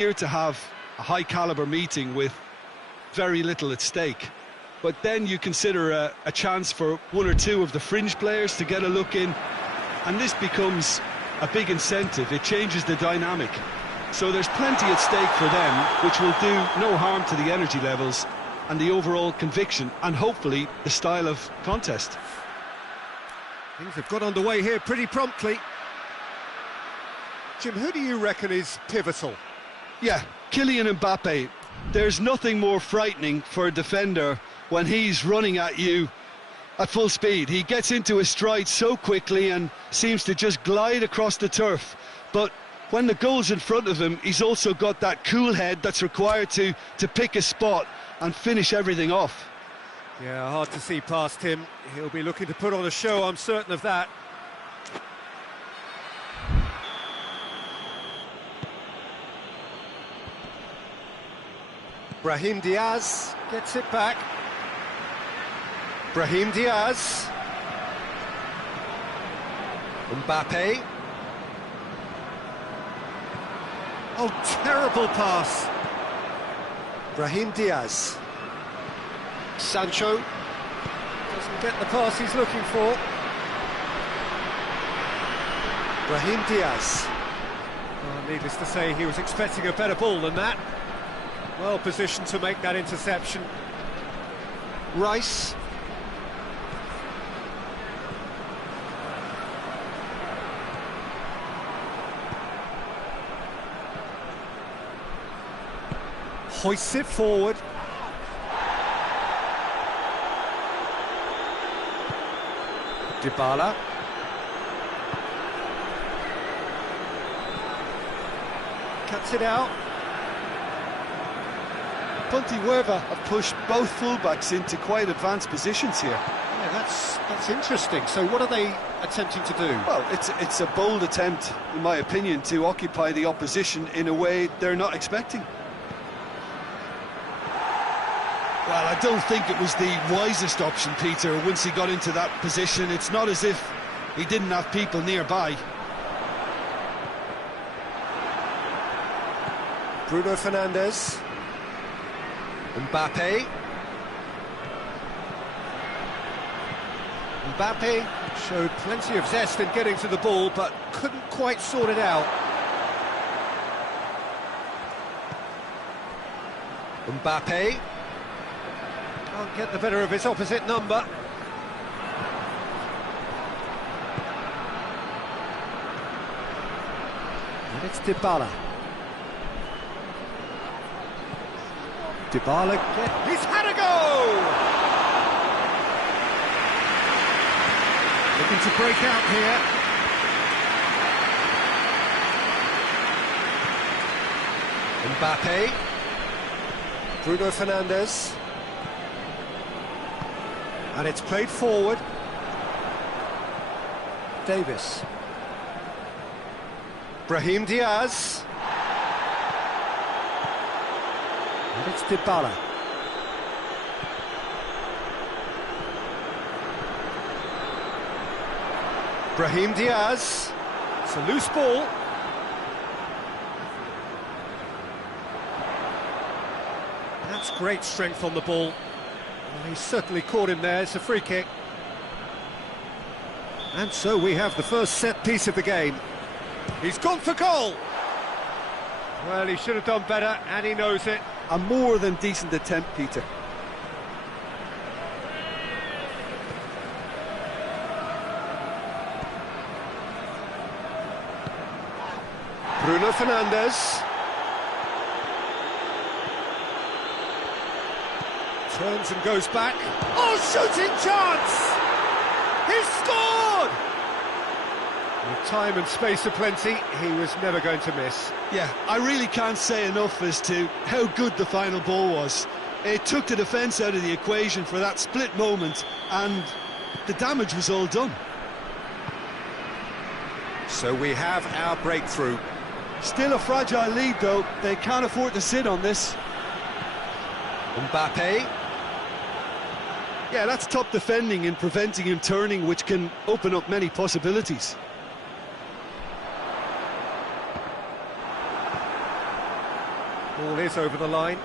Here to have a high-caliber meeting with very little at stake. But then you consider a chance for one or two of the fringe players to get a look in, and this becomes a big incentive. It changes the dynamic. So there's plenty at stake for them, which will do no harm to the energy levels and the overall conviction, and hopefully the style of contest. Things have got underway here pretty promptly. Jim, who do you reckon is pivotal? Yeah, Kylian Mbappe. There's nothing more frightening for a defender when he's running at you at full speed. He gets into his stride so quickly and seems to just glide across the turf. But when the goal's in front of him, he's also got that cool head that's required to pick a spot and finish everything off. Yeah, hard to see past him. He'll be looking to put on a show, I'm certain of that. Brahim Diaz gets it back. Brahim Diaz. Mbappe. Oh, terrible pass. Brahim Diaz. Sancho doesn't get the pass he's looking for. Brahim Diaz. Oh, needless to say, he was expecting a better ball than that. Well positioned to make that interception. Rice. Hoists it forward. Dybala. Cuts it out. Pontevedra have pushed both fullbacks into quite advanced positions here. Yeah, that's interesting. So what are they attempting to do? Well, it's a bold attempt, in my opinion, to occupy the opposition in a way they're not expecting. Well, I don't think it was the wisest option, Peter, once he got into that position. It's not as if he didn't have people nearby. Bruno Fernandes. Mbappe. Mbappe showed plenty of zest in getting to the ball, but couldn't quite sort it out. Mbappe can't get the better of his opposite number. And it's Dybala. Dybala, he's had a go! Looking to break out here. Mbappe. Bruno Fernandes. And it's played forward. Davis. Brahim Diaz. And it's Dybala. Brahim Diaz. It's a loose ball. That's great strength on the ball. Well, he's certainly caught him there. It's a free kick. And so we have the first set piece of the game. He's gone for goal. Well, he should have done better, and he knows it. A more than decent attempt, Peter. Bruno Fernandes. Turns and goes back. Oh, shooting chance! He's scored! With time and space aplenty, he was never going to miss. Yeah, I really can't say enough as to how good the final ball was. It took the defence out of the equation for that split moment, and the damage was all done. So we have our breakthrough. Still a fragile lead, though. They can't afford to sit on this. Mbappe. Yeah, that's top defending and preventing him turning, which can open up many possibilities. Ball is over the line.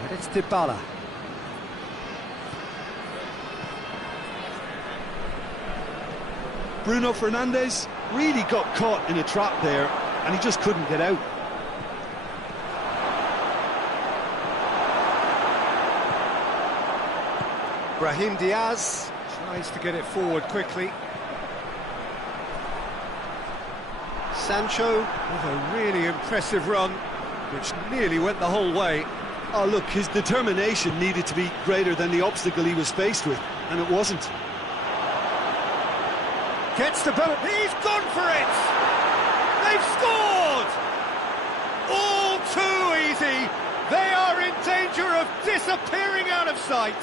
And it's Dybala. Bruno Fernandes really got caught in a trap there, and he just couldn't get out. Brahim Diaz tries to get it forward quickly. Sancho with a really impressive run, which nearly went the whole way. Oh look, his determination needed to be greater than the obstacle he was faced with, and it wasn't. Gets the ball, he's gone for it! They've scored! All too easy! They are in danger of disappearing out of sight!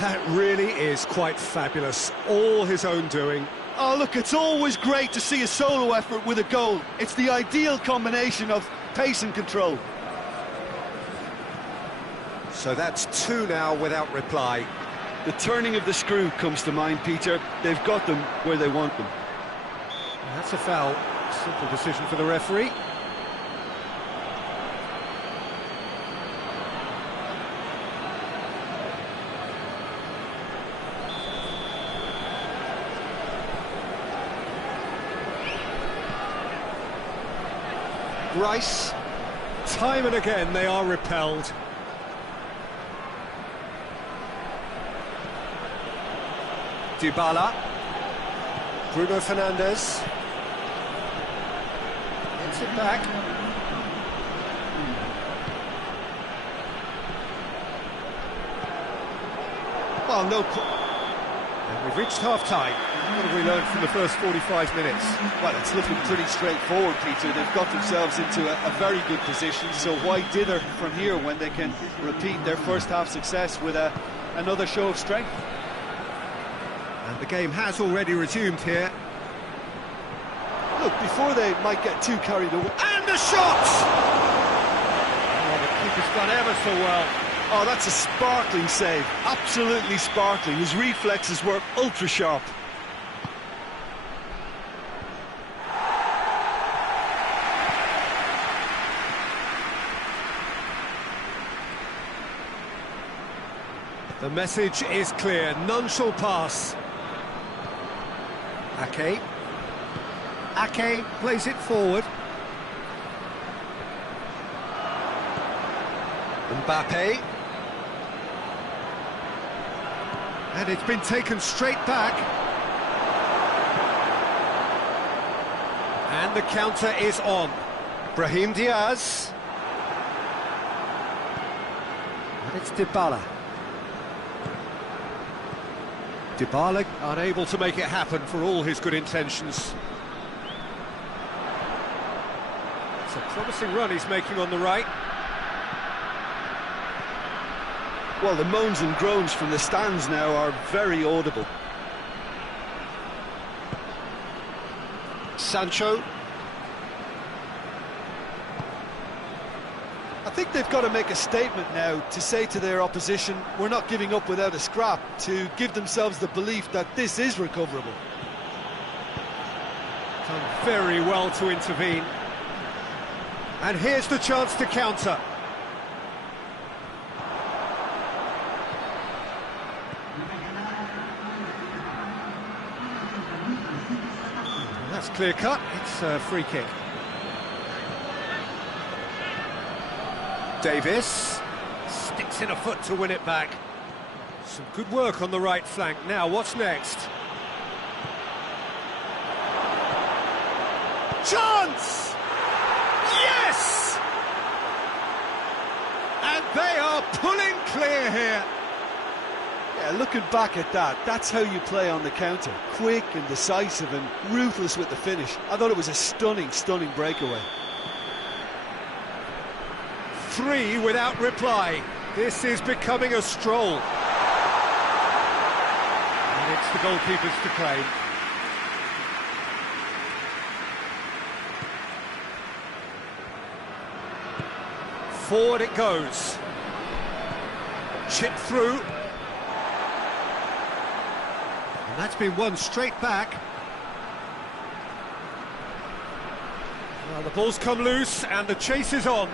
That really is quite fabulous, all his own doing. Oh look, it's always great to see a solo effort with a goal. It's the ideal combination of pace and control. So that's two now without reply. The turning of the screw comes to mind, Peter. They've got them where they want them. And that's a foul. Simple decision for the referee. Rice. Time and again they are repelled. Dybala. Bruno Fernandes. Gets it back. Well, no... And we've reached half-time. What have we learned from the first 45 minutes? Well, it's looking pretty straightforward, Peter. They've got themselves into a very good position, so why dither from here when they can repeat their first half success with another show of strength? And the game has already resumed here. Look, before they might get too carried away... And the shot! Oh, the keeper's done ever so well. Oh, that's a sparkling save. Absolutely sparkling. His reflexes were ultra-sharp. The message is clear. None shall pass. Ake. Ake plays it forward. Mbappe. And it's been taken straight back. And the counter is on. Brahim Diaz. And it's Dybala. Dybala unable to make it happen for all his good intentions. It's a promising run he's making on the right. Well, the moans and groans from the stands now are very audible. Sancho. I think they've got to make a statement now to say to their opposition, we're not giving up without a scrap, to give themselves the belief that this is recoverable. Done very well to intervene. And here's the chance to counter. That's clear cut, it's a free kick. Davis sticks in a foot to win it back. Some good work on the right flank. Now, what's next? Chance! Yes! And they are pulling clear here. Yeah, looking back at that, that's how you play on the counter. Quick and decisive and ruthless with the finish. I thought it was a stunning, stunning breakaway. 3 without reply. This is becoming a stroll. And it's the goalkeepers to claim. Forward it goes. Chip through. And that's been won straight back. Well, the ball's come loose and the chase is on.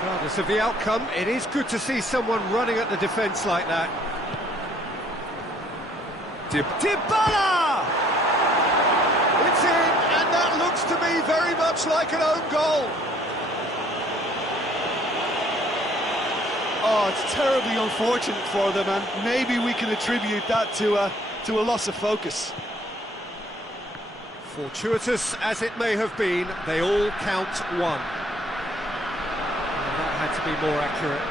Regardless of the outcome, it is good to see someone running at the defence like that. Dybala! It's in, and that looks to me very much like an own goal. Oh, it's terribly unfortunate for them, and maybe we can attribute that to a loss of focus. Fortuitous as it may have been, they all count one. And that had to be more accurate.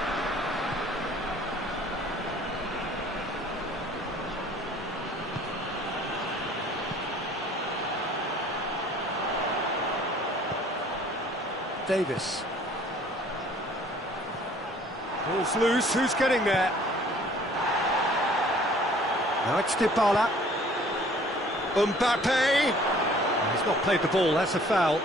Davis. Ball's loose, who's getting there? Now it's Dybala. Mbappe! He's not played the ball, that's a foul.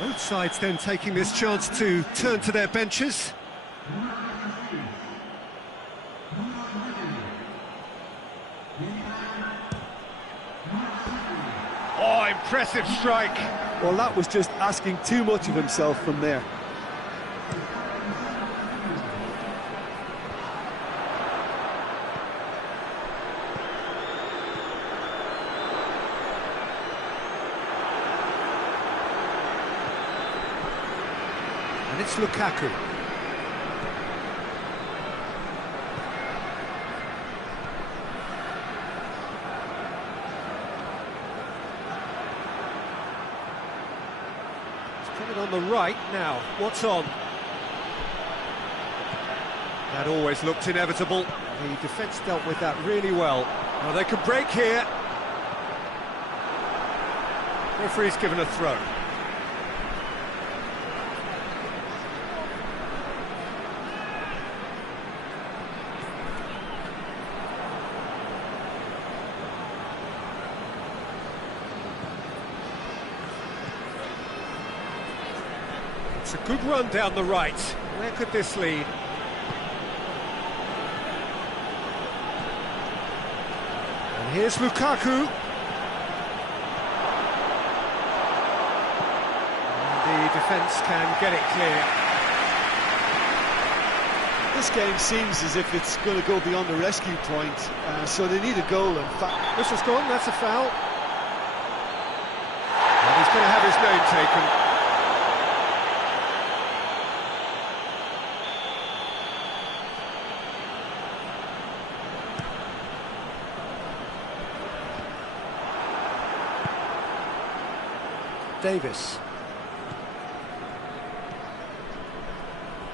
Both sides then taking this chance to turn to their benches. Oh, impressive strike. Well, that was just asking too much of himself from there. And it's Lukaku. On the right now, what's on? That always looked inevitable. The defence dealt with that really well. Now they could break here. Referee's given a throw. It's a good run down the right. Where could this lead? And here's Lukaku. And the defence can get it clear. This game seems as if it's going to go beyond the rescue point, so they need a goal. In fact, whistle's gone, that's a foul. And he's going to have his name taken. Davis.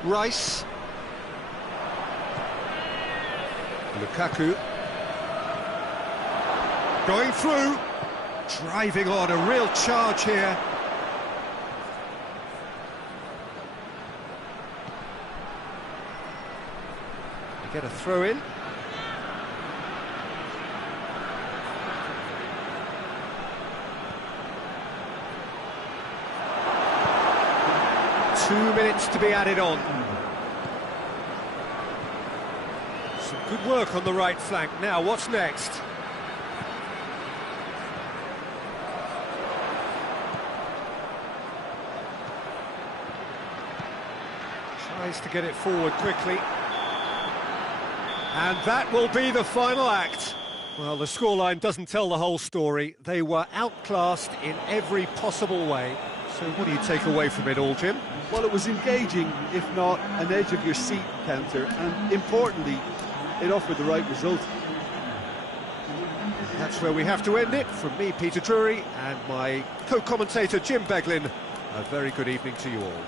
Rice. Lukaku. Going through. Driving on, a real charge here. You get a throw in. Two minutes to be added on. Some good work on the right flank. Now, what's next? Tries to get it forward quickly. And that will be the final act. Well, the scoreline doesn't tell the whole story. They were outclassed in every possible way. So what do you take away from it all, Jim? Well, it was engaging, if not an edge-of-your-seat encounter, and importantly, it offered the right result. That's where we have to end it. From me, Peter Drury, and my co-commentator, Jim Beglin, a very good evening to you all.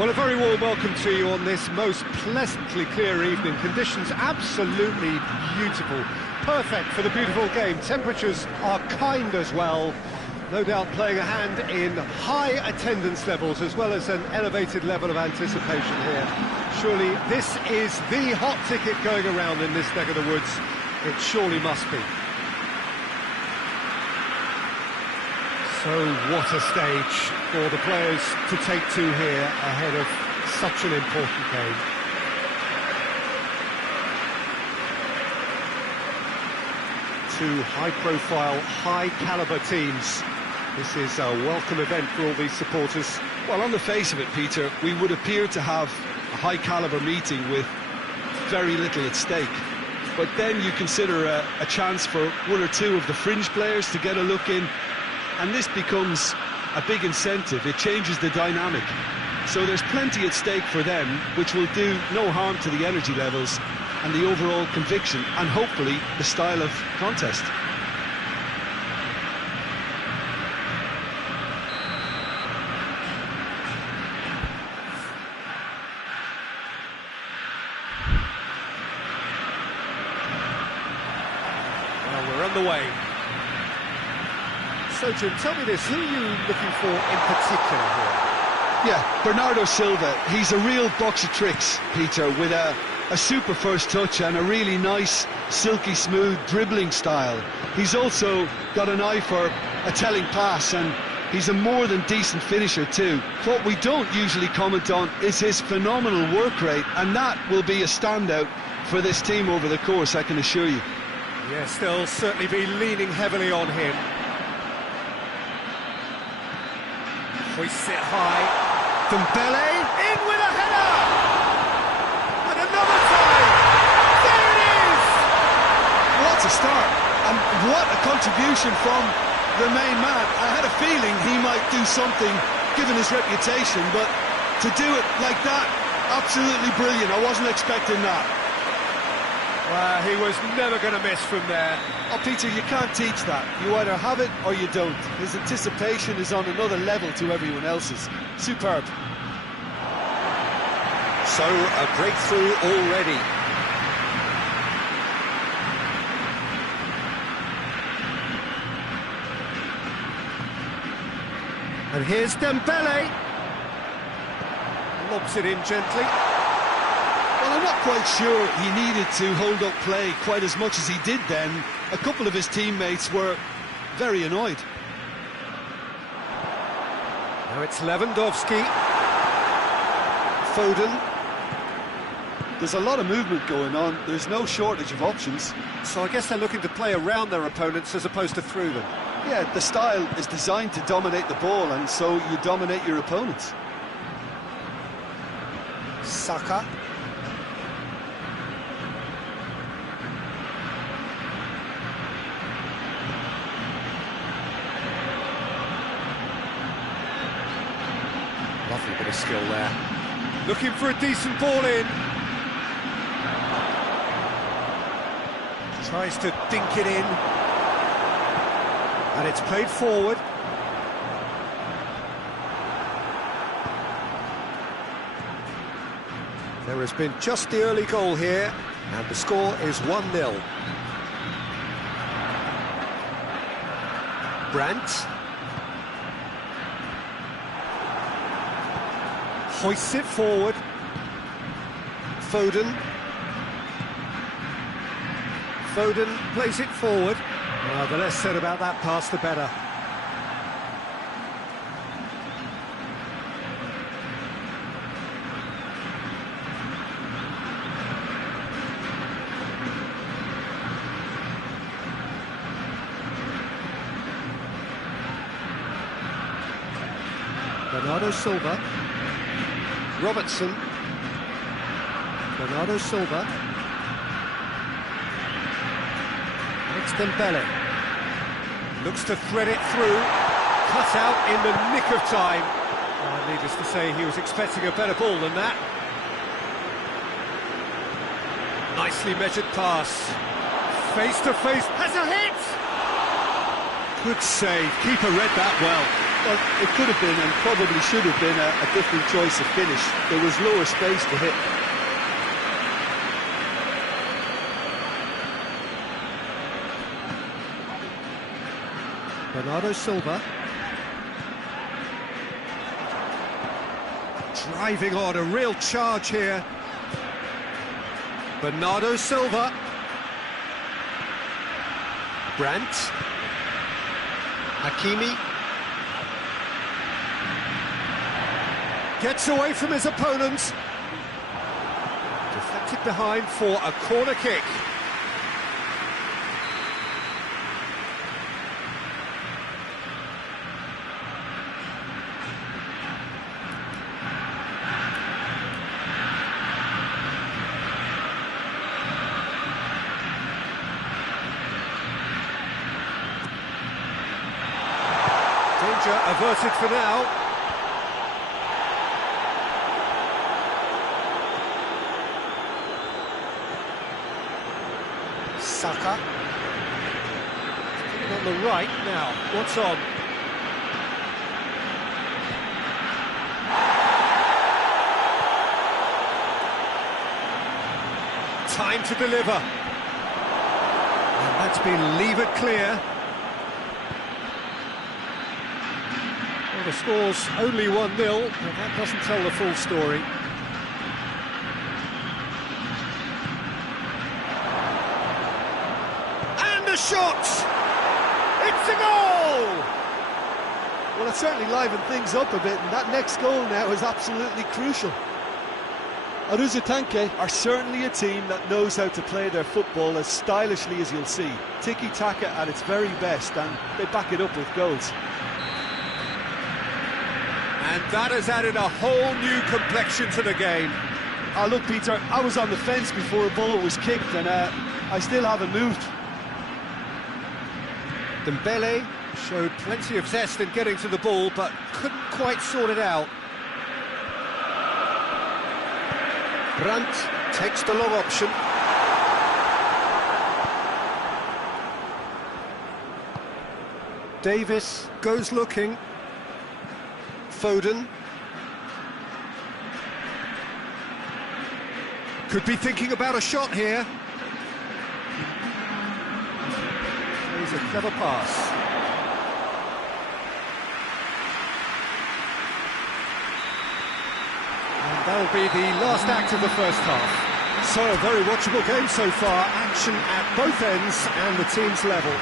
Well, a very warm welcome to you on this most pleasantly clear evening. Conditions absolutely beautiful. Perfect for the beautiful game. Temperatures are kind as well. No doubt playing a hand in high attendance levels as well as an elevated level of anticipation here. Surely this is the hot ticket going around in this neck of the woods. It surely must be. So what a stage for the players to take to here ahead of such an important game. Two high-profile, high-caliber teams. This is a welcome event for all these supporters. Well, on the face of it, Peter, we would appear to have a high-caliber meeting with very little at stake. But then you consider a chance for one or two of the fringe players to get a look in, and this becomes a big incentive. It changes the dynamic. So there's plenty at stake for them, which will do no harm to the energy levels and the overall conviction, and hopefully the style of contest. Well, we're on the way. So, Jim, tell me this, who are you looking for in particular here? Yeah, Bernardo Silva. He's a real box of tricks, Peter, with a super first touch and a really nice, silky smooth dribbling style. He's also got an eye for a telling pass, and he's a more than decent finisher too. What we don't usually comment on is his phenomenal work rate, and that will be a standout for this team over the course, I can assure you. Yes, they'll certainly be leaning heavily on him. Hoists it high. Dembele in with a header! And another time! There it is! What a start! And what a contribution from the main man. I had a feeling he might do something, given his reputation, but to do it like that, absolutely brilliant. I wasn't expecting that. Well, he was never going to miss from there. Oh, Peter, you can't teach that. You either have it or you don't. His anticipation is on another level to everyone else's. Superb. So, a breakthrough already. And here's Dembele. Lobs it in gently. Well, I'm not quite sure he needed to hold up play quite as much as he did then. A couple of his teammates were very annoyed. Now it's Lewandowski. Foden. There's a lot of movement going on. There's no shortage of options. So I guess they're looking to play around their opponents as opposed to through them. Yeah, the style is designed to dominate the ball, and so you dominate your opponents. Saka. Lovely bit of skill there. Looking for a decent ball in. Tries to dink it in. And it's played forward. There has been just the early goal here, and the score is 1-0. Brandt. Hoists it forward. Foden. Foden plays it forward. Well, the less said about that pass, the better. Bernardo Silva. Robertson. Bernardo Silva. It's Dembele. Looks to thread it through. Cut out in the nick of time. Needless to say, he was expecting a better ball than that. Nicely measured pass. Face to face. Has a hit! Good save. Keeper read that well. Well, it could have been and probably should have been a different choice of finish. There was lower space to hit. Bernardo Silva. Driving on, a real charge here. Bernardo Silva. Brandt. Hakimi. Gets away from his opponent. Deflected behind for a corner kick. Danger averted for now. Saka. On the right now. What's on? Time to deliver. And that's been levered clear. Well, the score's only 1-0, but that doesn't tell the full story. A shot! It's a goal! Well, it certainly livened things up a bit, and that next goal now is absolutely crucial. Aruzatanke are certainly a team that knows how to play their football as stylishly as you'll see. Tiki-taka at its very best, and they back it up with goals. And that has added a whole new complexion to the game. Oh, look, Peter, I was on the fence before a ball was kicked, and I still haven't moved. Dembele showed plenty of zest in getting to the ball, but couldn't quite sort it out. Brandt takes the long option. Davis goes looking. Foden. Could be thinking about a shot here. A clever pass. And that'll be the last act of the first half. So a very watchable game so far. Action at both ends and the team's level.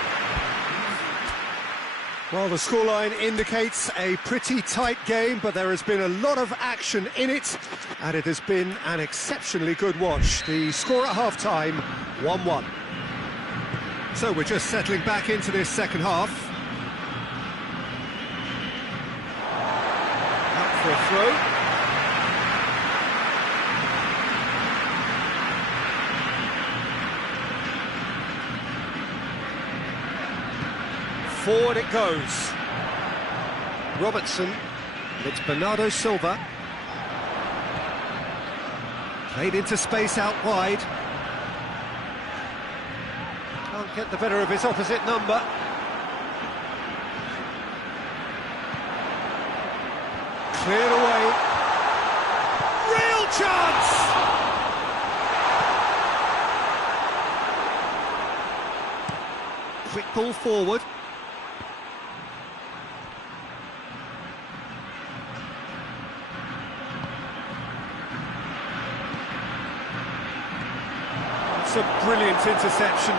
Well, the scoreline indicates a pretty tight game, but there has been a lot of action in it, and it has been an exceptionally good watch. The score at half-time, 1-1. So we're just settling back into this second half. Out for a throw. Forward it goes. Robertson. It's Bernardo Silva. Played into space out wide. Can't get the better of his opposite number. Cleared away. Real chance! Quick ball forward. It's a brilliant interception.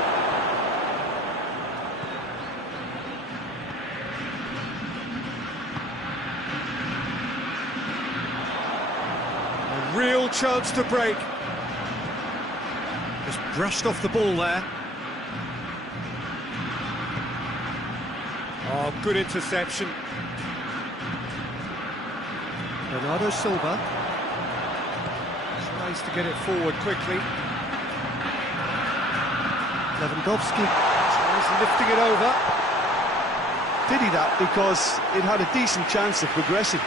Real chance to break. Just brushed off the ball there. Oh, good interception. Bernardo Silva tries to get it forward quickly. Lewandowski tries lifting it over. Did he that because it had a decent chance of progressing?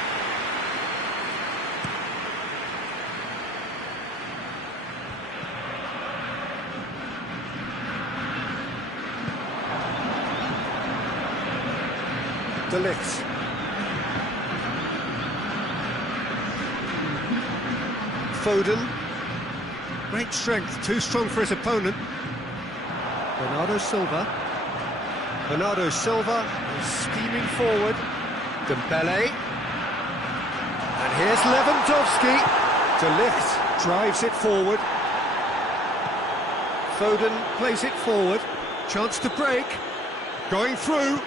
De Ligt. Foden. Great strength, too strong for his opponent. Bernardo Silva. Bernardo Silva is scheming forward. Dembele. And here's Lewandowski. De Ligt drives it forward. Foden plays it forward. Chance to break. Going through.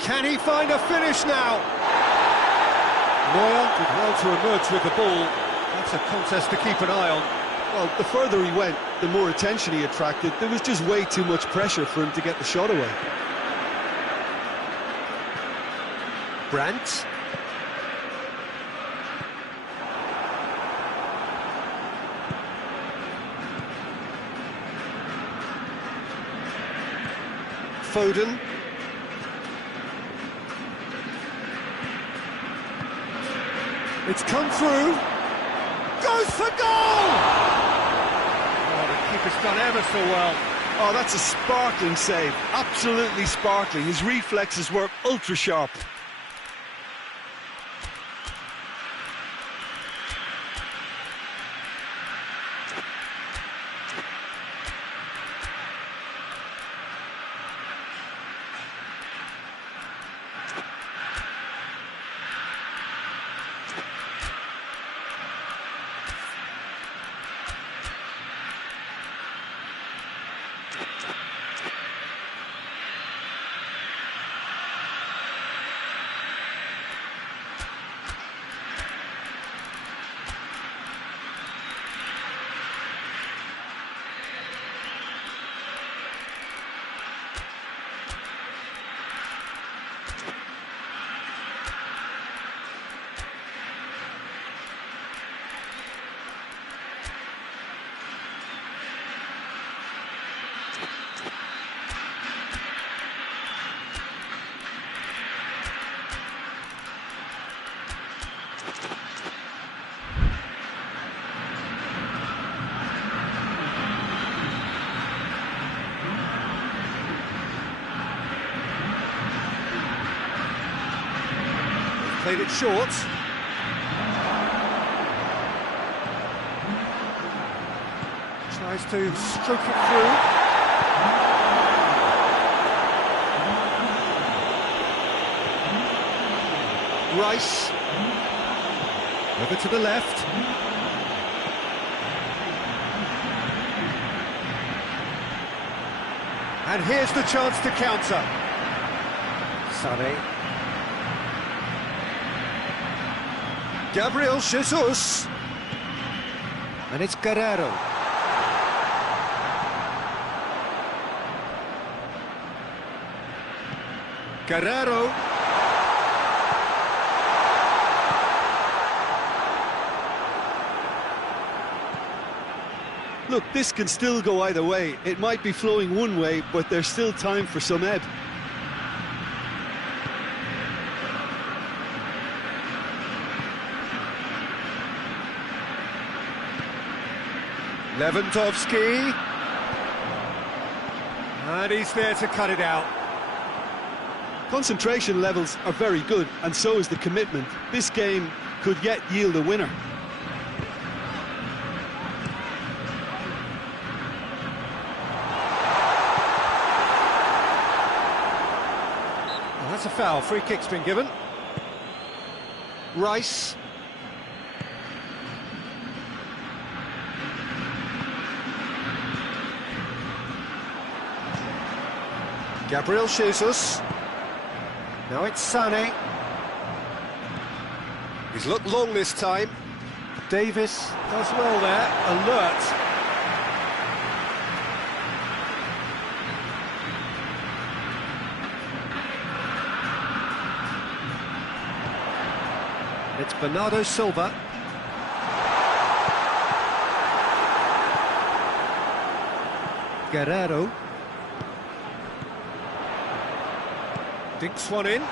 Can he find a finish now? Neuer did well to emerge with the ball. That's a contest to keep an eye on. Well, the further he went, the more attention he attracted. There was just way too much pressure for him to get the shot away. Brandt. Foden. It's come through. Goes for goal! Oh, the keeper's done ever so well. Oh, that's a sparkling save. Absolutely sparkling. His reflexes were ultra sharp. Played it short. Tries to stroke it through. Rice. Over to the left. And here's the chance to counter. Sané. Gabriel Jesus. And it's Guerrero. Guerrero. Look, this can still go either way. It might be flowing one way, but there's still time for some ebb. Lewandowski. And he's there to cut it out. Concentration levels are very good, and so is the commitment. This game could yet yield a winner. Well, that's a foul. Free kick's been given. Rice. Gabriel Jesus. Now it's Sané. He's looked long this time. Davis does well there. Alert. It's Bernardo Silva. Guerrero. Dinks one in.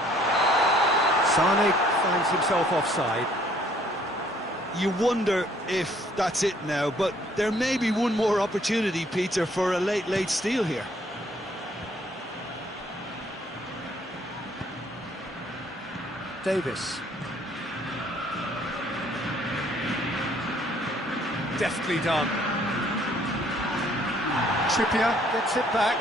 Sané finds himself offside. You wonder if that's it now, but there may be one more opportunity, Peter, for a late steal here. Davis. Deftly done. Trippier gets it back.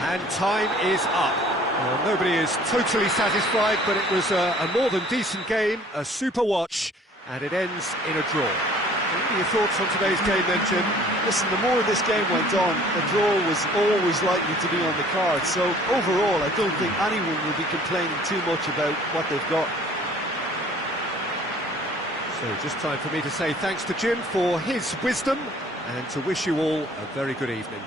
And time is up. Well, nobody is totally satisfied, but it was a more than decent game, a super watch, and it ends in a draw. What are your thoughts on today's game then, Jim? Listen, the more this game went on, the draw was always likely to be on the card. So overall, I don't think anyone will be complaining too much about what they've got. So just time for me to say thanks to Jim for his wisdom and to wish you all a very good evening.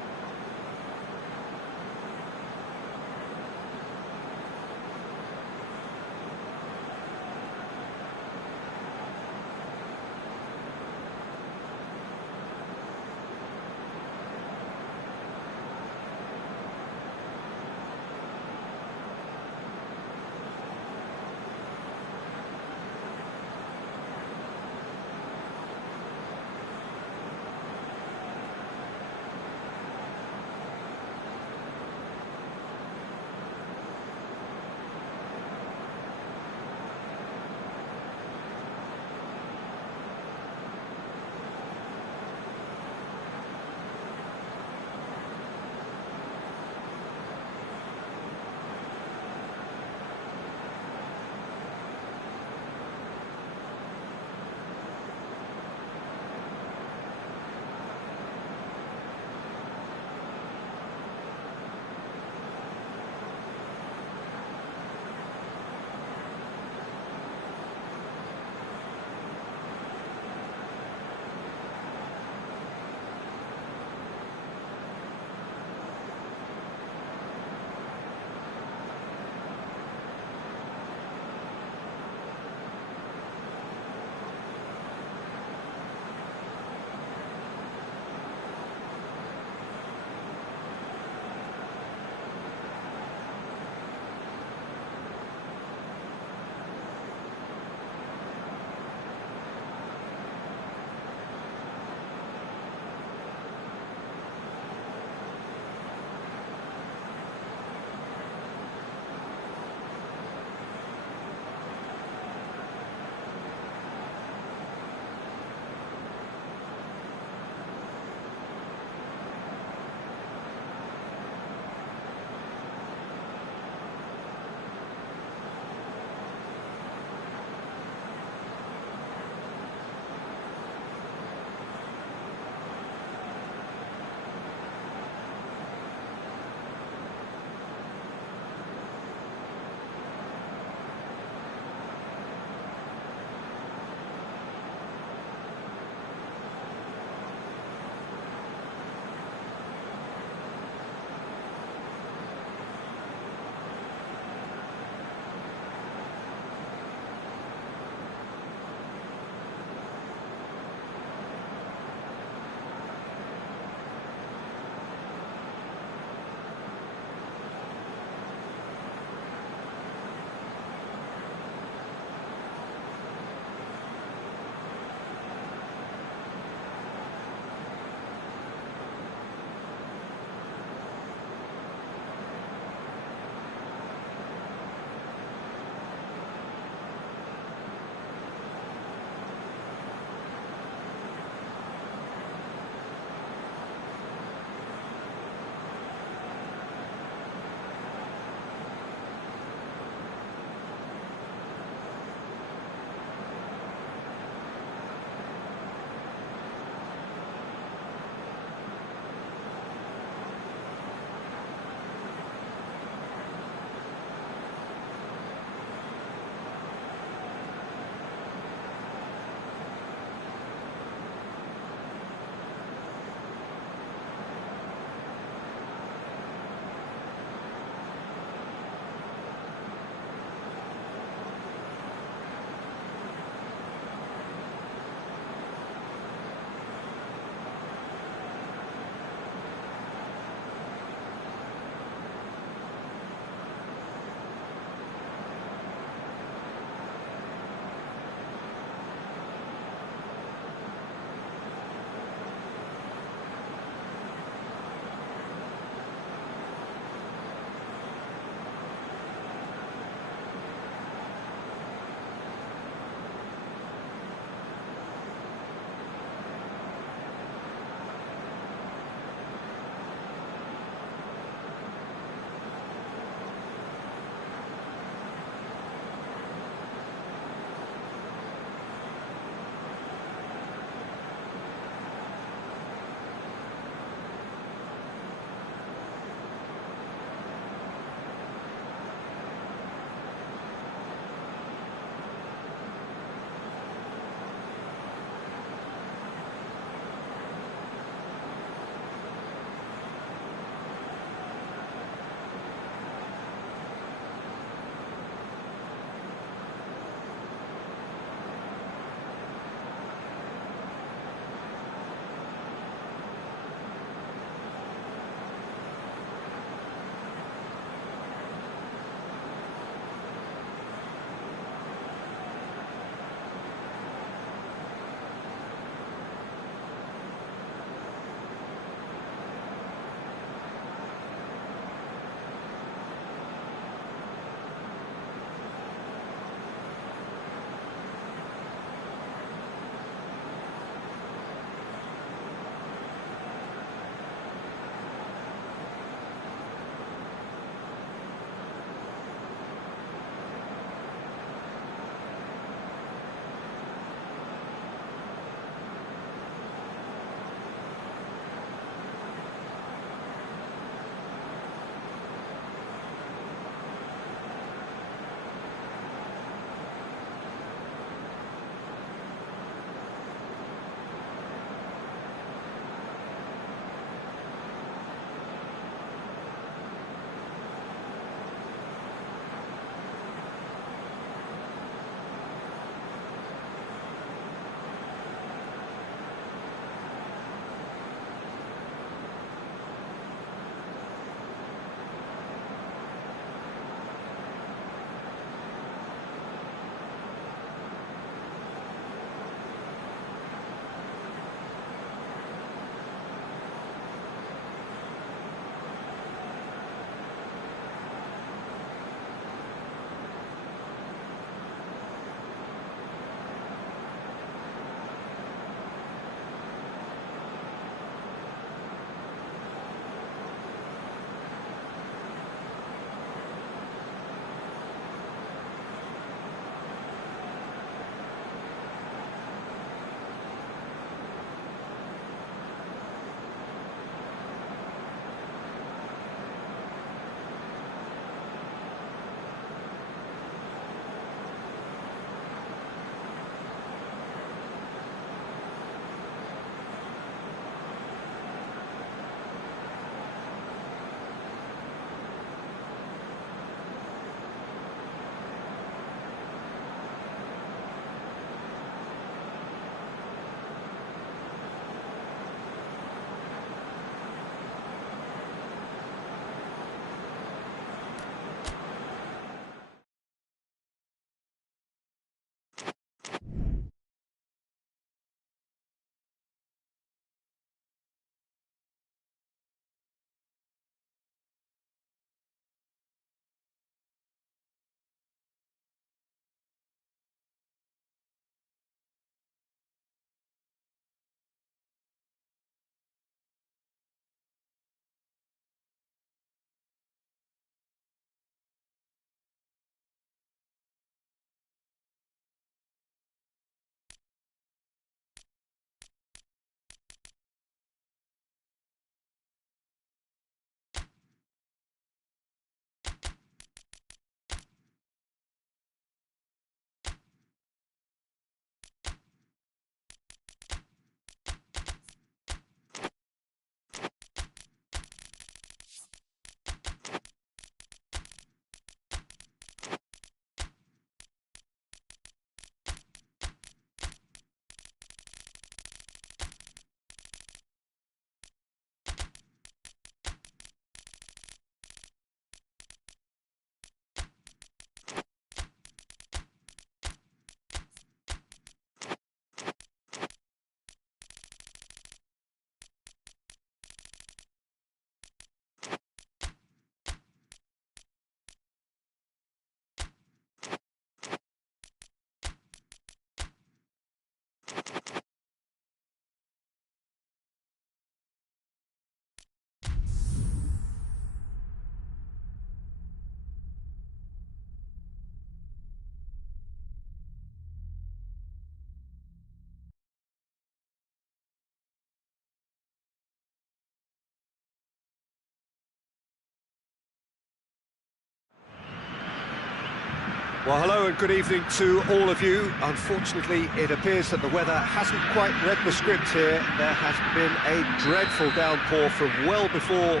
Well, hello and good evening to all of you. Unfortunately, it appears that the weather hasn't quite read the script here. There has been a dreadful downpour from well before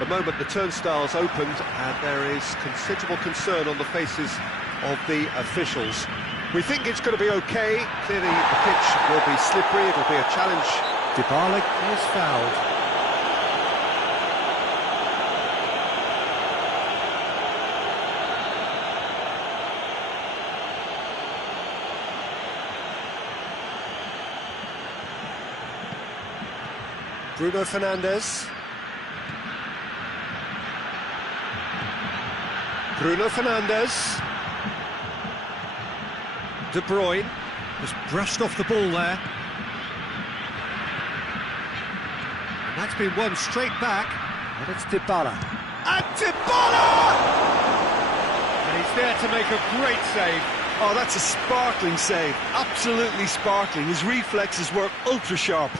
the moment the turnstiles opened, and there is considerable concern on the faces of the officials. We think it's going to be okay. Clearly, the pitch will be slippery. It'll be a challenge. Dybala is fouled. Bruno Fernandes. Bruno Fernandes. De Bruyne has brushed off the ball there. And that's been won straight back. And it's Dybala. And Dybala! And he's there to make a great save. Oh, that's a sparkling save. Absolutely sparkling. His reflexes were ultra sharp.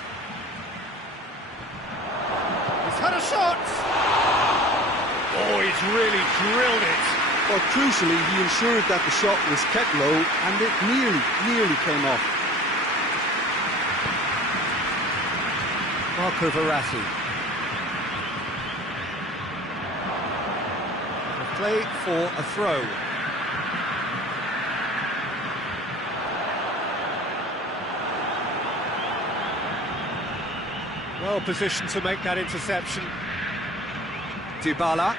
Had a shot! Oh, he's really drilled it. But crucially, he ensured that the shot was kept low, and it nearly came off. Marco Verratti. A play for a throw. Well positioned to make that interception. Dybala.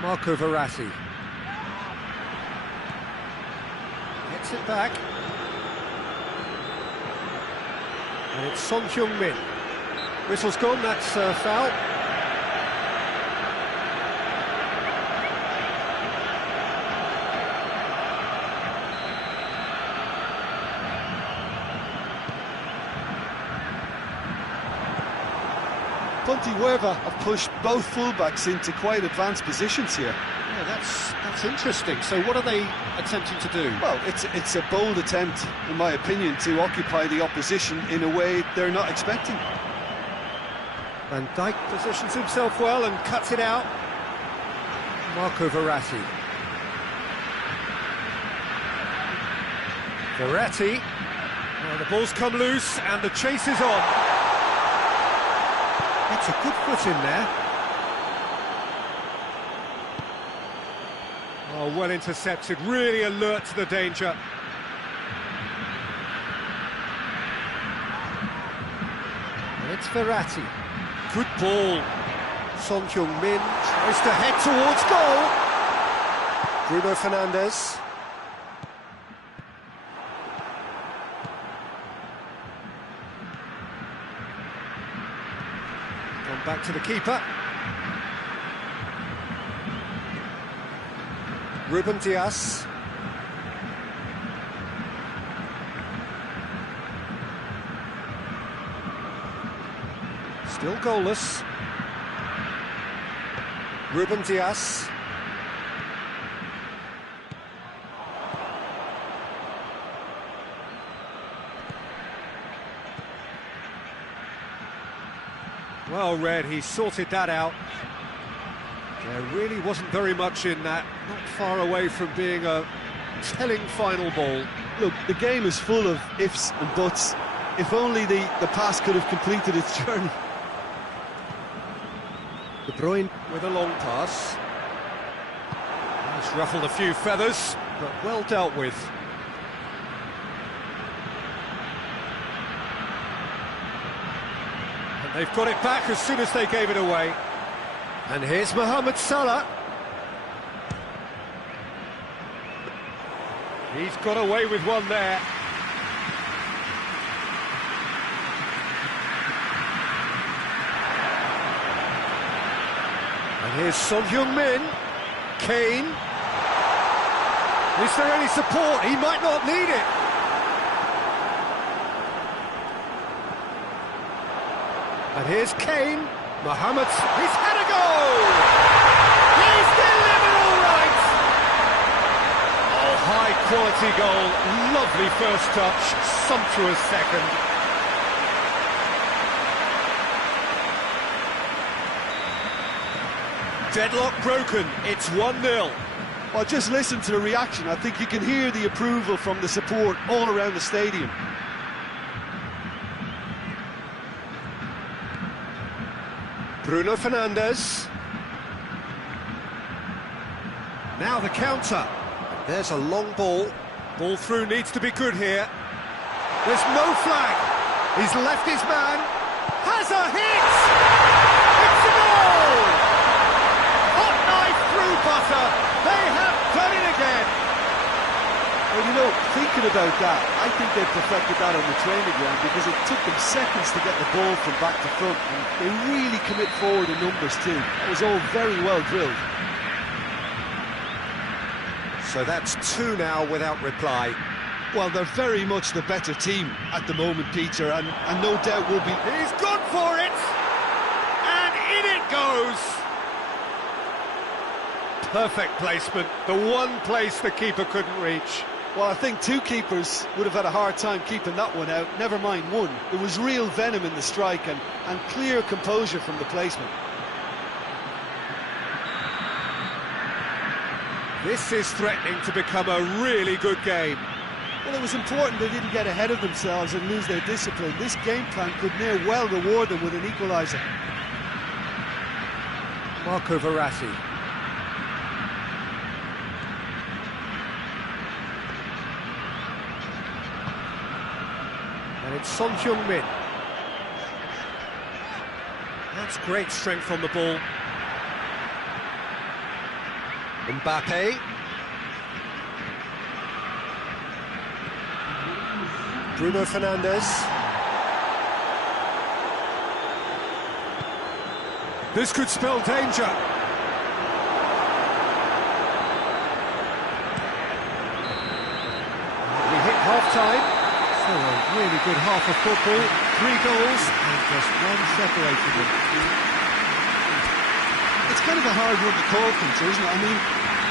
Marco Verratti. Gets it back. And it's Son Heung-min. Whistle's gone, that's foul. Weber have pushed both fullbacks into quite advanced positions here. Yeah, that's interesting. So what are they attempting to do? Well, it's a bold attempt, in my opinion, to occupy the opposition in a way they're not expecting. Van Dijk positions himself well and cuts it out. Marco Verratti. Verratti. Well, the ball's come loose and the chase is on. That's a good foot in there. Oh, well intercepted, really alert to the danger. And it's Verratti. Good ball. Son Heung-min tries to head towards goal. Bruno Fernandes. Back to the keeper. Ruben Dias. Still goalless. Ruben Dias. Well read, he sorted that out. There really wasn't very much in that, not far away from being a telling final ball. Look, the game is full of ifs and buts. If only the pass could have completed its journey. De Bruyne with a long pass. It's ruffled a few feathers, but well dealt with. They've got it back as soon as they gave it away. And here's Mohamed Salah. He's got away with one there. And here's Son Heung-min. Kane. Is there any support? He might not need it. And here's Kane. Mohamed, he's had a goal! He's delivered all right! Oh, high-quality goal. Lovely first touch, sumptuous second. Deadlock broken, it's 1-0. Well, just listen to the reaction. I think you can hear the approval from the support all around the stadium. Bruno Fernandes. Now the counter. There's a long ball. Ball through needs to be good here. There's no flag. He's left his man. Has a hit! It's a goal! Hot knife through butter. They have done it again. Well, you know, thinking about that, I think they perfected that on the training ground because it took them seconds to get the ball from back to front, and they really commit forward in numbers too. That was all very well drilled. So that's 2 now without reply. Well, they're very much the better team at the moment, Peter, and no doubt will be... He's gone for it! And in it goes! Perfect placement, the one place the keeper couldn't reach. Well, I think 2 keepers would have had a hard time keeping that one out, never mind 1. There was real venom in the strike and clear composure from the placement. This is threatening to become a really good game. Well, it was important they didn't get ahead of themselves and lose their discipline. This game plan could near well reward them with an equaliser. Marco Verratti. And it's Son Heung-min. That's great strength on the ball. Mbappe. Bruno Fernandes. This could spell danger. We hit half-time. So a really good half of football. 3 goals and just 1 separating them. It's kind of a hard one to call, Peter, isn't it? I mean,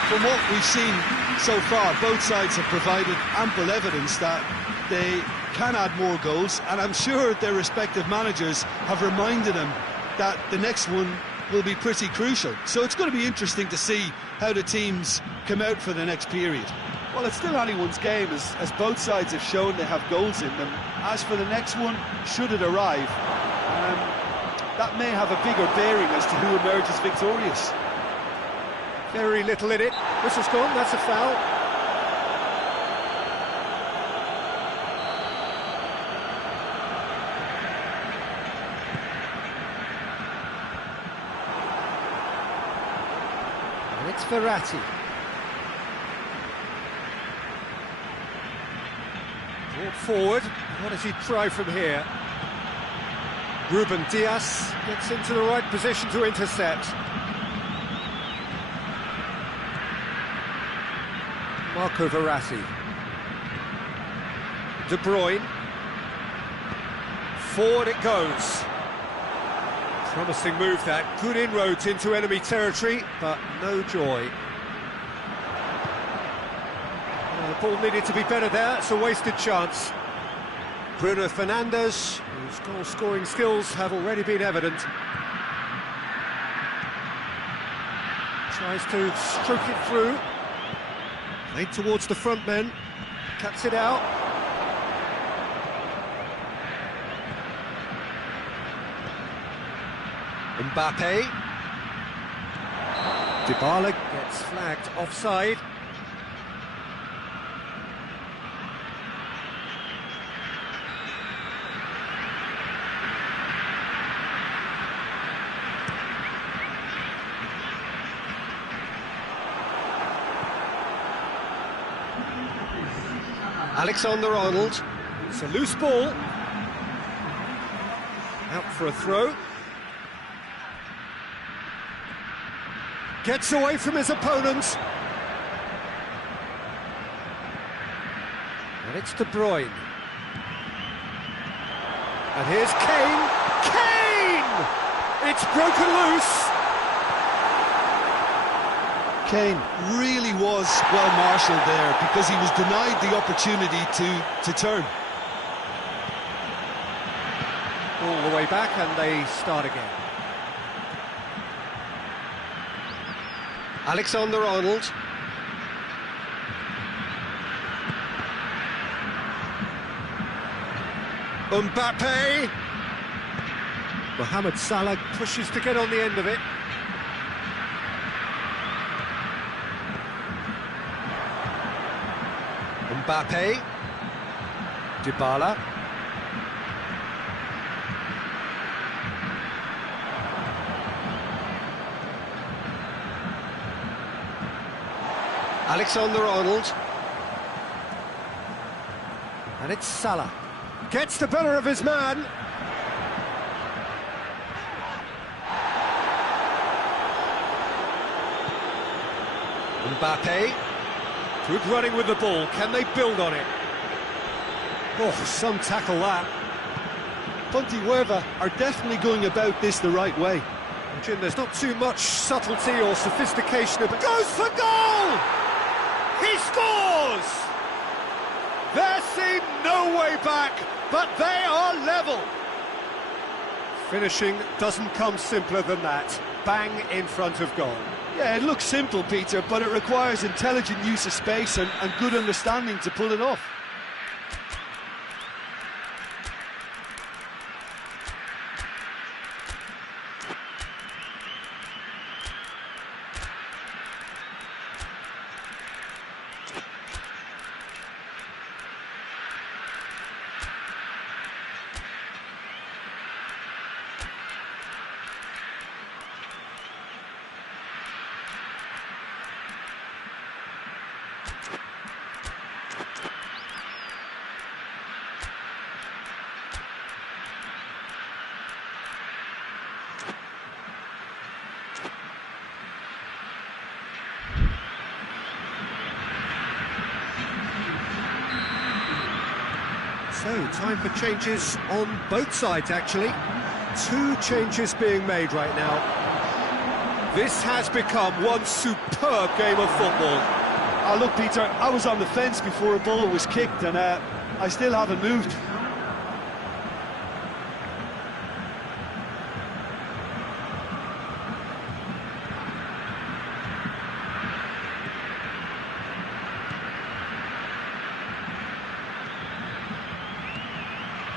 from what we've seen so far, both sides have provided ample evidence that they can add more goals, and I'm sure their respective managers have reminded them that the next one will be pretty crucial. So it's going to be interesting to see how the teams come out for the next period. Well, it's still anyone's game, as both sides have shown they have goals in them. As for the next one, should it arrive, that may have a bigger bearing as to who emerges victorious. Very little in it. Whistle's gone, that's a foul. And it's Verratti. Brought forward. What does he try from here? Ruben Dias gets into the right position to intercept. Marco Verratti. De Bruyne. Forward it goes. Promising move that. Good inroads into enemy territory, but no joy. The ball needed to be better there. It's a wasted chance. Bruno Fernandes, whose goal-scoring skills have already been evident. Tries to stroke it through. Played towards the front men. Cuts it out. Mbappe. Dybala gets flagged offside. Alexander-Arnold. It's a loose ball. Out for a throw. Gets away from his opponents. And it's De Bruyne. And here's Kane. Kane! It's broken loose. Kane really was well marshalled there because he was denied the opportunity to turn. All the way back and they start again. Alexander-Arnold. Mbappe. Mohamed Salah pushes to get on the end of it. Mbappe. Dybala. Alexander-Arnold. And it's Salah. Gets the better of his man. Mbappe. Good running with the ball. Can they build on it? Oh, some tackle that. Pontevedra are definitely going about this the right way. Jim, there's not too much subtlety or sophistication. Goes for goal! He scores! There seemed no way back, but they are level. Finishing doesn't come simpler than that. Bang in front of goal. Yeah, it looks simple, Peter, but it requires intelligent use of space and good understanding to pull it off. So, time for changes on both sides, actually. 2 changes being made right now. This has become one superb game of football. Oh, look, Peter, I was on the fence before a ball was kicked, and I still haven't moved.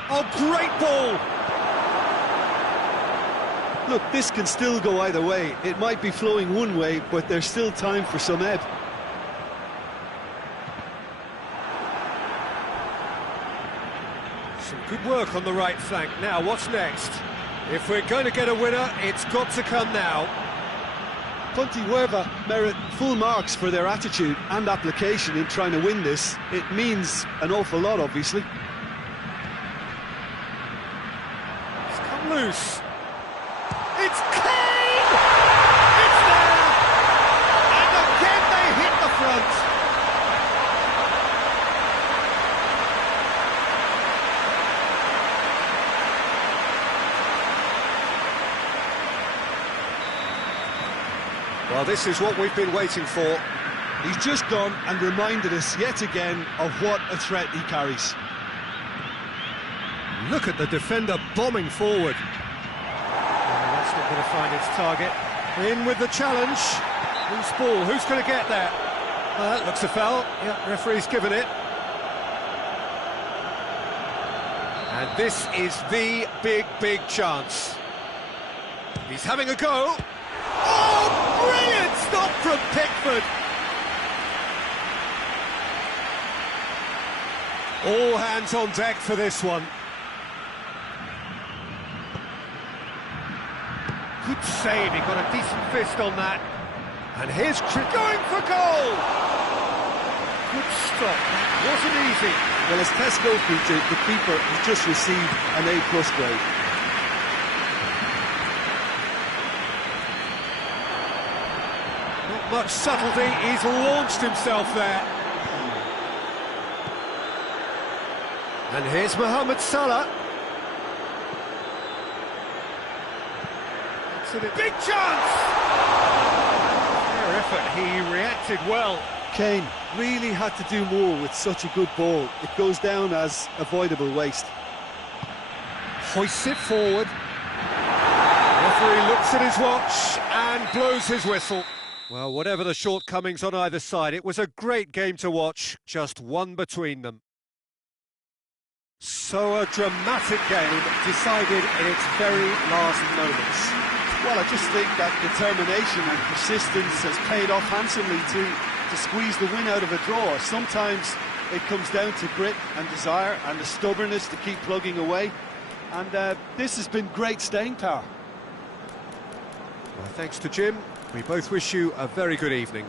Oh, great ball! Look, this can still go either way. It might be flowing one way, but there's still time for some ebb. Some good work on the right flank. Now, what's next? If we're going to get a winner, it's got to come now. Pontevedra merit full marks for their attitude and application in trying to win this. It means an awful lot, obviously. Loose. It's Kane! It's there! And again they hit the front. Well, this is what we've been waiting for. He's just gone and reminded us yet again of what a threat he carries. Look at the defender bombing forward. Oh, that's not going to find its target. In with the challenge. Who's ball? Who's going to get there? That looks a foul. Yeah, referee's given it. And this is the big chance. He's having a go. Oh, brilliant stop from Pickford. All hands on deck for this one. Good save, he got a decent fist on that. And here's going for goal! Good stop, that wasn't easy. Well, as tests go, Peter, the keeper has just received an A+ grade. Not much subtlety, he's launched himself there. And here's Mohamed Salah. Big chance! Fair effort, he reacted well. Kane really had to do more with such a good ball. It goes down as avoidable waste. Hoists it forward. The referee looks at his watch and blows his whistle. Well, whatever the shortcomings on either side, it was a great game to watch, just one between them. So a dramatic game decided in its very last moments. Well, I just think that determination and persistence has paid off handsomely to squeeze the win out of a draw. Sometimes it comes down to grit and desire and the stubbornness to keep plugging away. And this has been great staying power. Well, thanks to Jim. We both wish you a very good evening.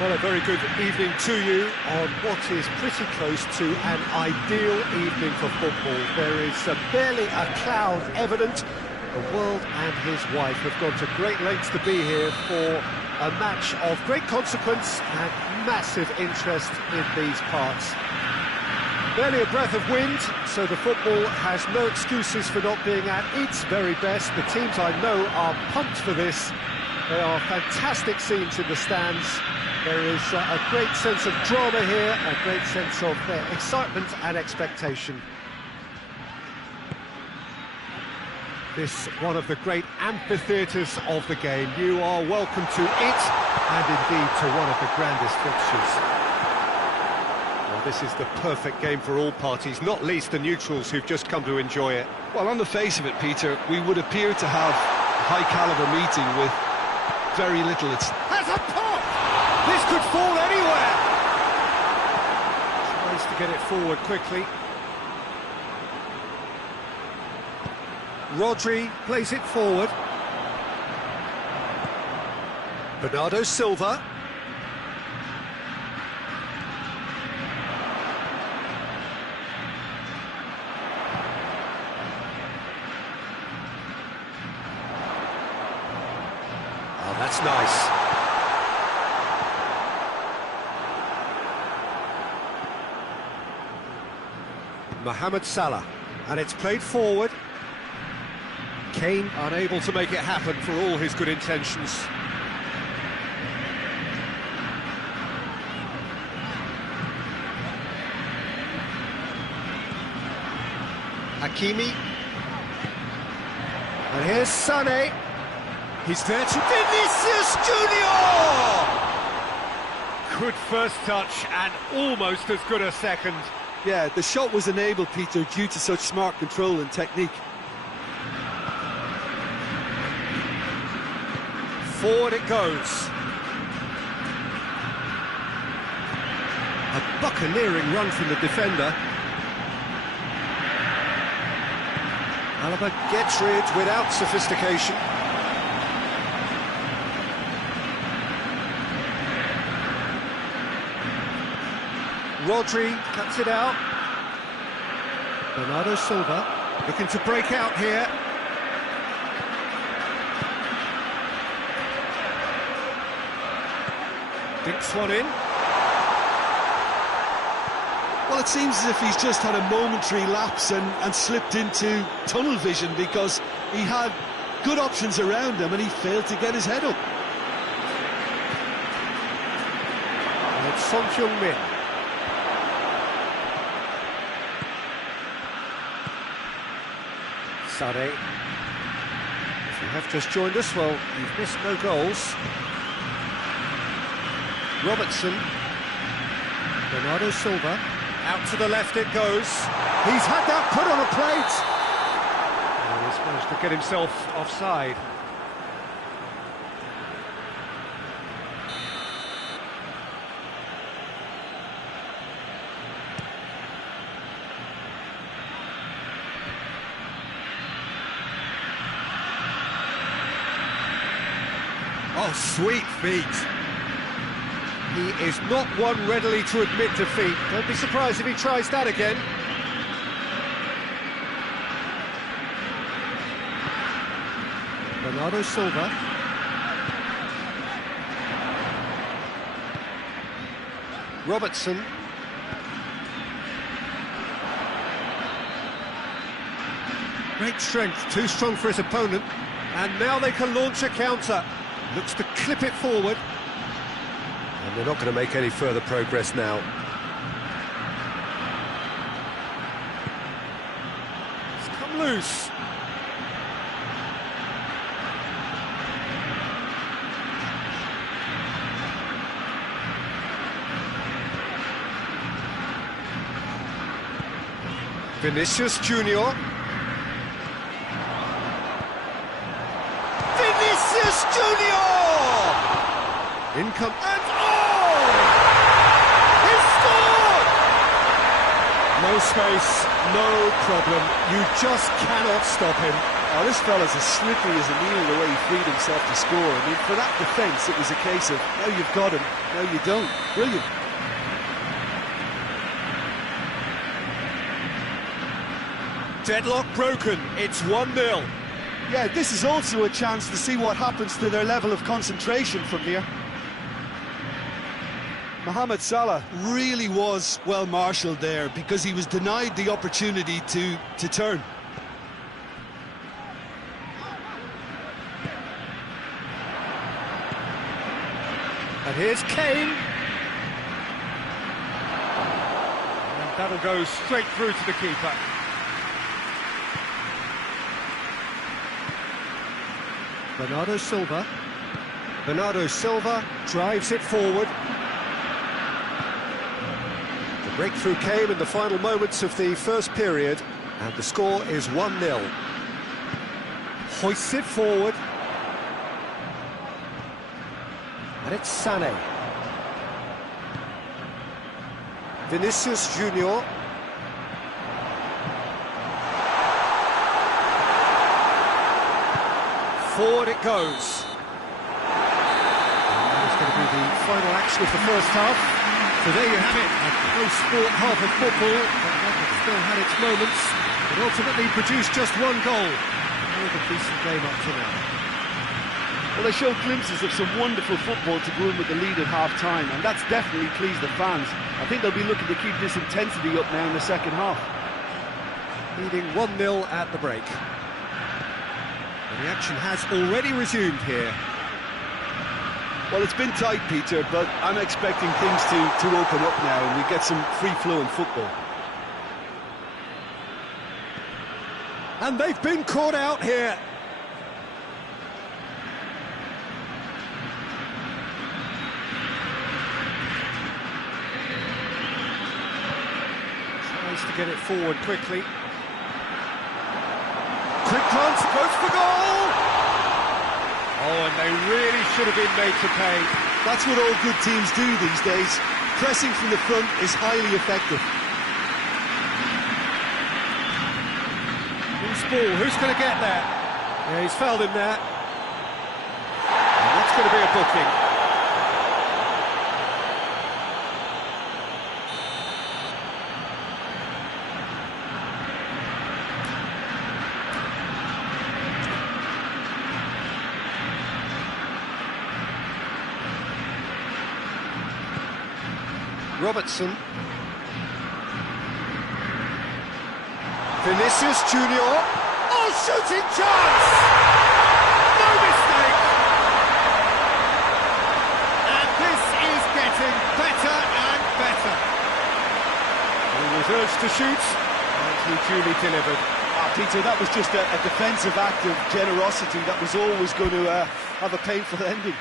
Well, a very good evening to you on what is pretty close to an ideal evening for football. There is barely a cloud evident. The world and his wife have gone to great lengths to be here for a match of great consequence and massive interest in these parts. Barely a breath of wind, so the football has no excuses for not being at its very best. The teams I know are pumped for this. There are fantastic scenes in the stands. There is a great sense of drama here, a great sense of excitement and expectation. This one of the great amphitheatres of the game. You are welcome to it, and indeed to one of the grandest fixtures. Well, this is the perfect game for all parties, not least the neutrals who've just come to enjoy it. Well, on the face of it, Peter, we would appear to have a high-caliber meeting with very little. Has a pop! This could fall anywhere! Tries to get it forward quickly. Rodri plays it forward. Bernardo Silva. Oh, that's nice. Mohamed Salah, and it's played forward. Kane unable to make it happen for all his good intentions. Hakimi. And here's Sané. He's there to Vinicius Junior! Good first touch and almost as good a second. Yeah, the shot was enabled, Peter, due to such smart control and technique. Forward it goes. A buccaneering run from the defender. Alaba gets rid without sophistication. Rodri cuts it out. Bernardo Silva looking to break out here. Dinks one in. Well, it seems as if he's just had a momentary lapse and slipped into tunnel vision, because he had good options around him and he failed to get his head up. And it's Son Heung-min. Sané. If you have just joined us, well, you've missed no goals. Robertson. Bernardo Silva. Out to the left it goes. He's had that put on a plate. And he's managed to get himself offside. Oh, sweet feet. He is not one readily to admit defeat. Don't be surprised if he tries that again. Bernardo Silva. Robertson. Great strength, too strong for his opponent. And now they can launch a counter. Looks to clip it forward. And they're not going to make any further progress now. It's come loose. Vinicius Junior. Vinicius Junior! Income and he scored! No space, no problem. You just cannot stop him. Oh, this fella's as slippery as a needle the way he freed himself to score. I mean, for that defence, it was a case of, now you've got him, now you don't. Brilliant. Deadlock broken, it's 1-0. Yeah, this is also a chance to see what happens to their level of concentration from here. Mohamed Salah really was well marshalled there, because he was denied the opportunity to turn. And here's Kane. And that'll go straight through to the keeper. Bernardo Silva. Bernardo Silva drives it forward. The breakthrough came in the final moments of the first period, and the score is 1-0. Hoists it forward. And it's Sané. Vinicius Junior. Forward it goes. And that's going to be the final action of the first half. So there you have it, a close sport half of football, but one that still had its moments, but ultimately produced just one goal. More of a decent game up to now. Well, they showed glimpses of some wonderful football to go in with the lead at half-time, and that's definitely pleased the fans. I think they'll be looking to keep this intensity up now in the second half. leading 1-0 at the break. And the action has already resumed here. Well, it's been tight, Peter, but I'm expecting things to open up now and we get some free-flowing football. And they've been caught out here. Tries to get it forward quickly. Quick glance, goes for goal! Oh, and they really should have been made to pay. That's what all good teams do these days. Pressing from the front is highly effective. Who's ball? Who's going to get there? Yeah, he's fouled him there. And that's going to be a booking. Robertson. Vinicius Junior. Oh, shooting chance! No mistake! And this is getting better and better. He was urged to shoot, and he duly delivered. Peter, that was just a defensive act of generosity that was always going to have a painful ending.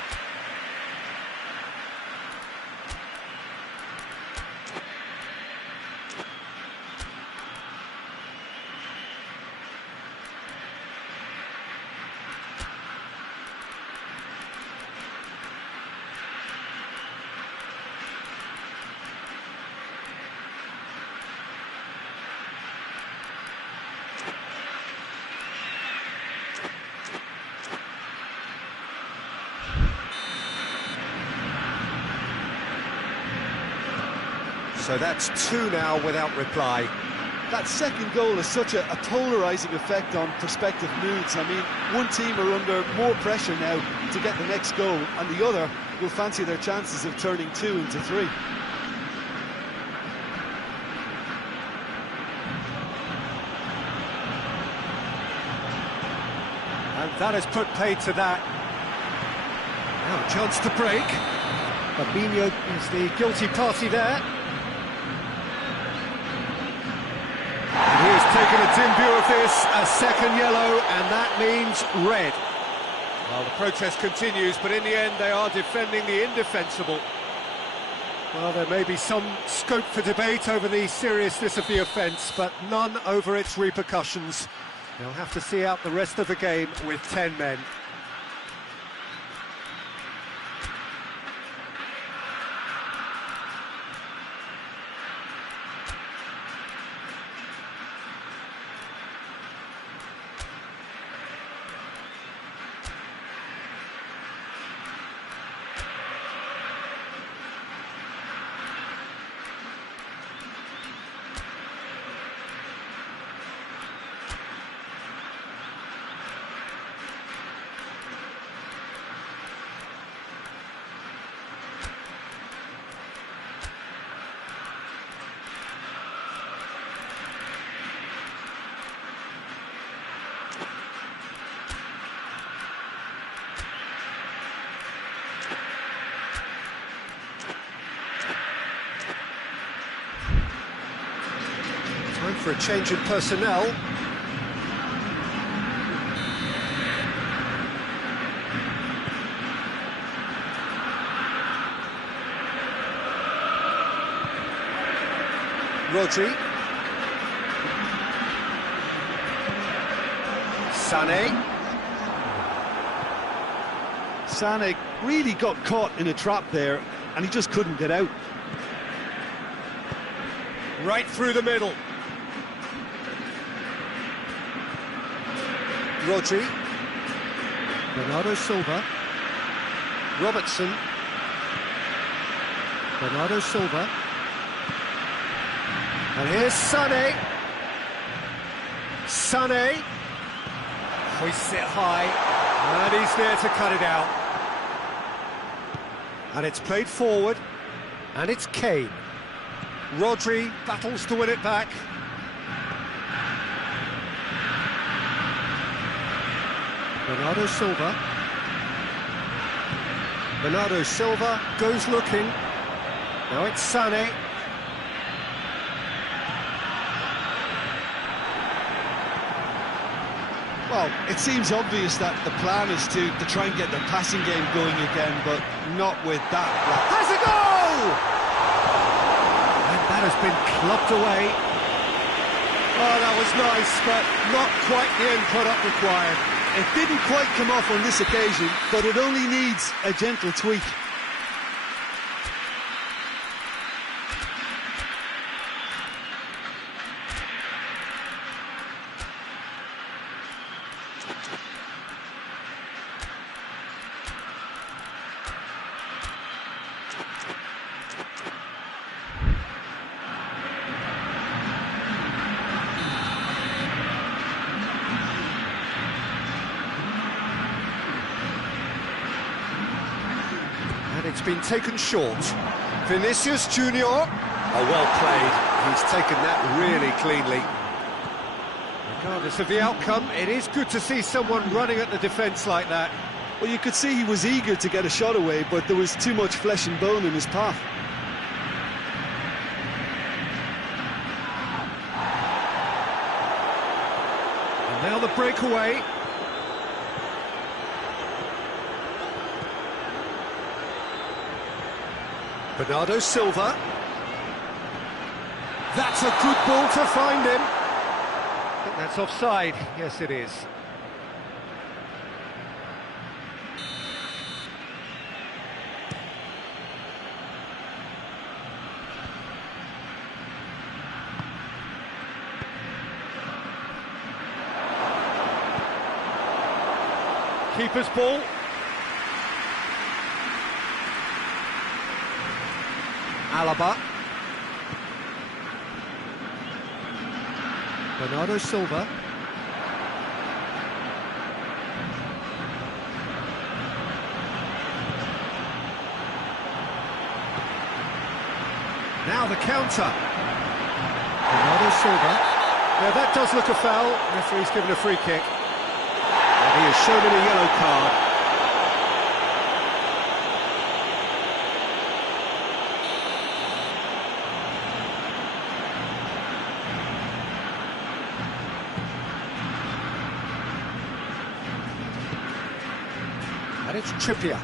So that's 2 now without reply. That second goal has such a polarising effect on prospective moods. I mean, one team are under more pressure now to get the next goal, and the other will fancy their chances of turning 2 into 3. And that has put paid to that. Now a chance to break. Fabinho is the guilty party there. And he has taken a dim view of this, a second yellow, and that means red. Well, the protest continues, but in the end they are defending the indefensible. Well, there may be some scope for debate over the seriousness of the offence, but none over its repercussions. They'll have to see out the rest of the game with 10 men. Time for a change in personnel. Rodri. Sané really got caught in a trap there, and he just couldn't get out. Right through the middle. Rodri. Bernardo Silva. Robertson. Bernardo Silva. And here's Sané. Sané. Hoists it high. And he's there to cut it out. And it's played forward. And it's Kane. Rodri battles to win it back. Bernardo Silva. Bernardo Silva goes looking. Now it's Sané. Well, it seems obvious that the plan is to try and get the passing game going again, but not with that. Has a goal! And that has been clubbed away. Oh, that was nice, but not quite the end product required. It didn't quite come off on this occasion, but it only needs a gentle tweak. It's been taken short. Vinicius Junior. Oh, well played. He's taken that really cleanly. Regardless of the outcome, it is good to see someone running at the defence like that. Well, you could see he was eager to get a shot away, but there was too much flesh and bone in his path. And now the breakaway. Bernardo Silva. That's a good ball to find him. I think that's offside. Yes, it is. Keeper's ball. Alaba. Bernardo Silva. Now the counter. Bernardo Silva. Now that does look a foul. Referee's given a free kick. And he has shown him a yellow card. And it's Trippier.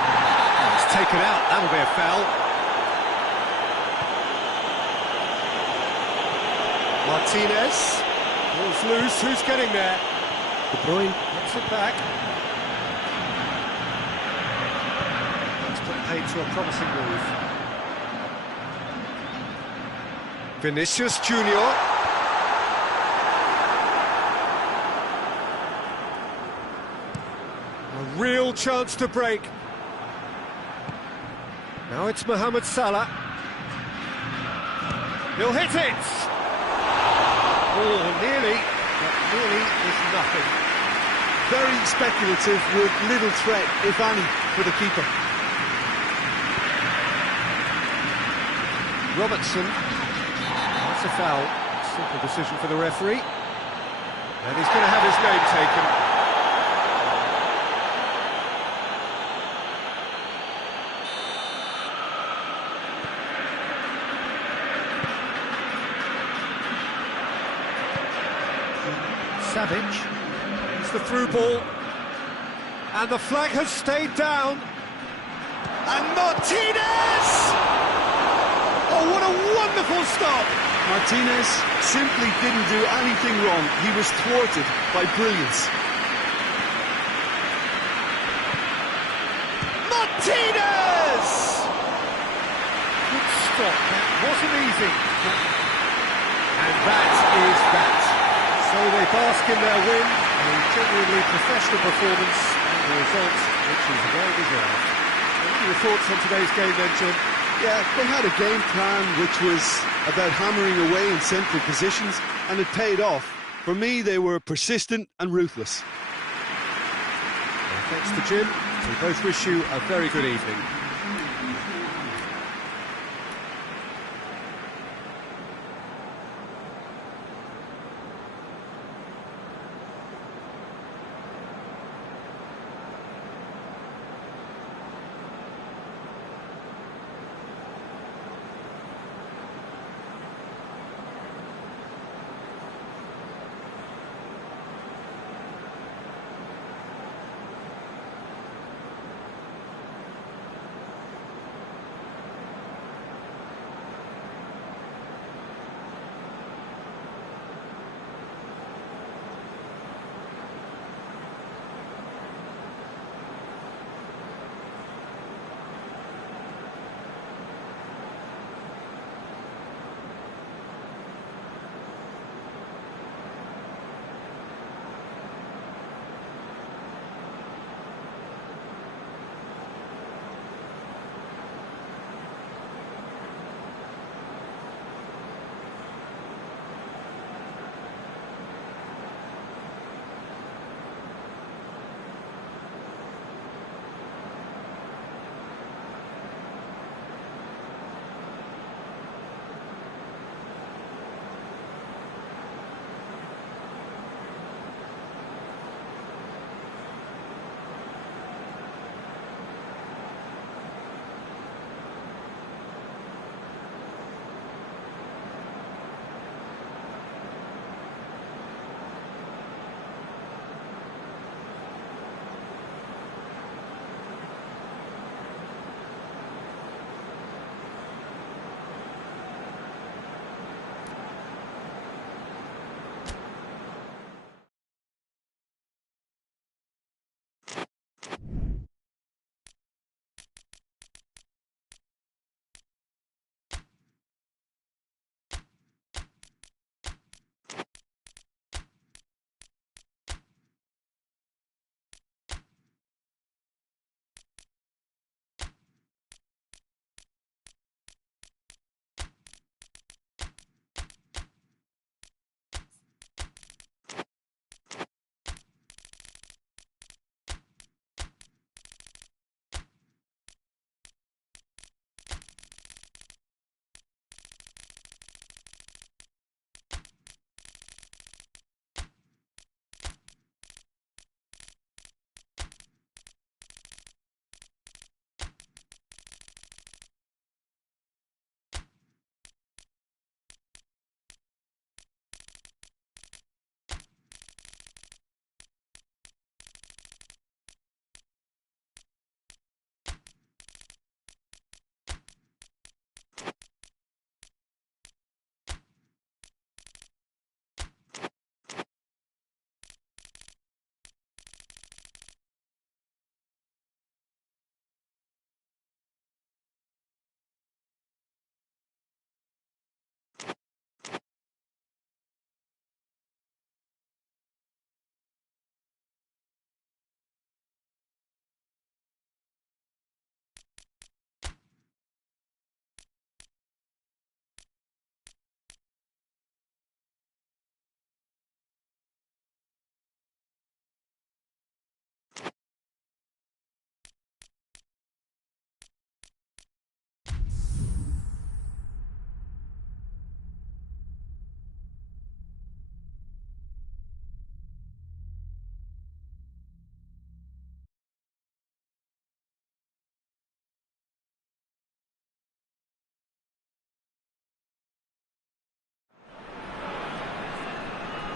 Oh, it's taken out, that'll be a foul. Martinez. Ball's loose, who's getting there? De Bruyne gets it back. That's put paid to a promising move. Vinicius Junior. A real chance to break. Now it's Mohamed Salah. He'll hit it! Oh, nearly, but nearly is nothing. Very speculative with little threat, if any, for the keeper. Robertson. That's a foul. Simple decision for the referee. And he's going to have his name taken. Savage, it's the through ball, and the flag has stayed down, and Martinez! Oh, what a wonderful stop! Martinez simply didn't do anything wrong. He was thwarted by brilliance. Martinez! Good stop, that wasn't easy. And that is that. So they bask in their win, a genuinely professional performance, and the result, which is well deserved. What are your thoughts on today's game then, Jim? Yeah, they had a game plan which was about hammering away in central positions, and it paid off. For me, they were persistent and ruthless. Well, thanks to Jim. We both wish you a very good evening.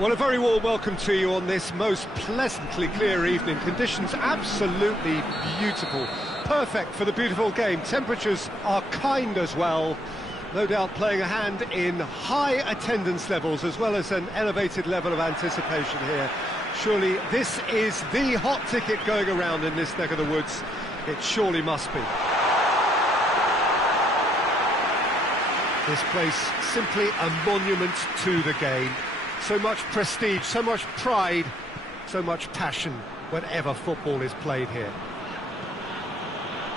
Well, a very warm welcome to you on this most pleasantly clear evening. Conditions absolutely beautiful. Perfect for the beautiful game. Temperatures are kind as well. No doubt playing a hand in high attendance levels as well as an elevated level of anticipation here. Surely this is the hot ticket going around in this neck of the woods. It surely must be. This place simply a monument to the game. So much prestige, so much pride, so much passion whenever football is played here.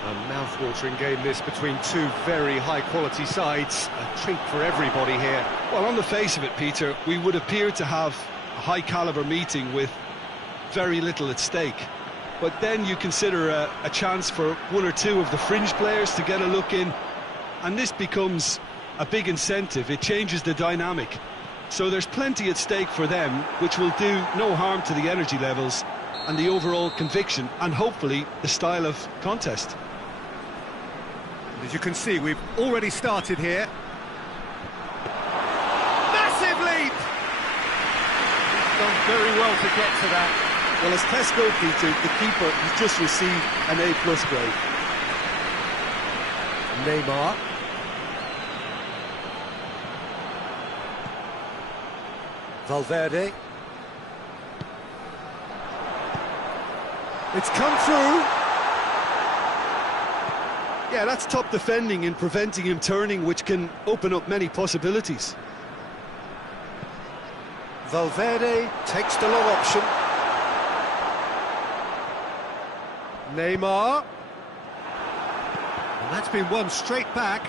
A mouth-watering game this between two very high-quality sides. A treat for everybody here. Well, on the face of it, Peter, we would appear to have a high-caliber meeting with very little at stake. But then you consider a chance for one or two of the fringe players to get a look in, and this becomes a big incentive. It changes the dynamic. So there's plenty at stake for them, which will do no harm to the energy levels and the overall conviction, and hopefully the style of contest. As you can see, we've already started here. Massive leap! He's done very well to get to that. Well, as test goal, Peter, the keeper has just received an A+ grade. Neymar. Valverde. It's come through. Yeah, that's top defending and preventing him turning, which can open up many possibilities. Valverde takes the long option. Neymar. And that's been won straight back.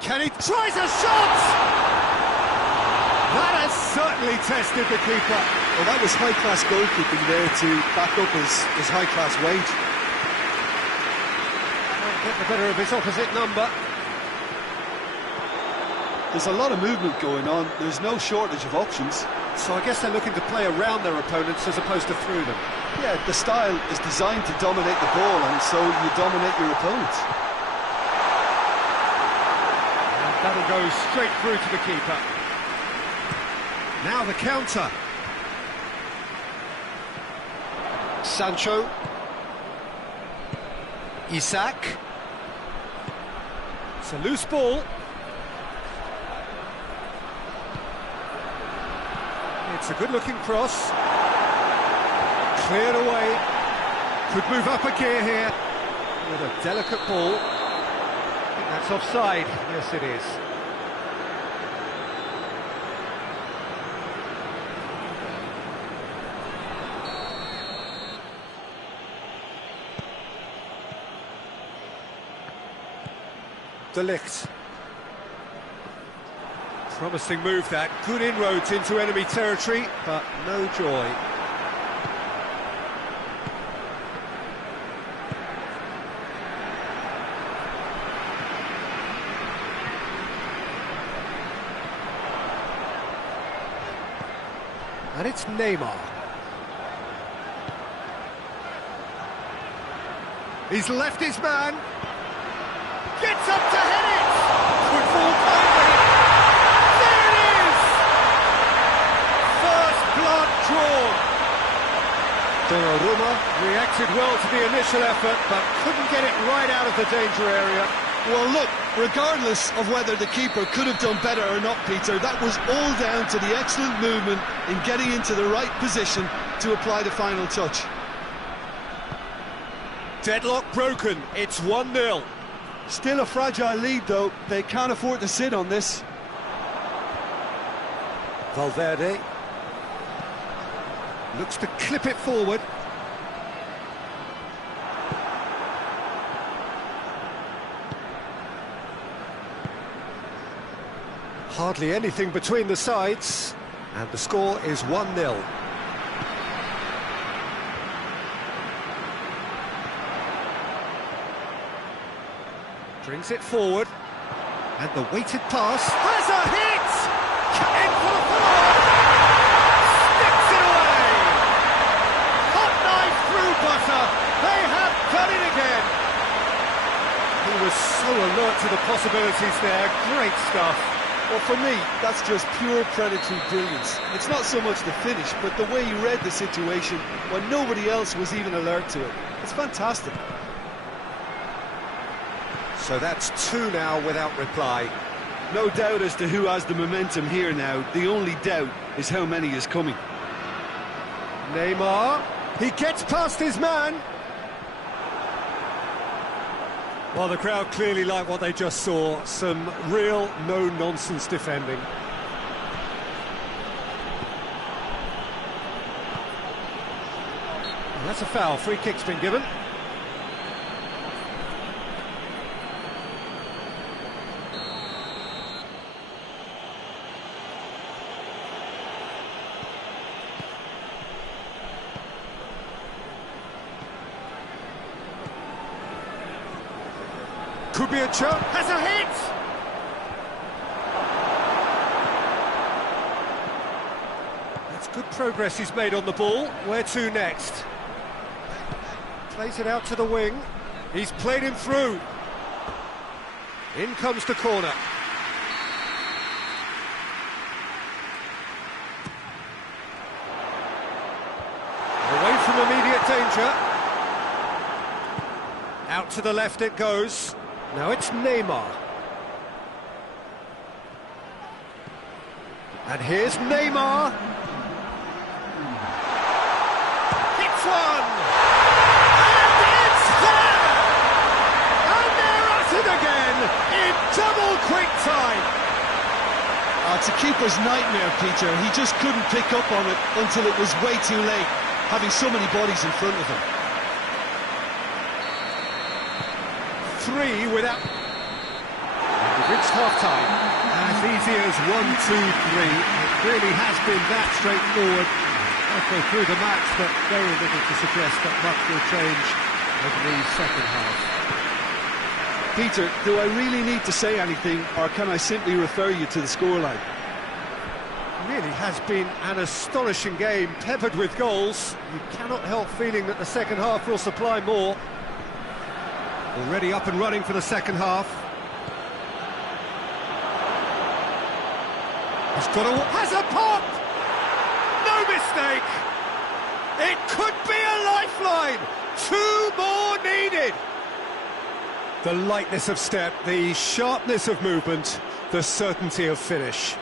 Can he... Tries a shot! That has certainly tested the keeper. Well, that was high-class goalkeeping there to back up his high-class wage. Get the better of his opposite number. There's a lot of movement going on. There's no shortage of options. So I guess they're looking to play around their opponents as opposed to through them. Yeah, the style is designed to dominate the ball, and so you dominate your opponents. And that'll go straight through to the keeper. Now the counter. Sancho. Isak. It's a loose ball. It's a good-looking cross. Cleared away. Could move up a gear here. With a delicate ball. I think that's offside. Yes, it is. De Ligt. Promising move that. Good inroads into enemy territory, but no joy. And it's Neymar. He's left his man. Gets up to head it! Good ball played for him. There it is! First blood drawn. Donnarumma reacted well to the initial effort, but couldn't get it right out of the danger area. Well, look, regardless of whether the keeper could have done better or not, Peter, that was all down to the excellent movement in getting into the right position to apply the final touch. Deadlock broken. It's 1-0. Still a fragile lead, though. They can't afford to sit on this. Valverde looks to clip it forward. Hardly anything between the sides, and the score is 1-0. Brings it forward, and the weighted pass has a hit! In for the forward! Sticks it away! Hot knife through butter! They have done it again! He was so alert to the possibilities there, great stuff. Well, for me, that's just pure predatory brilliance. It's not so much the finish, but the way he read the situation when nobody else was even alert to it. It's fantastic. So that's two now without reply. No doubt as to who has the momentum here now. The only doubt is how many is coming. Neymar, he gets past his man. Well, the crowd clearly like what they just saw. Some real no-nonsense defending. And that's a foul. Free kick's been given. Kubica has a hit! That's good progress he's made on the ball. Where to next? Plays it out to the wing. He's played him through. In comes the corner. Away from immediate danger. Out to the left it goes. Now it's Neymar. And here's Neymar. Hits one! And it's there! And they're at it again in double quick time. It's a keeper's nightmare, Peter. He just couldn't pick up on it until it was way too late, having so many bodies in front of him. Three without... And we've reached half-time. As easy as 1, 2, 3. It really has been that straightforward. Halfway through the match, but very little to suggest that much will change over the second half. Peter, do I really need to say anything, or can I simply refer you to the scoreline? It really has been an astonishing game, peppered with goals. You cannot help feeling that the second half will supply more. Already up and running for the second half. Has a pop! No mistake! It could be a lifeline! 2 more needed! The lightness of step, the sharpness of movement, the certainty of finish.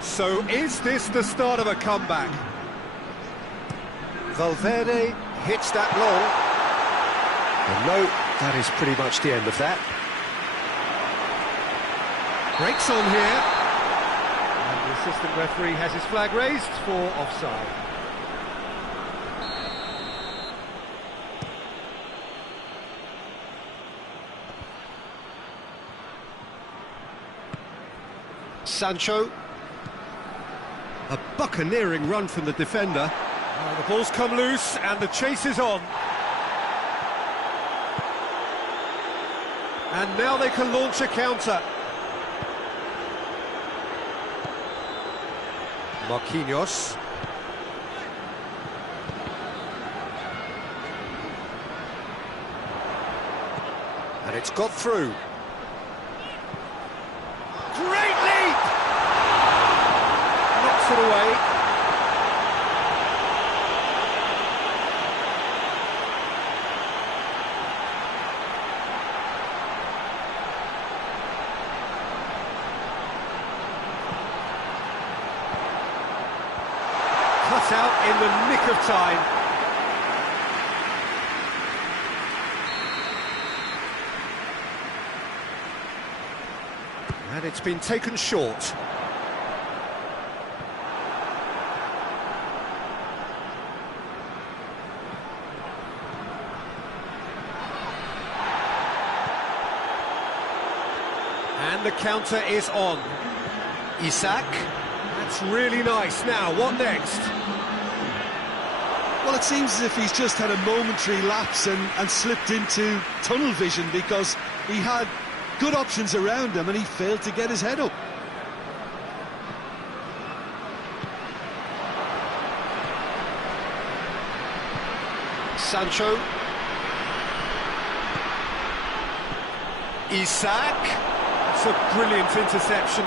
So is this the start of a comeback? Valverde hits that long. And no, that is pretty much the end of that. Breaks on here. And the assistant referee has his flag raised for offside. Sancho. A buccaneering run from the defender. The ball's come loose and the chase is on. And now they can launch a counter. Marquinhos. And it's got through. Great leap! Knocks it away. Cut out in the nick of time. And it's been taken short. And the counter is on. Isak. That's really nice. Now, what next? Well, it seems as if he's just had a momentary lapse and slipped into tunnel vision, because he had good options around him and he failed to get his head up. Sancho. Isak. It's a brilliant interception.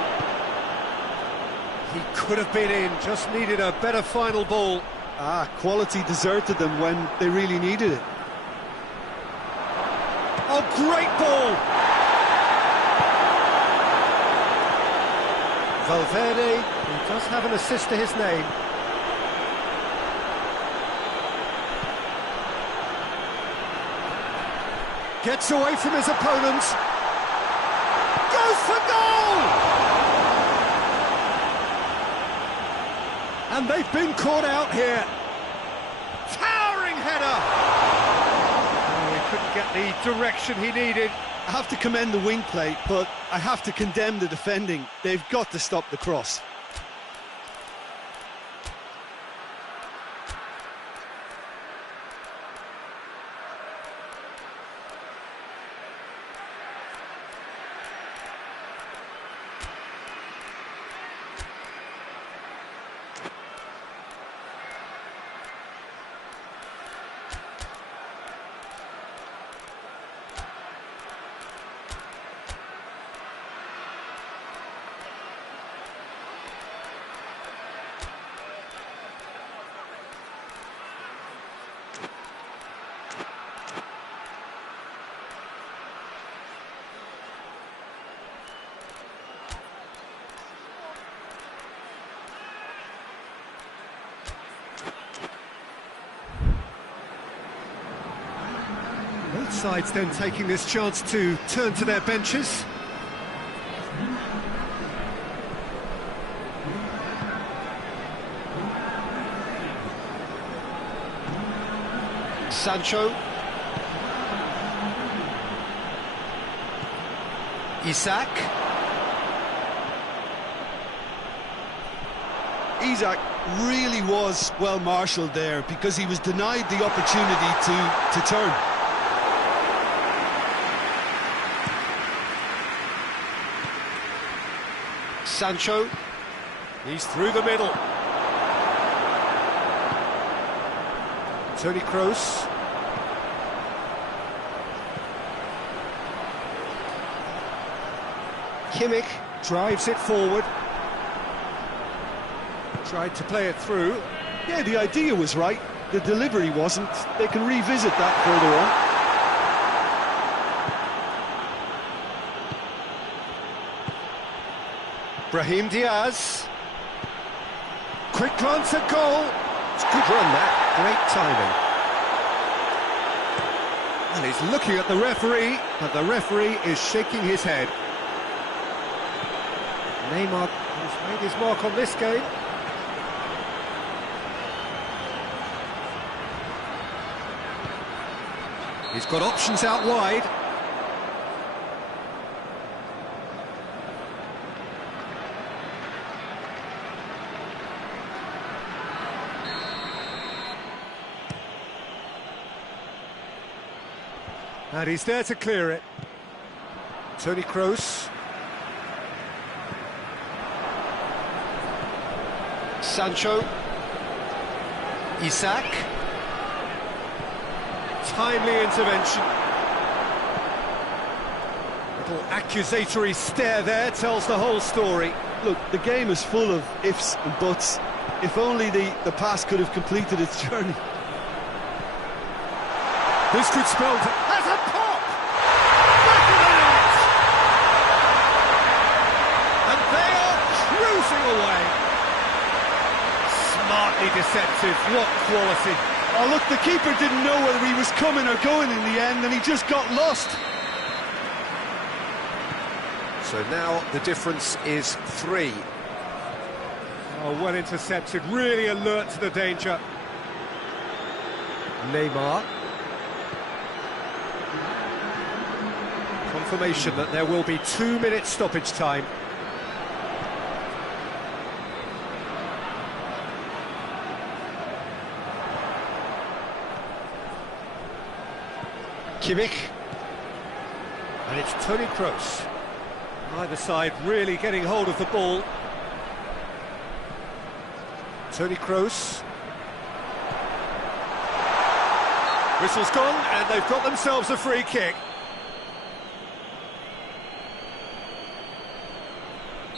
He could have been in, just needed a better final ball. Quality deserted them when they really needed it. Oh, great ball! Valverde, he does have an assist to his name. Gets away from his opponent. Goes for goal! And they've been caught out here. Towering header! Oh, he couldn't get the direction he needed. I have to commend the wing play, but I have to condemn the defending. They've got to stop the cross. Both sides then taking this chance to turn to their benches. Sancho. Isak. Isak really was well marshalled there because he was denied the opportunity to turn. Sancho, he's through the middle. Toni Kroos. Kimmich drives it forward. Tried to play it through. Yeah, the idea was right. The delivery wasn't. They can revisit that further on. Brahim Diaz. Quick glance at goal. It's a good run, that. Great timing. And he's looking at the referee, but the referee is shaking his head. Neymar has made his mark on this game. He's got options out wide. And he's there to clear it. Toni Kroos. Sancho. Isak. Timely intervention. Little accusatory stare there tells the whole story. Look, the game is full of ifs and buts. If only the pass could have completed its journey. This could spell... Has a pop! Back of the net! And they are cruising away. Smartly deceptive, what quality. Oh, look, the keeper didn't know whether he was coming or going in the end, and he just got lost. So now the difference is 3. Oh, well intercepted, really alert to the danger. Neymar. Confirmation that there will be 2-minute stoppage time. Kimmich. And it's Toni Kroos. Either side really getting hold of the ball. Toni Kroos. Whistle's gone, and they've got themselves a free kick.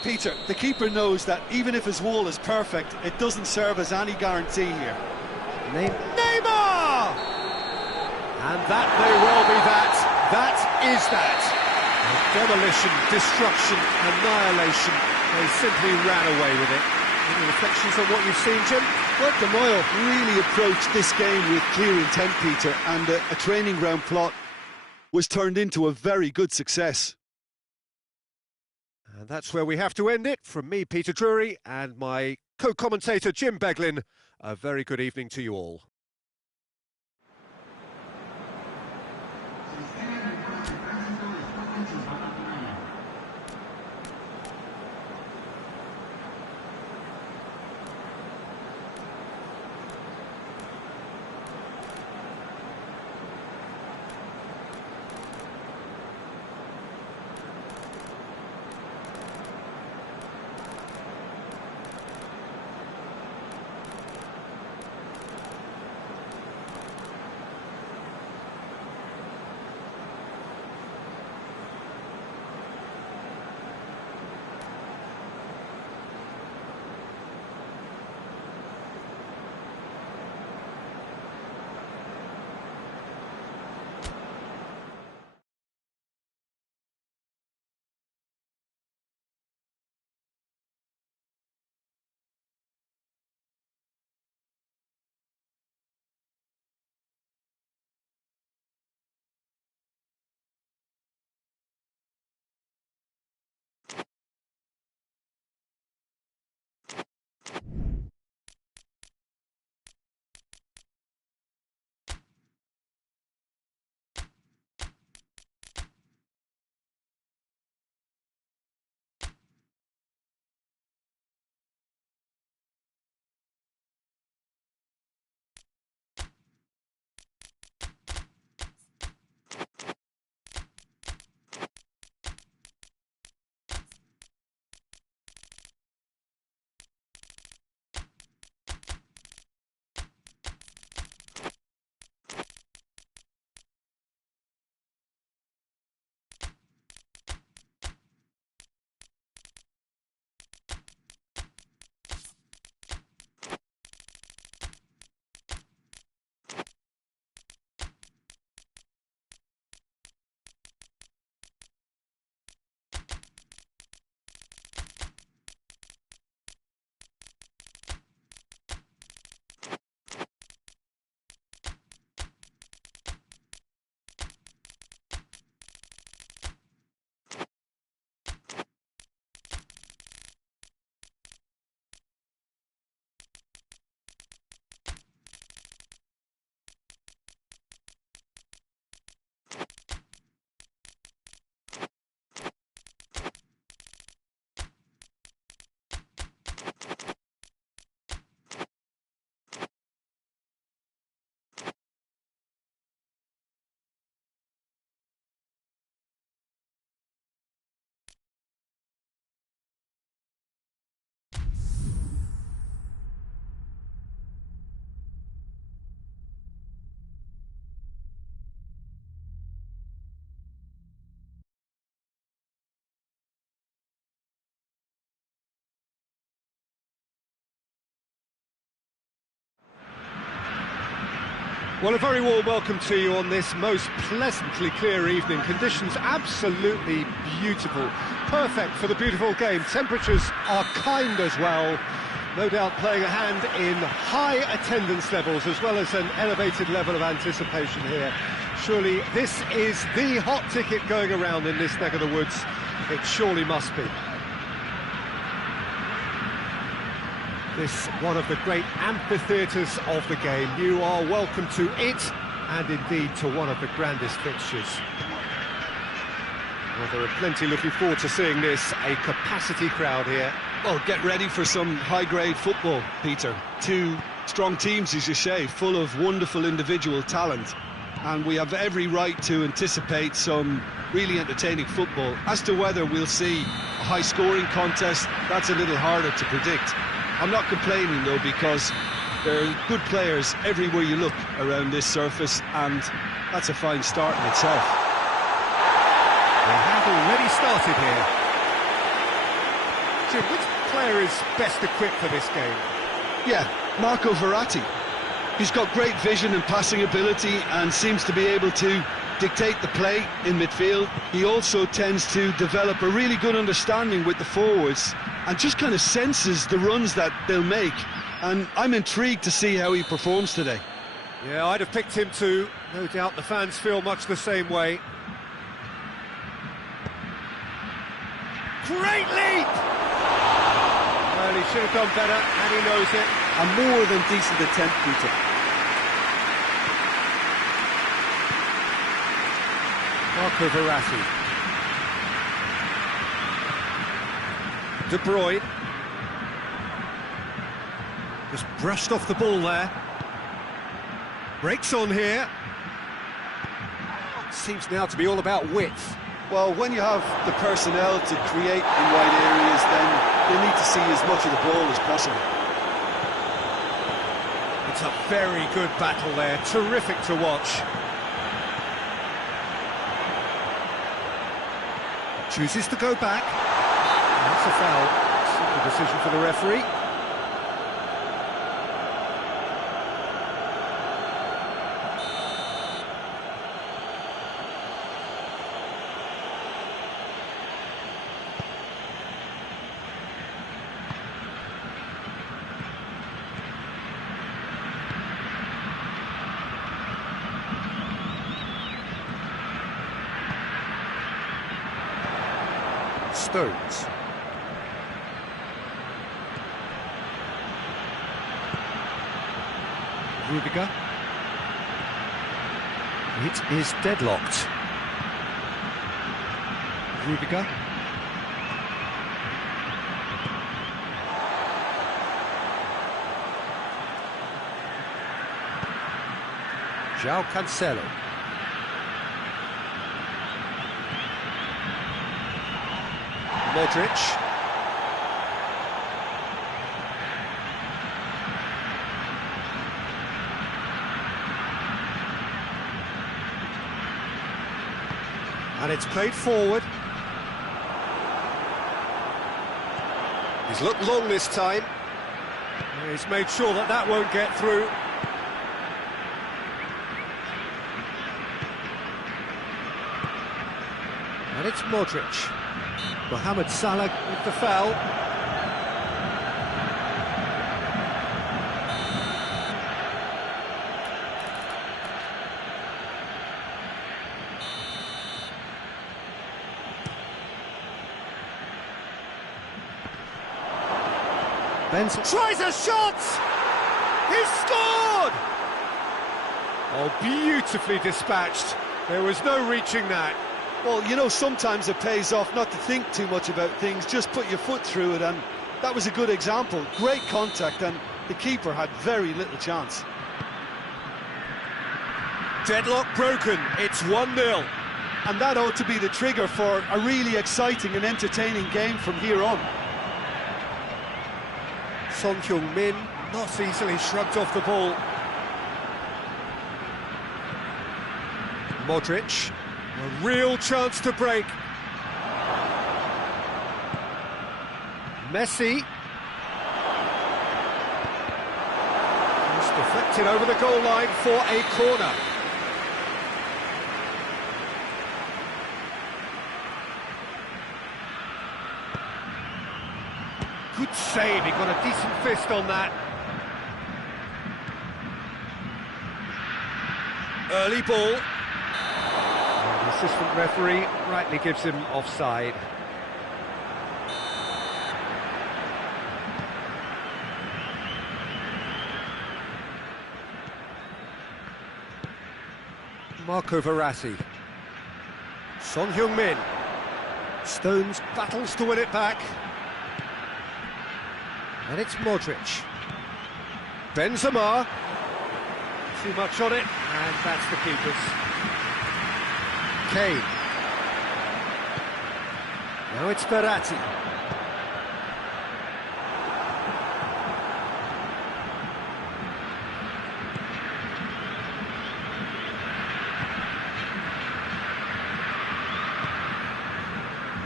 Peter, the keeper knows that even if his wall is perfect, it doesn't serve as any guarantee here. Neymar! And that may well be that. That is that. Demolition, destruction, annihilation. They simply ran away with it. Any reflections on what you've seen, Jim? Well, De Mayo really approached this game with clear intent, Peter, and a training ground plot was turned into a very good success. And that's where we have to end it. From me, Peter Drury, and my co-commentator, Jim Beglin, a very good evening to you all. Well, a very warm welcome to you on this most pleasantly clear evening. Conditions absolutely beautiful. Perfect for the beautiful game. Temperatures are kind as well. No doubt playing a hand in high attendance levels as well as an elevated level of anticipation here. Surely this is the hot ticket going around in this neck of the woods. It surely must be. This one of the great amphitheatres of the game. You are welcome to it, and indeed to one of the grandest fixtures. Well, there are plenty looking forward to seeing this. A capacity crowd here. Well, get ready for some high-grade football, Peter. Two strong teams, as you say, full of wonderful individual talent. And we have every right to anticipate some really entertaining football. As to whether we'll see a high-scoring contest, that's a little harder to predict. I'm not complaining, though, because There are good players everywhere you look around this surface, and that's a fine start in itself. They have already started here. Jim, which player is best equipped for this game? Yeah, Marco Verratti. He's got great vision and passing ability and seems to be able to dictate the play in midfield. He also tends to develop a really good understanding with the forwards and just kind of senses the runs that they'll make. And I'm intrigued to see how he performs today. Yeah, I'd have picked him too. No doubt the fans feel much the same way. Great leap! Well, he should have done better, and he knows it. A more than decent attempt, Peter. Marco Verratti. De Bruyne. Just brushed off the ball there. Breaks on here. Seems now to be all about width. Well, when you have the personnel to create in wide areas, then they need to see as much of the ball as possible. It's a very good battle there. Terrific to watch. Chooses to go back. That's a foul. Simple decision for the referee. Stones. Rudiger. It is deadlocked. Rudiger. João Cancelo. Modric. And it's played forward. He's looked long this time. He's made sure that that won't get through. And it's Modric. Mohamed Salah with the foul. Benson tries a shot! He's scored! Oh, beautifully dispatched. There was no reaching that. Well, you know, sometimes it pays off not to think too much about things, just put your foot through it, and that was a good example. Great contact, and the keeper had very little chance. Deadlock broken, it's 1-0. And that ought to be the trigger for a really exciting and entertaining game from here on. Son Heung-min not easily shrugged off the ball. Modric. A real chance to break. Messi. Just deflected over the goal line for a corner. Good save, he got a decent fist on that. Early ball. The assistant referee rightly gives him offside. Marco Verratti. Son Heung-min. Stones battles to win it back. And it's Modric. Benzema. Too much on it, and that's the keeper's. Kane. Now it's Verratti.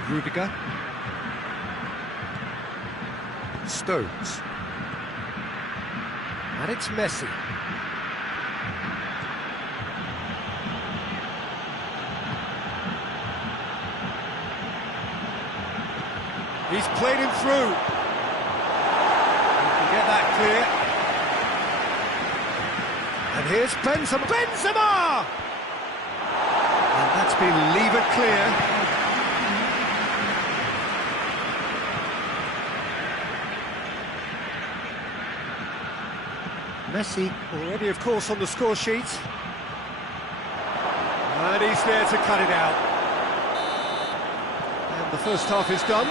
Rudiger. Stones. And it's Messi. He's played him through. You can get that clear. And here's Benzema. Benzema! And that's been levered clear. Messi already, of course, on the score sheet. And he's there to cut it out. And the first half is done.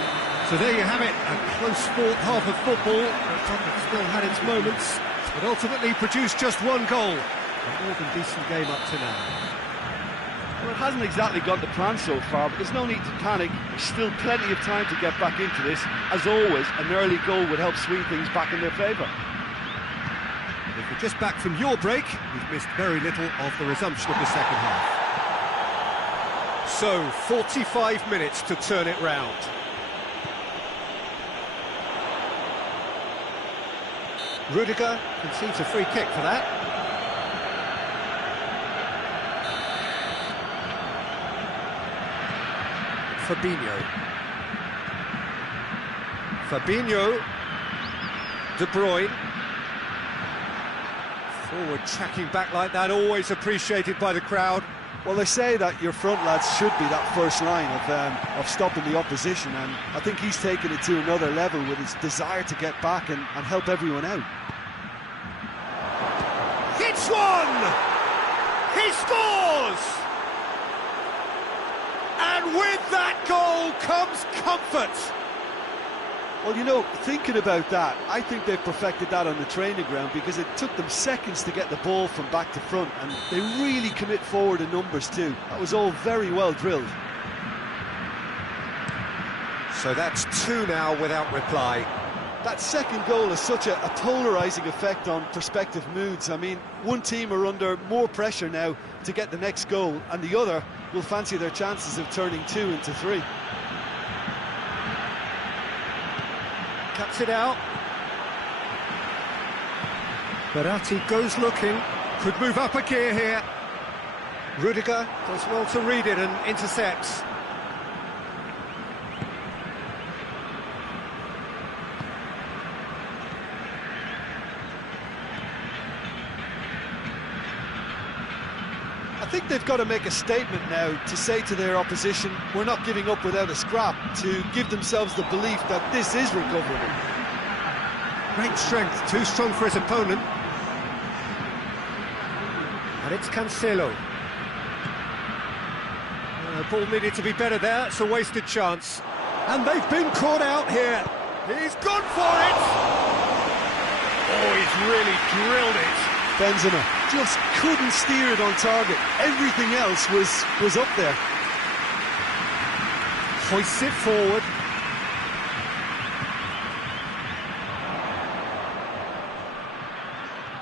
So there you have it, a close-fought half of football. It still had its moments, but ultimately produced just one goal. A more than decent game up to now. Well, it hasn't exactly got the plan so far, but there's no need to panic. There's still plenty of time to get back into this. As always, an early goal would help swing things back in their favour. If you're just back from your break, you've missed very little of the resumption of the second half. So, 45 minutes to turn it round. Rudiger concedes a free kick for that. Fabinho. De Bruyne. Forward tracking back like that, always appreciated by the crowd. Well, they say that your front lads should be that first line of stopping the opposition, and I think he's taken it to another level with his desire to get back and help everyone out. Hits one! He scores! And with that goal comes comfort. Well, you know, thinking about that, I think they've perfected that on the training ground because it took them seconds to get the ball from back to front, and they really commit forward in numbers too. That was all very well drilled. So that's two now without reply. That second goal has such a polarising effect on prospective moods. I mean, one team are under more pressure now to get the next goal, and the other will fancy their chances of turning 2 into 3. Cuts it out. Verratti goes looking. Could move up a gear here. Rudiger does well to read it and intercepts. I think they've got to make a statement now to say to their opposition, we're not giving up without a scrap, to give themselves the belief that this is recoverable. Great strength, too strong for his opponent. And it's Cancelo. The ball needed to be better there, it's a wasted chance. And they've been caught out here. He's gone for it! Oh, he's really drilled it. Benzema just couldn't steer it on target. Everything else was up there. Hoists it forward.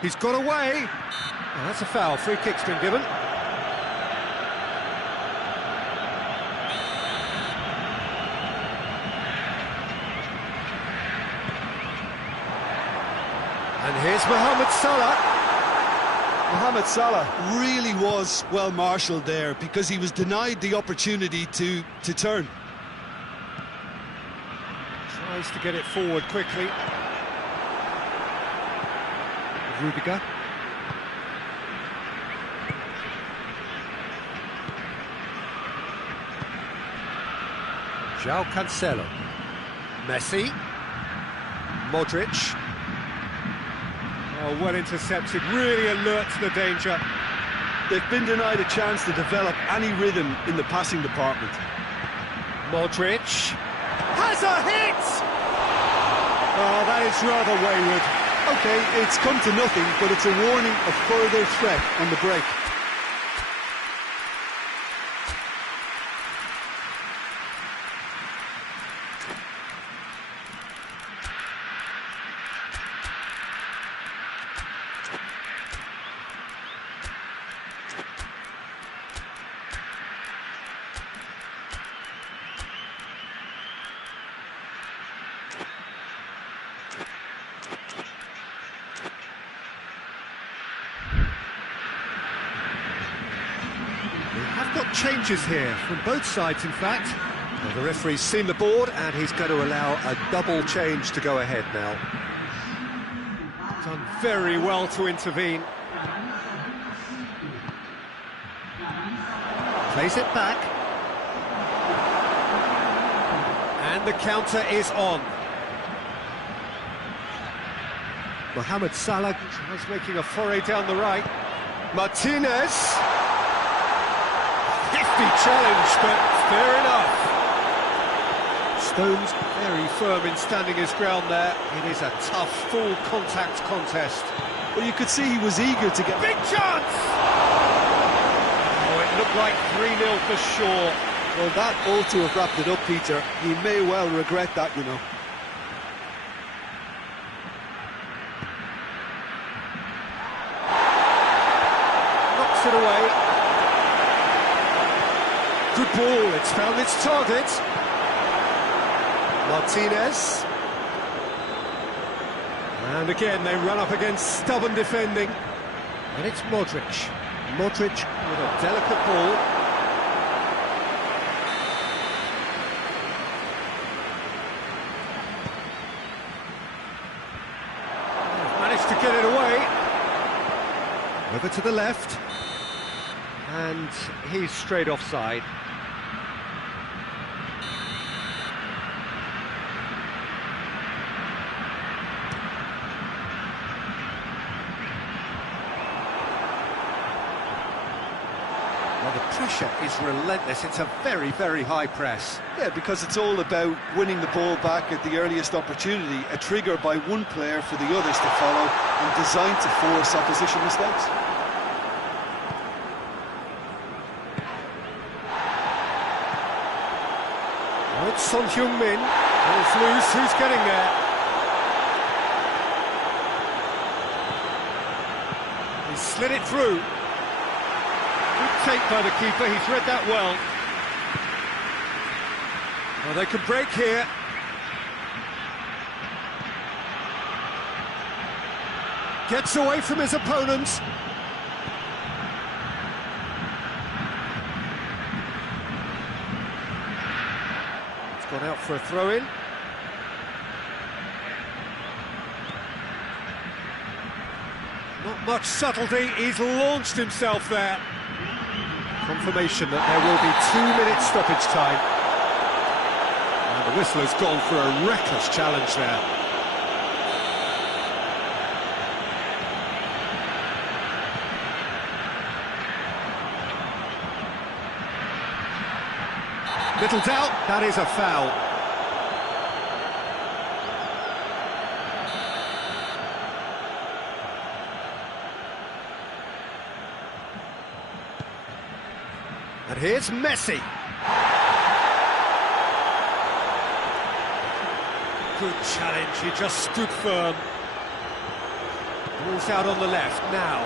He's got away. Oh, that's a foul. Free kick's been given. And here's Mohamed Salah. Mohamed Salah really was well marshalled there because he was denied the opportunity to turn. Tries to get it forward quickly. Rudiger. João Cancelo. Messi. Modric. Oh, well intercepted, really alert to the danger. They've been denied a chance to develop any rhythm in the passing department. Modric has a hit! Oh, that is rather wayward. OK, it's come to nothing, but it's a warning of further threat on the break. changes here, from both sides in fact. Well, the referee's seen the board and he's going to allow a double change to go ahead now. Done very well to intervene. Plays it back. And the counter is on. Mohamed Salah is making a foray down the right. Martinez. Hefty challenge, but fair enough. Stones very firm in standing his ground there. It is a tough, full contact contest. Well, you could see he was eager to get... Big chance! Oh, it looked like 3-0 for sure. Well, that ought to have wrapped it up, Peter. He may well regret that, you know. Knocks it away. Good ball, it's found its target. Martinez. And again, they run up against stubborn defending. And it's Modric. Modric with a delicate ball. Managed to get it away. Over to the left. And he's straight offside. Well, the pressure is relentless. It's a very, very high press. Yeah, because it's all about winning the ball back at the earliest opportunity, a trigger by one player for the others to follow, and designed to force opposition mistakes. Oh, it's Son Heung-min. Ball's loose. Who's getting there? He slid it through. Good take by the keeper, he's read that well. Well, they can break here. Gets away from his opponents. It's gone out for a throw-in. Not much subtlety, he's launched himself there. Confirmation that there will be 2 minutes stoppage time. And the whistle has gone for a reckless challenge there. Little doubt, that is a foul. And here's Messi. Good challenge, he just stood firm. Ball's out on the left now.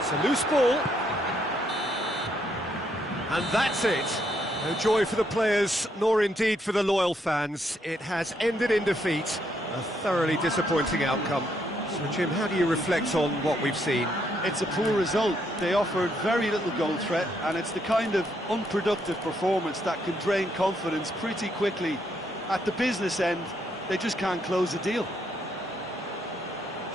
It's a loose ball. And that's it. No joy for the players, nor indeed for the loyal fans. It has ended in defeat. A thoroughly disappointing outcome. So, Jim, how do you reflect on what we've seen? It's a poor result. They offered very little goal threat, and it's the kind of unproductive performance that can drain confidence pretty quickly. At the business end, they just can't close a deal.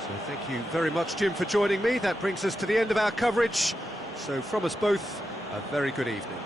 So thank you very much, Jim, for joining me. That brings us to the end of our coverage. So from us both, a very good evening.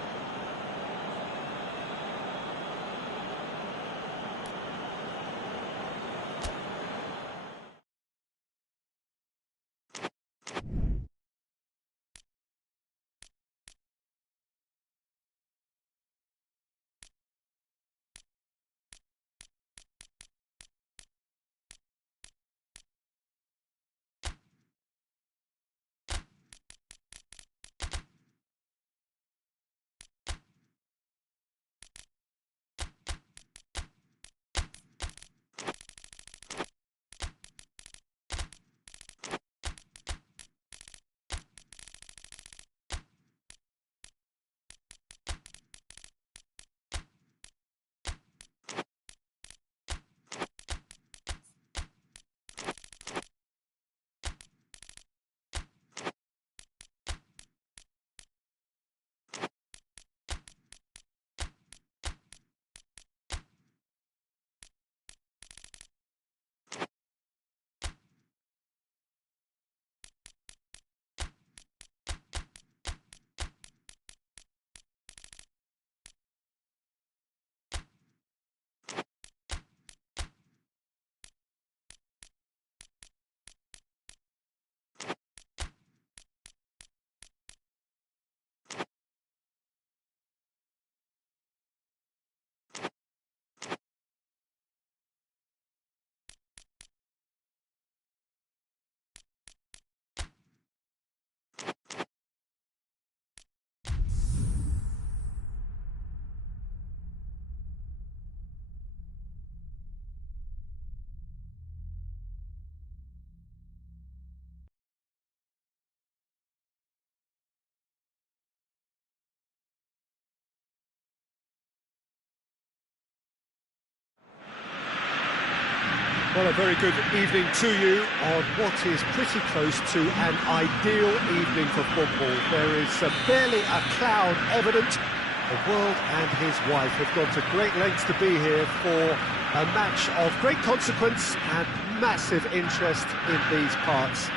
Well, a very good evening to you on what is pretty close to an ideal evening for football. There is barely a cloud evident. The world and his wife have gone to great lengths to be here for a match of great consequence and massive interest in these parts.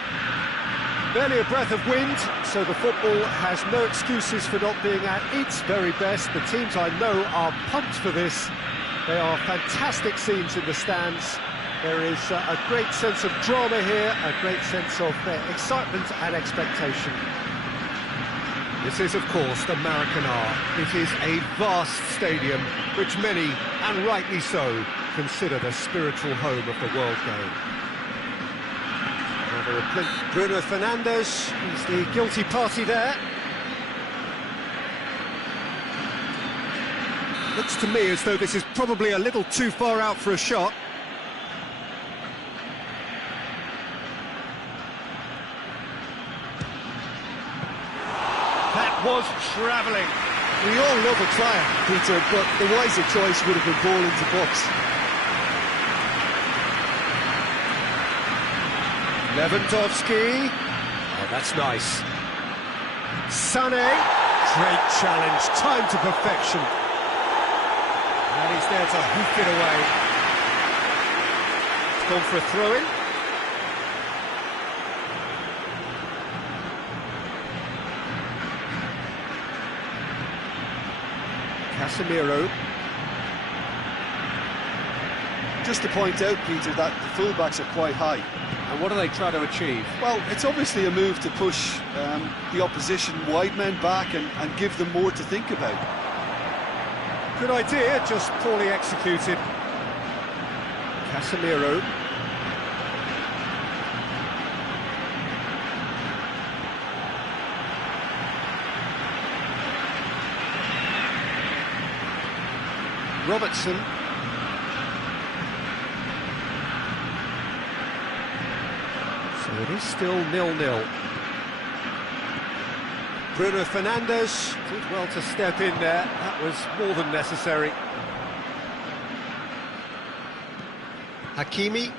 Barely a breath of wind, so the football has no excuses for not being at its very best. The teams I know are pumped for this. They are fantastic scenes in the stands. There is a great sense of drama here, a great sense of excitement and expectation. This is, of course, the Maracanã. It is a vast stadium, which many, and rightly so, consider the spiritual home of the world game. Bruno Fernandes, he's the guilty party there. Looks to me as though this is probably a little too far out for a shot. That was travelling. We all love a triumph, Peter, but the wiser choice would have been ball into box. Lewandowski. Oh, that's nice. Sané. Great challenge, time to perfection. And he's there to hoof it away. It's gone for a throw-in. Casemiro. Just to point out, Peter, that the fullbacks are quite high. And what are they trying to achieve? Well, it's obviously a move to push the opposition wide men back and give them more to think about. Good idea, just poorly executed. Casemiro. Robertson. So it is still 0-0. Bruno Fernandes did well to step in there. That was more than necessary. Hakimi.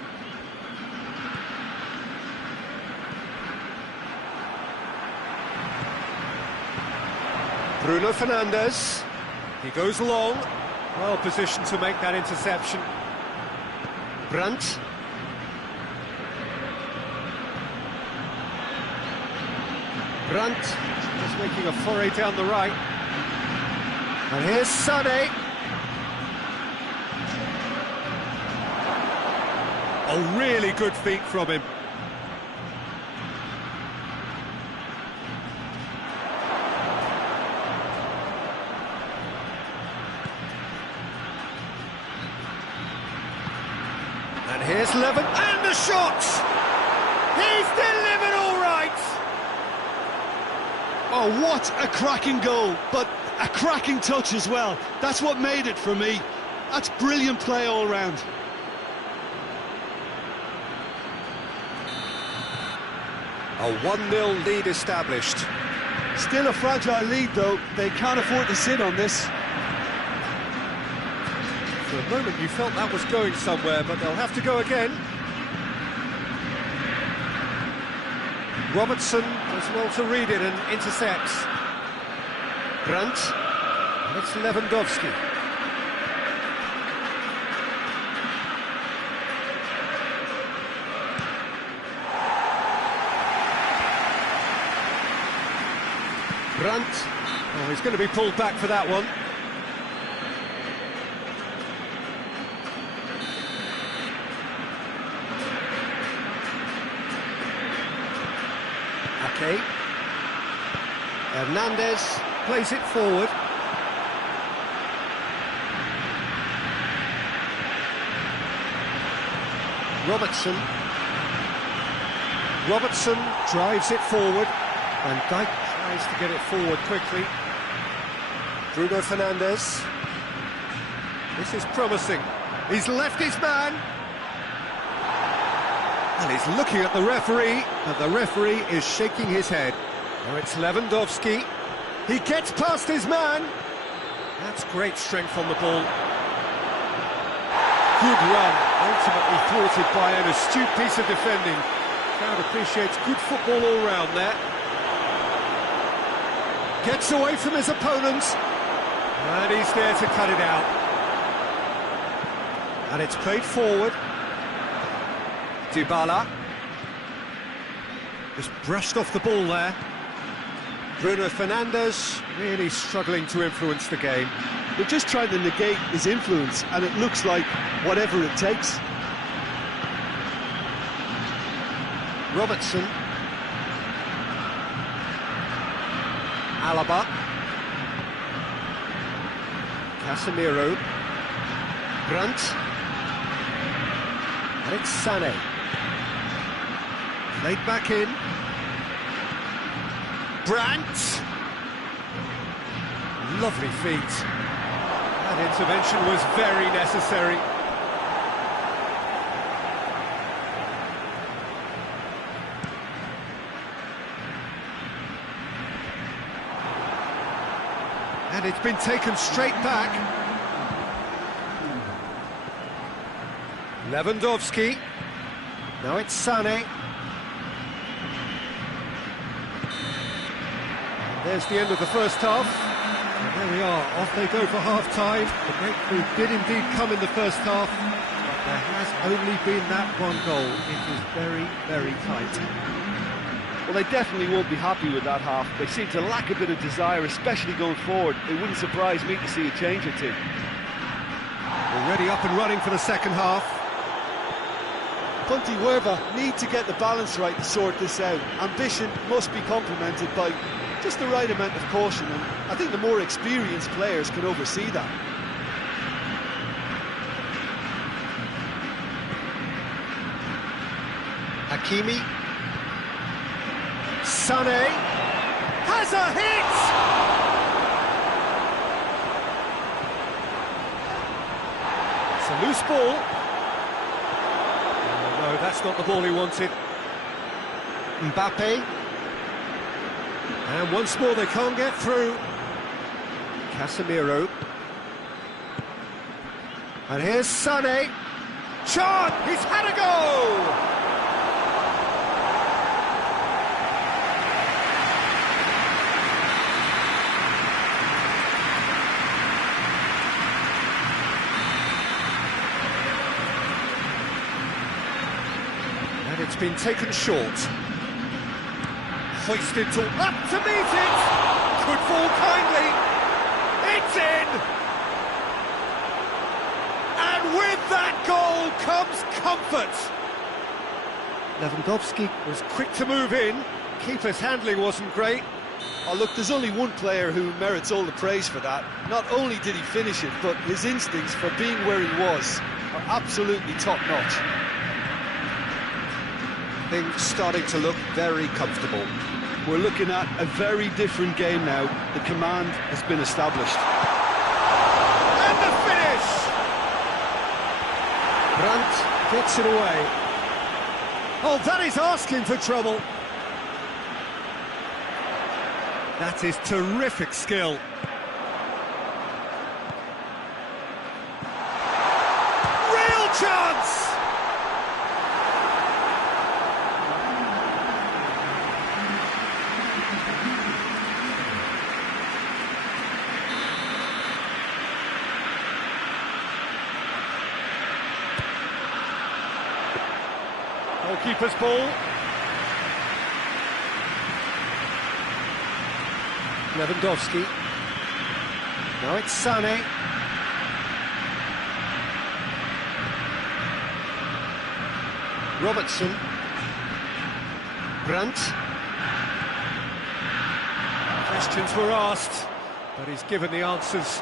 Bruno Fernandes. He goes long. Well positioned to make that interception. Brandt. Brandt just making a foray down the right. And here's Sané. A really good feat from him. And here's Levin, and the shot! He's delivered all right! Oh, what a cracking goal, but a cracking touch as well. That's what made it for me. That's brilliant play all round. A 1-0 lead established. Still a fragile lead, though. They can't afford to sit on this. For a moment you felt that was going somewhere, but they'll have to go again. Robertson does well to read it and intercepts. Brandt. And it's Lewandowski. Brandt. Oh, he's going to be pulled back for that one. Okay. Hernandez plays it forward. Robertson. Robertson drives it forward. Van Dijk tries to get it forward quickly. Bruno Fernandes. This is promising. He's left his man. And he's looking at the referee, and the referee is shaking his head. Now it's Lewandowski. He gets past his man. That's great strength on the ball. good run, ultimately thwarted by an astute piece of defending. Crowd appreciates good football all round there. Gets away from his opponents, and he's there to cut it out. And it's played forward. Dybala. Just brushed off the ball there. Bruno Fernandes really struggling to influence the game. They're just trying to negate his influence, and it looks like whatever it takes. Robertson. Alaba. Casemiro. Brandt. And it's Sané. Played back in. Brandt. Lovely feet. That intervention was very necessary. And it's been taken straight back. Lewandowski. Now it's Sané. There's the end of the first half. And there we are, off they go for half-time. The breakthrough did indeed come in the first half, but there has only been that one goal. It was very, very tight. Well, they definitely won't be happy with that half. They seem to lack a bit of desire, especially going forward. It wouldn't surprise me to see a change or two. Already up and running for the second half. Ponte Huerva need to get the balance right to sort this out. Ambition must be complemented by just the right amount of caution, and I think the more experienced players can oversee that. Hakimi. Sané has a hit! It's a loose ball. Oh, no, that's not the ball he wanted. Mbappe. And once more they can't get through. Casemiro. And here's Sané. Chant! He's had a go! And it's been taken short. Hoisted to up to meet it. Could fall kindly. It's in. And with that goal comes comfort. Lewandowski was quick to move in. Keeper's handling wasn't great. Oh, look, there's only one player who merits all the praise for that. Not only did he finish it, but his instincts for being where he was are absolutely top-notch. Things starting to look very comfortable. We're looking at a very different game now. The command has been established. And the finish! Brandt gets it away. Oh, that is asking for trouble. That is terrific skill. Real chance! Goalkeeper's ball. Lewandowski. Now it's Sané. Robertson. Brandt. Questions were asked, but he's given the answers.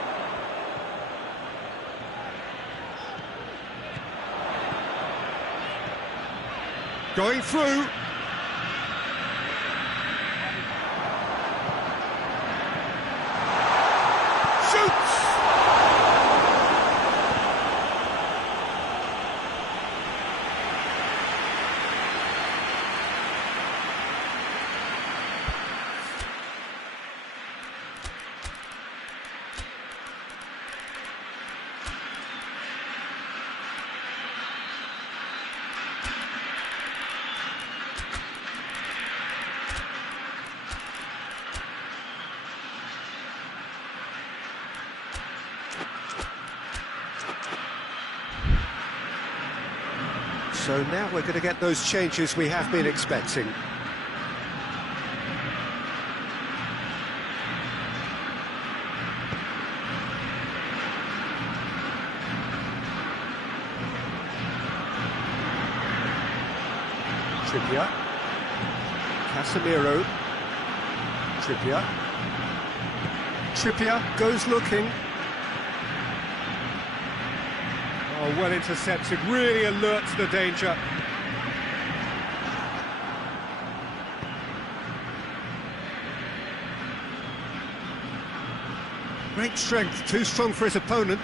Going through. Shoots! So now we're going to get those changes we have been expecting. Trippier. Casemiro. Trippier. Trippier goes looking. Oh, well intercepted, really alert to the danger. Great strength, too strong for his opponent.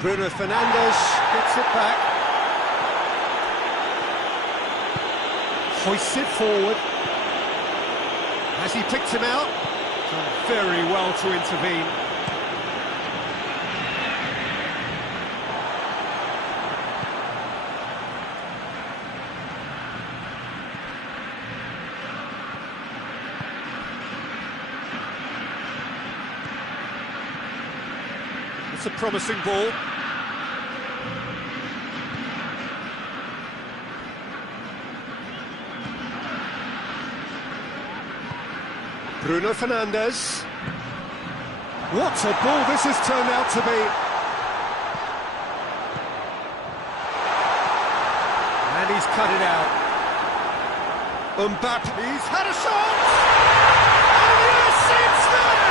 Bruno Fernandes gets it back. Hoists it forward. Has he picked him out? Done very well to intervene. It's a promising ball. Bruno Fernandes. What a ball this has turned out to be. And he's cut it out. Mbappe, he's had a shot! Oh yes, it's there!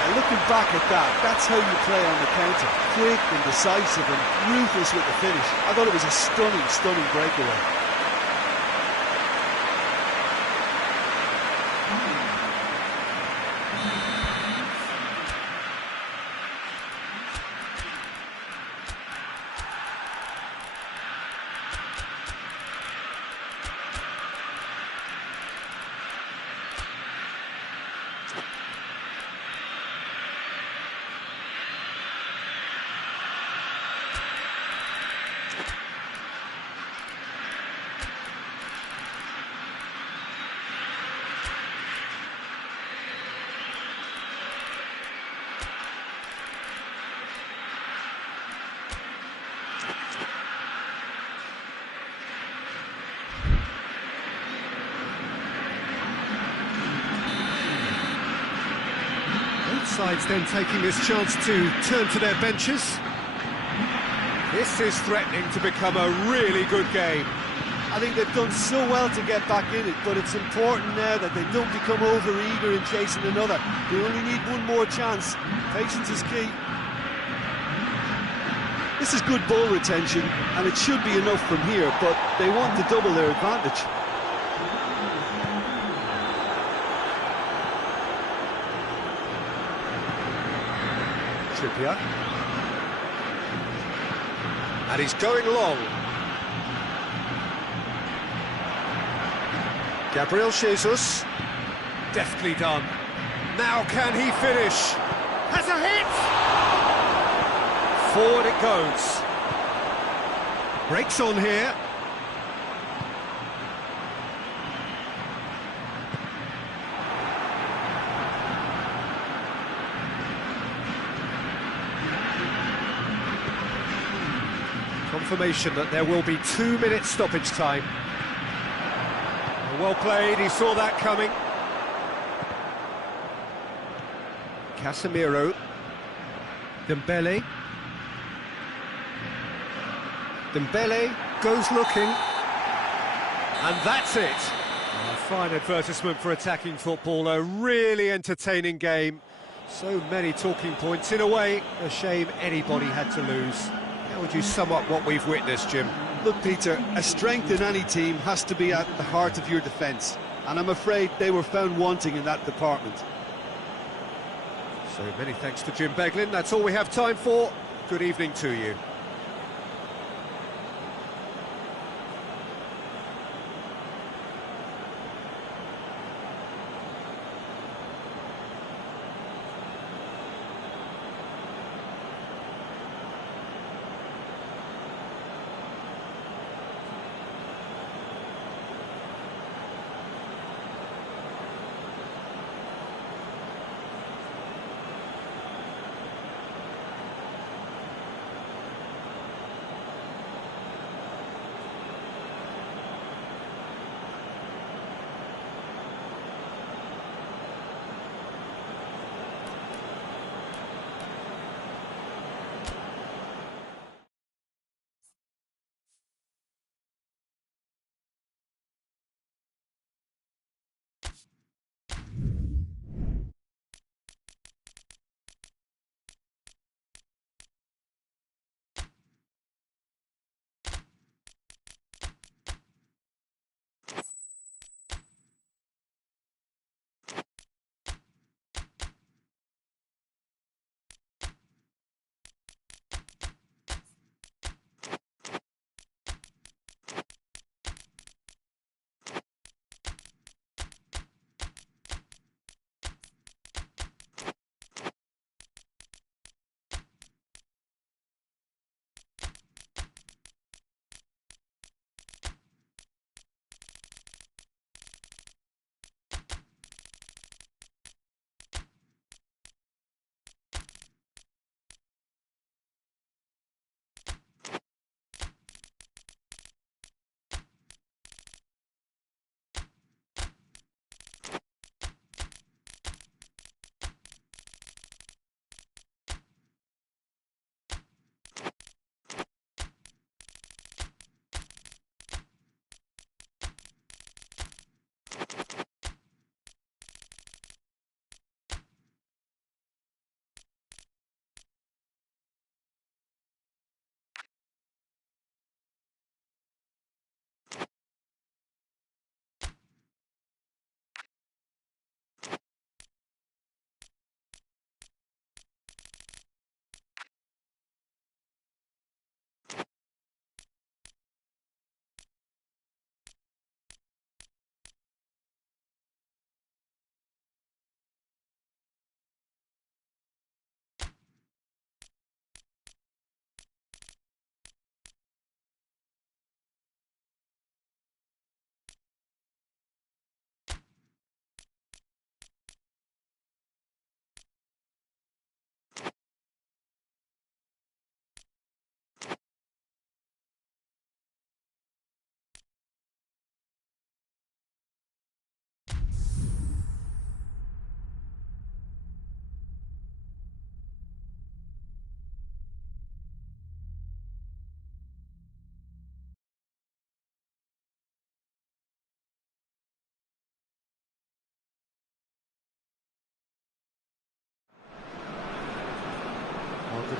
Yeah, looking back at that, that's how you play on the counter. Quick and decisive and ruthless with the finish. I thought it was a stunning, stunning breakaway. Sides then taking this chance to turn to their benches. This is threatening to become a really good game. I think they've done so well to get back in it, but it's important now that they don't become over-eager in chasing another. They only need one more chance. Patience is key. This is good ball retention, and it should be enough from here, but they want to double their advantage. Trippier. And he's going long. Gabriel Jesus. Deftly done. Now can he finish? Has a hit! Forward it goes. Breaks on here. Confirmation that there will be 2 minutes stoppage time. Well played, he saw that coming. Casemiro. Dembele. Dembele goes looking. And that's it. A fine advertisement for attacking football, a really entertaining game. So many talking points. In a way, a shame anybody had to lose. How would you sum up what we've witnessed, Jim? Look, Peter, a strength in any team has to be at the heart of your defence, and I'm afraid they were found wanting in that department. So many thanks to Jim Beglin. That's all we have time for. Good evening to you.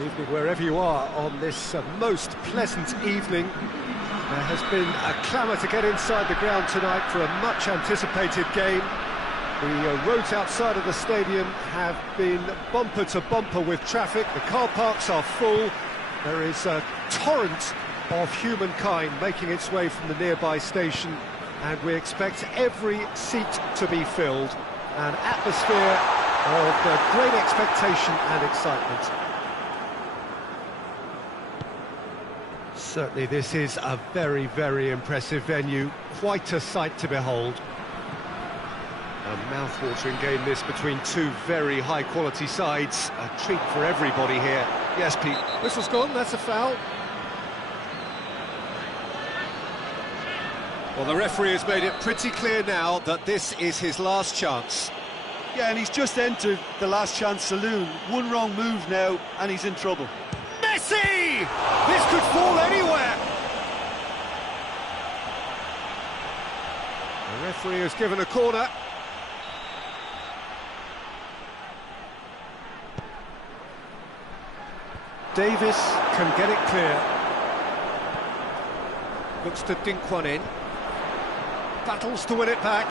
Good evening wherever you are on this most pleasant evening. There has been a clamour to get inside the ground tonight for a much anticipated game. The roads outside of the stadium have been bumper to bumper with traffic. The car parks are full. There is a torrent of humankind making its way from the nearby station, and we expect every seat to be filled. An atmosphere of great expectation and excitement. Certainly this is a very, very impressive venue. Quite a sight to behold. A mouth-watering game this between two very high-quality sides. A treat for everybody here. Yes, Pete. Whistle's gone, that's a foul. Well, the referee has made it pretty clear now that this is his last chance. Yeah, and he's just entered the last chance saloon. One wrong move now, and he's in trouble. Messi! This could fall anywhere! The referee has given a corner. Davis can get it clear. Looks to dink one in. Battles to win it back.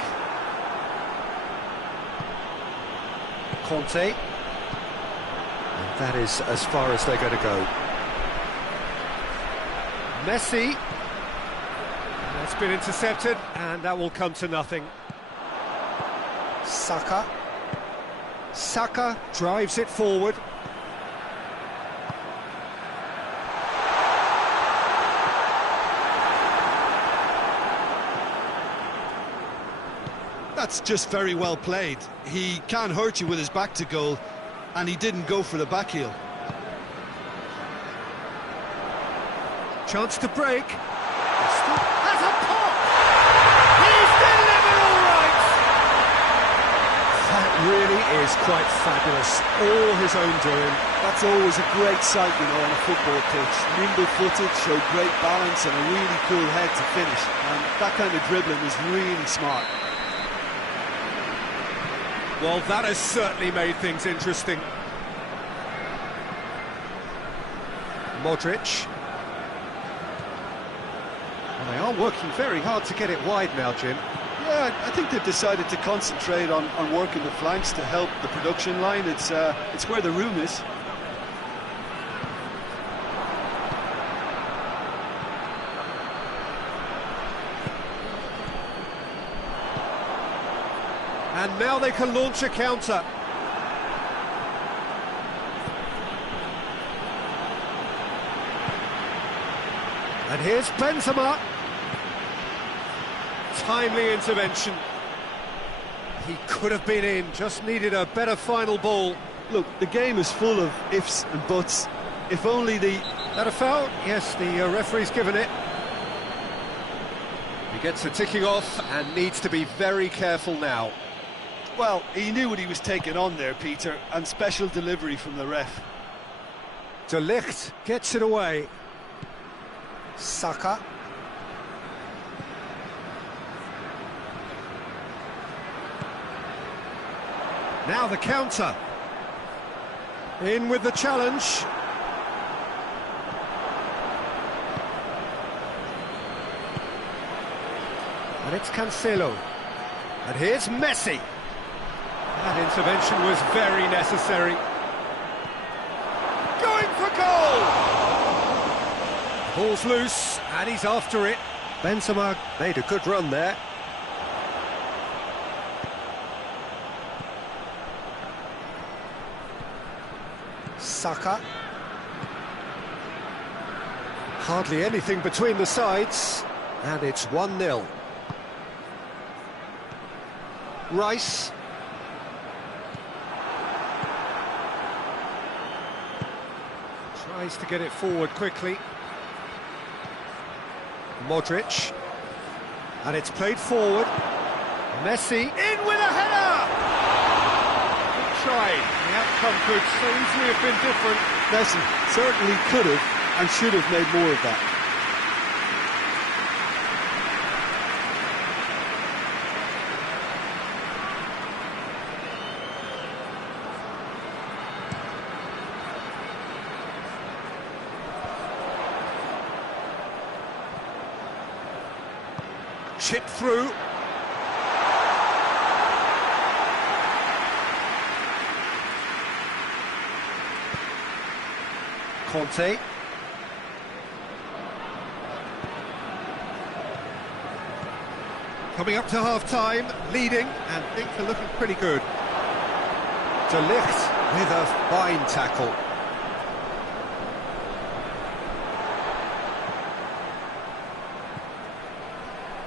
Conte. And that is as far as they're going to go. Messi. That's been intercepted, and that will come to nothing. Saka. Saka drives it forward. That's just very well played. He can't hurt you with his back to goal, and he didn't go for the back heel. Chance to break. Has a pop! He's delivered all right! That really is quite fabulous. All his own doing. That's always a great sight, you know, on a football pitch. Nimble-footed, showed great balance and a really cool head to finish. And that kind of dribbling is really smart. Well, that has certainly made things interesting. Modric. Well, they are working very hard to get it wide now, Jim. Yeah, I think they've decided to concentrate on working the flanks to help the production line. It's where the room is. And now they can launch a counter. And here's Benzema. Timely intervention. He could have been in, just needed a better final ball. Look, the game is full of ifs and buts. If only the... That a foul? Yes, the referee's given it. He gets the ticking off and needs to be very careful now. Well, he knew what he was taking on there, Peter, and special delivery from the ref. De Ligt gets it away. Saka. Now the counter. In with the challenge. And it's Cancelo. And here's Messi. That intervention was very necessary. Going for goal! Ball's loose, and he's after it. Benzema made a good run there. Saka. Hardly anything between the sides, and it's 1-0. Rice. Tries to get it forward quickly. Modric. And it's played forward. Messi in with a header! Good try. The outcome could so easily have been different. Messi certainly could have and should have made more of that. chip through. Conte. Coming up to half-time, leading, and things are looking pretty good. De Ligt with a fine tackle.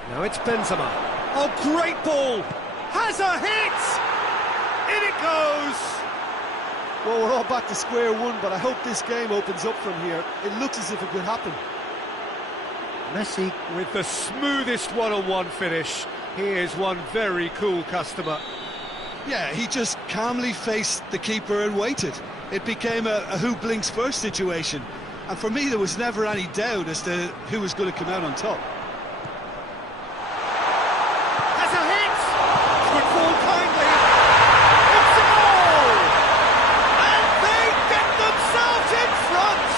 Now it's Benzema. Oh, great ball! Has a hit! In it goes! Well, we're all back to square one, but I hope this game opens up from here. It looks as if it could happen. Messi with the smoothest one-on-one finish. He is one very cool customer. Yeah, he just calmly faced the keeper and waited. It became a who blinks first situation. And for me, there was never any doubt as to who was going to come out on top. Has a hit! Good ball kindly. It's a goal! And they get themselves in front!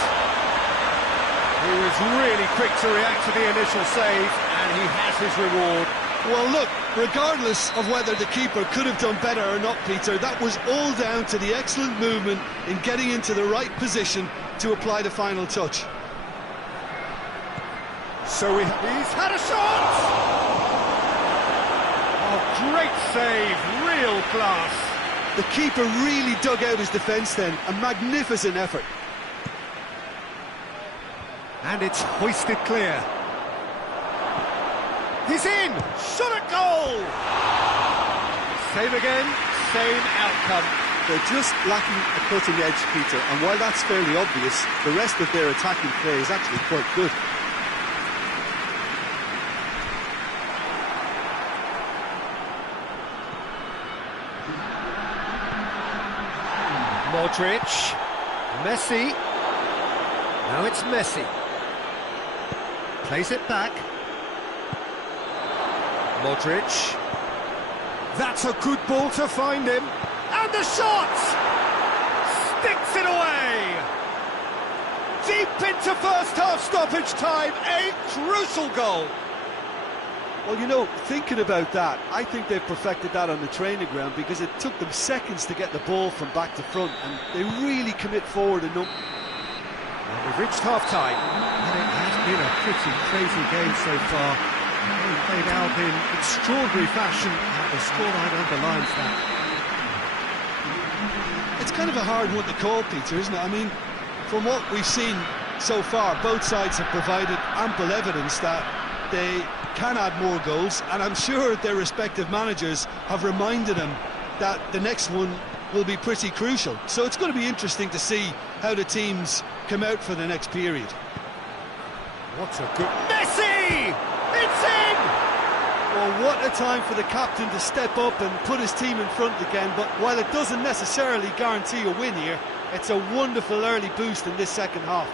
He was really quick to react to the initial save, and he has his reward. Well, look, regardless of whether the keeper could have done better or not, Peter, that was all down to the excellent movement in getting into the right position to apply the final touch. So he's had a shot! Oh, great save, real class. The keeper really dug out his defence then, a magnificent effort. And it's hoisted clear. He's in! Shot at goal! Same again, same outcome. They're just lacking a cutting edge, Peter, and while that's fairly obvious, the rest of their attacking play is actually quite good. Modric, Messi. Now it's Messi. Plays it back. Modric. That's a good ball to find him. And the shot! Sticks it away! Deep into first half stoppage time, a crucial goal. Well, you know, thinking about that, I think they've perfected that on the training ground because it took them seconds to get the ball from back to front, and they really commit forward a number. We've reached half-time, and it has been a pretty crazy game so far. They played out in extraordinary fashion, and the scoreline underlines that. It's kind of a hard one to call, Peter, isn't it? I mean, from what we've seen so far, both sides have provided ample evidence that they can add more goals, and I'm sure their respective managers have reminded them that the next one will be pretty crucial. So it's going to be interesting to see how the teams come out for the next period. What a good... Messi! It's in! Well, what a time for the captain to step up and put his team in front again, but while it doesn't necessarily guarantee a win here, it's a wonderful early boost in this second half.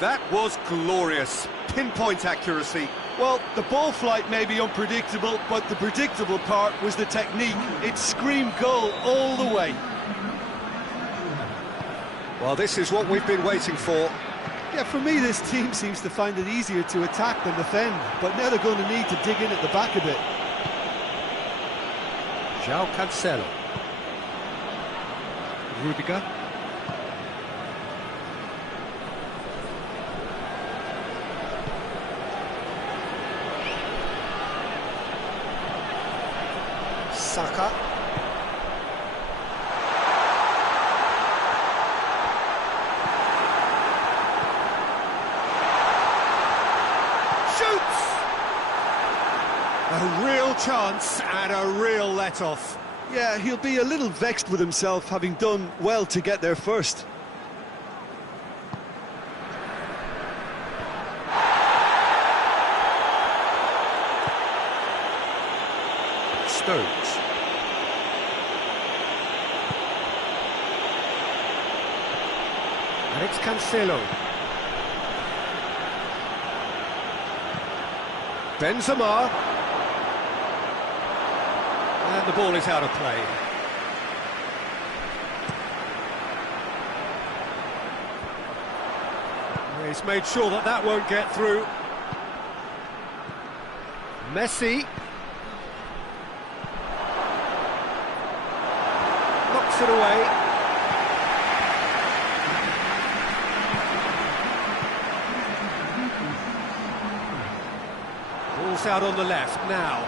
That was glorious. Pinpoint accuracy. Well, the ball flight may be unpredictable, but the predictable part was the technique. It screamed goal all the way. Well, this is what we've been waiting for. Yeah, for me, this team seems to find it easier to attack than defend, but now they're going to need to dig in at the back a bit. João Cancelo. Rudiger. Saka. Shoots! A real chance and a real let-off. Yeah, he'll be a little vexed with himself, having done well to get there first. Stones. And it's Cancelo. Benzema. And the ball is out of play. He's made sure that that won't get through. Messi. Knocks it away. Ball's out on the left now.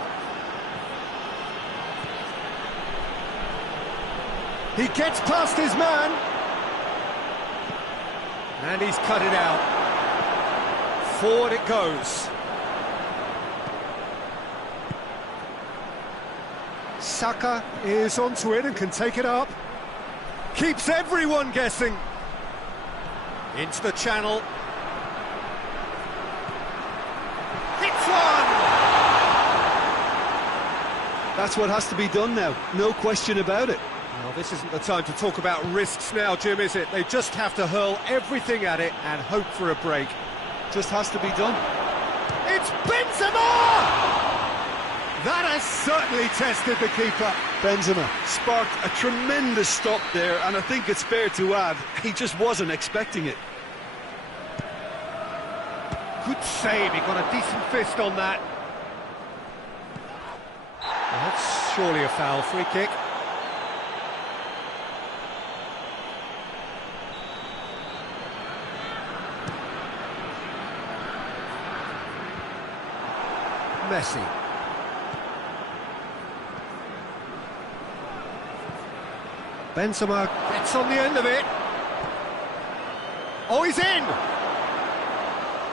He gets past his man. And he's cut it out. Forward it goes. Saka is onto it and can take it up. Keeps everyone guessing. Into the channel. Hits one! That's what has to be done now, no question about it. Well, this isn't the time to talk about risks now, Jim, is it? They just have to hurl everything at it and hope for a break. Just has to be done. It's Benzema! That has certainly tested the keeper. Benzema Sparked a tremendous stop there, and I think it's fair to add, he just wasn't expecting it. Good save, he got a decent fist on that. Well, that's surely a foul, free kick. Messi. Benzema gets on the end of it. Oh, he's in!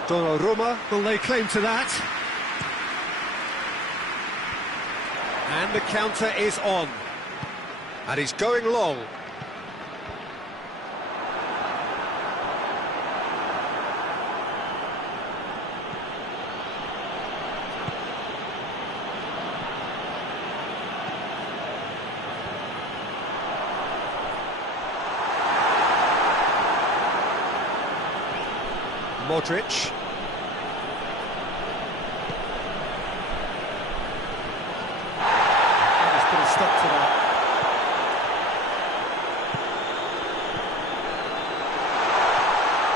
Donnarumma will lay claim to that. And the counter is on. And he's going long. Modric. Just put a stop to that.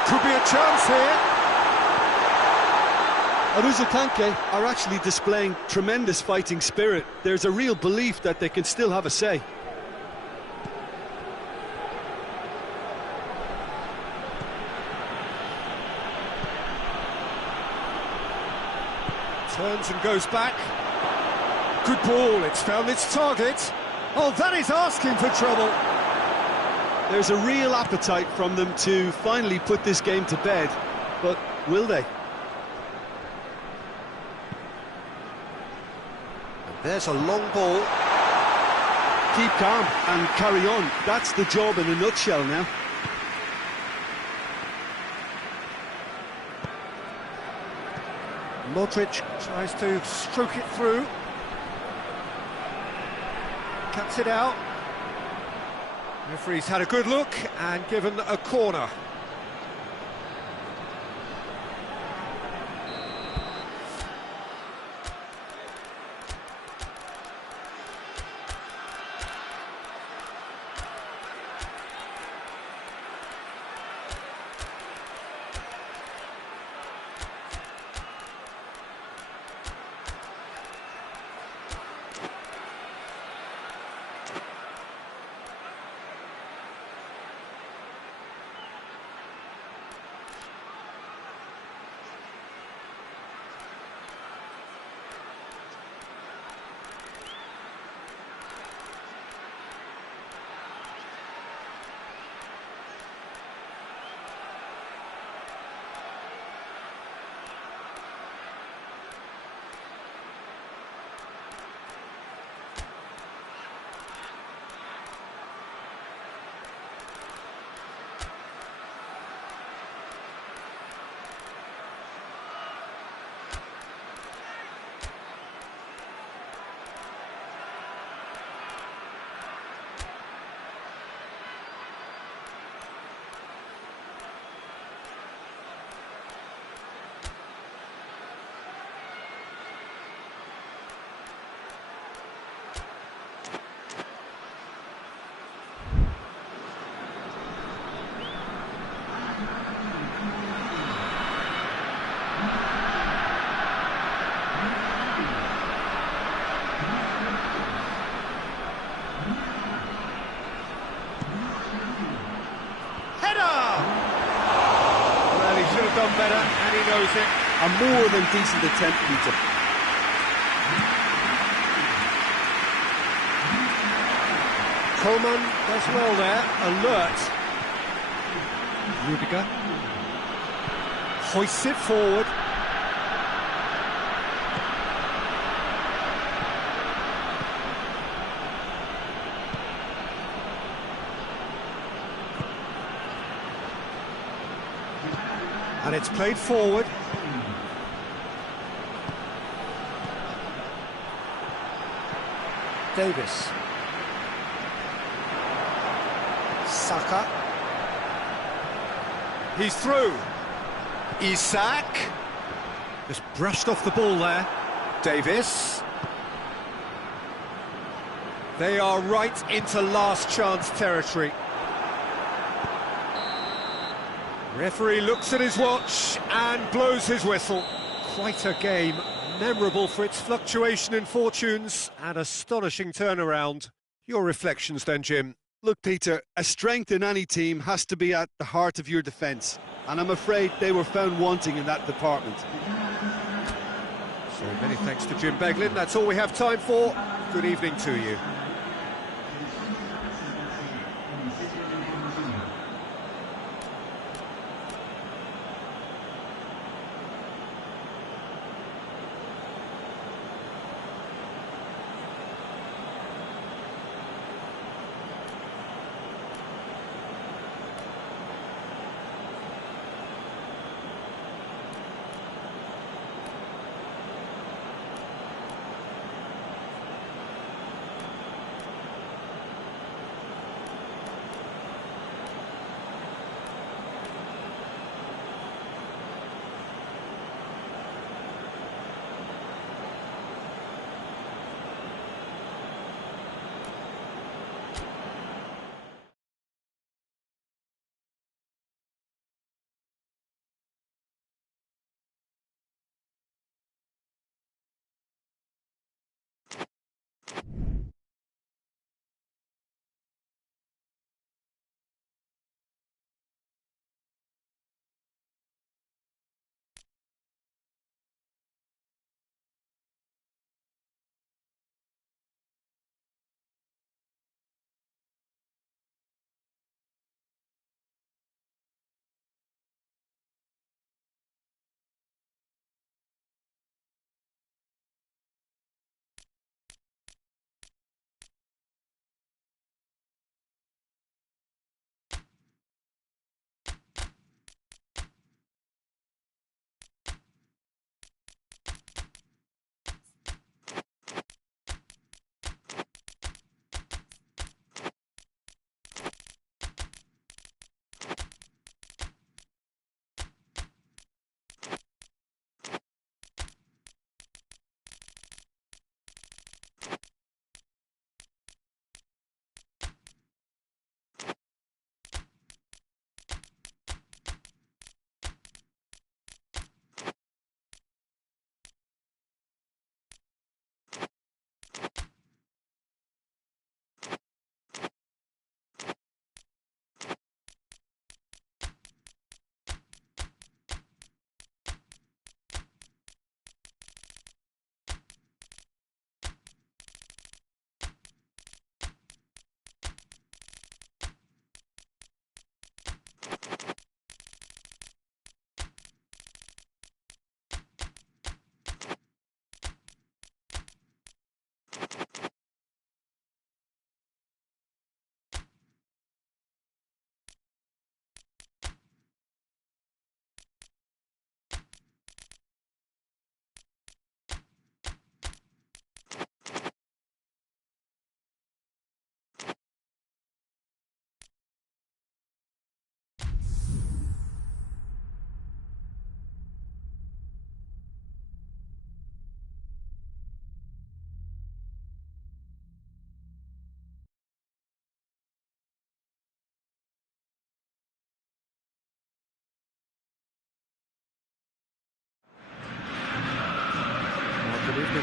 Could be a chance here. Aruzakanke are actually displaying tremendous fighting spirit. There's a real belief that they can still have a say. Turns and goes back. Good ball, it's found its target. Oh, that is asking for trouble. There's a real appetite from them to finally put this game to bed, but will they? And there's a long ball. Keep calm and carry on. That's the job in a nutshell now. Modric tries to stroke it through. Cuts it out. Referee's had a good look and given a corner. is it? A more than decent attempt, Peter. Coleman does well there, alert. Rudiger hoists it forward. And it's played forward. Davis. Saka. He's through. Isak. Just brushed off the ball there. Davis. They are right into last chance territory. Referee looks at his watch and blows his whistle. Quite a game, memorable for its fluctuation in fortunes and astonishing turnaround. Your reflections then, Jim? Look, Peter, a strength in any team has to be at the heart of your defence, and I'm afraid they were found wanting in that department. So many thanks to Jim Beglin. That's all we have time for. Good evening to you.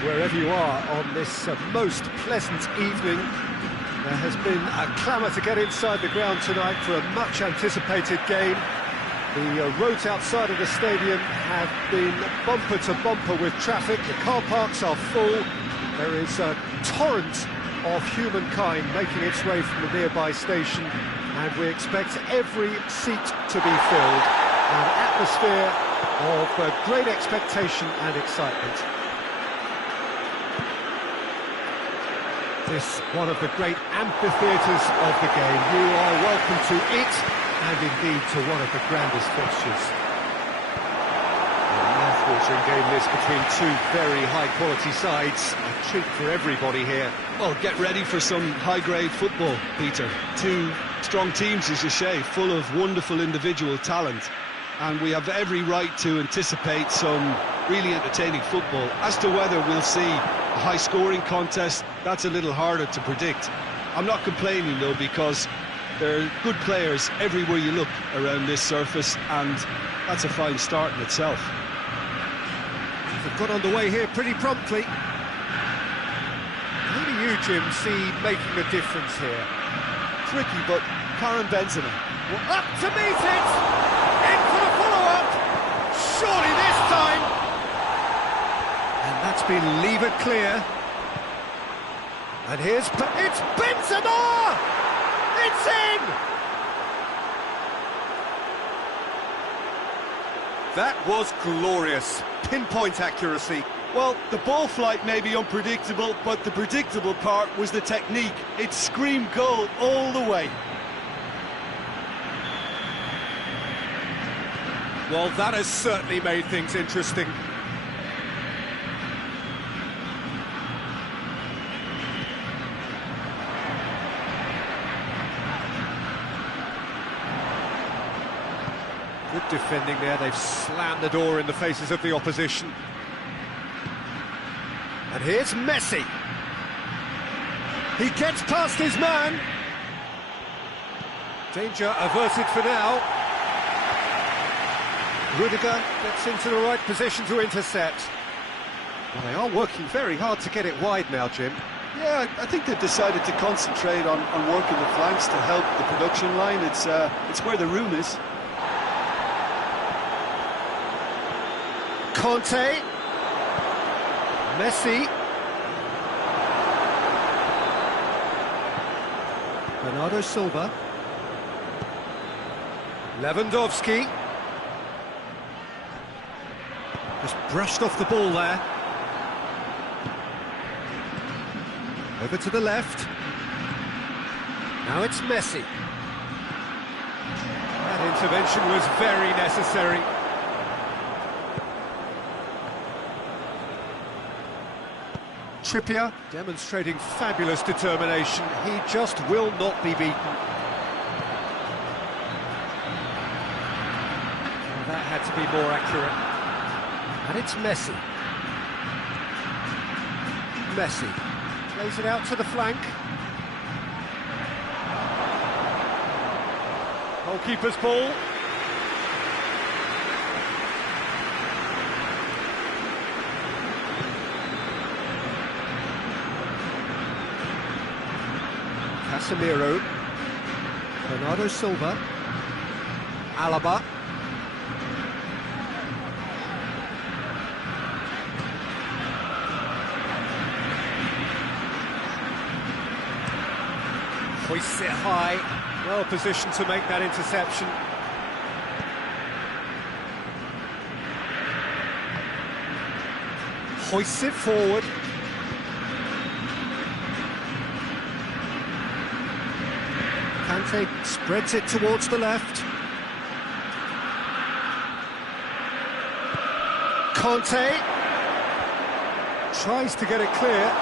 Wherever you are on this most pleasant evening, there has been a clamour to get inside the ground tonight for a much anticipated game. The roads outside of the stadium have been bumper to bumper with traffic. The car parks are full. There is a torrent of humankind making its way from the nearby station, and we expect every seat to be filled. An atmosphere of great expectation and excitement. This one of the great amphitheatres of the game. You are welcome to it, and indeed to one of the grandest fixtures. A mouth-watering game this between two very high-quality sides. A treat for everybody here. Well, get ready for some high-grade football, Peter. Two strong teams, as you say, full of wonderful individual talent. And we have every right to anticipate some really entertaining football. As to whether we'll see a high-scoring contest, that's a little harder to predict. I'm not complaining, though, because there are good players everywhere you look around this surface, and that's a fine start in itself. They've got underway here pretty promptly. Who do you, Jim, see making a difference here? Tricky, but Karen Benzema. Well, up to meet it! In for the follow-up! Surely this time! And that's been levered clear. And it's Benzema! It's in! That was glorious. Pinpoint accuracy. Well, the ball flight may be unpredictable, but the predictable part was the technique. It screamed goal all the way. Well, that has certainly made things interesting. Good defending there. They've slammed the door in the faces of the opposition. And here's Messi. He gets past his man. Danger averted for now. Rudiger gets into the right position to intercept. Well, they are working very hard to get it wide now, Jim. Yeah, I think they've decided to concentrate on working the flanks to help the production line. It's where the room is. Conte. Messi. Bernardo Silva. Lewandowski. Just brushed off the ball there. Over to the left. Now it's Messi. That intervention was very necessary. Trippier demonstrating fabulous determination. He just will not be beaten. Well, that had to be more accurate. And it's Messi. Messi plays it out to the flank. Goalkeeper's ball. Casemiro. Bernardo Silva. Alaba. Hoists it high, well positioned to make that interception. Hoists it forward. Kante spreads it towards the left. Conte tries to get it clear.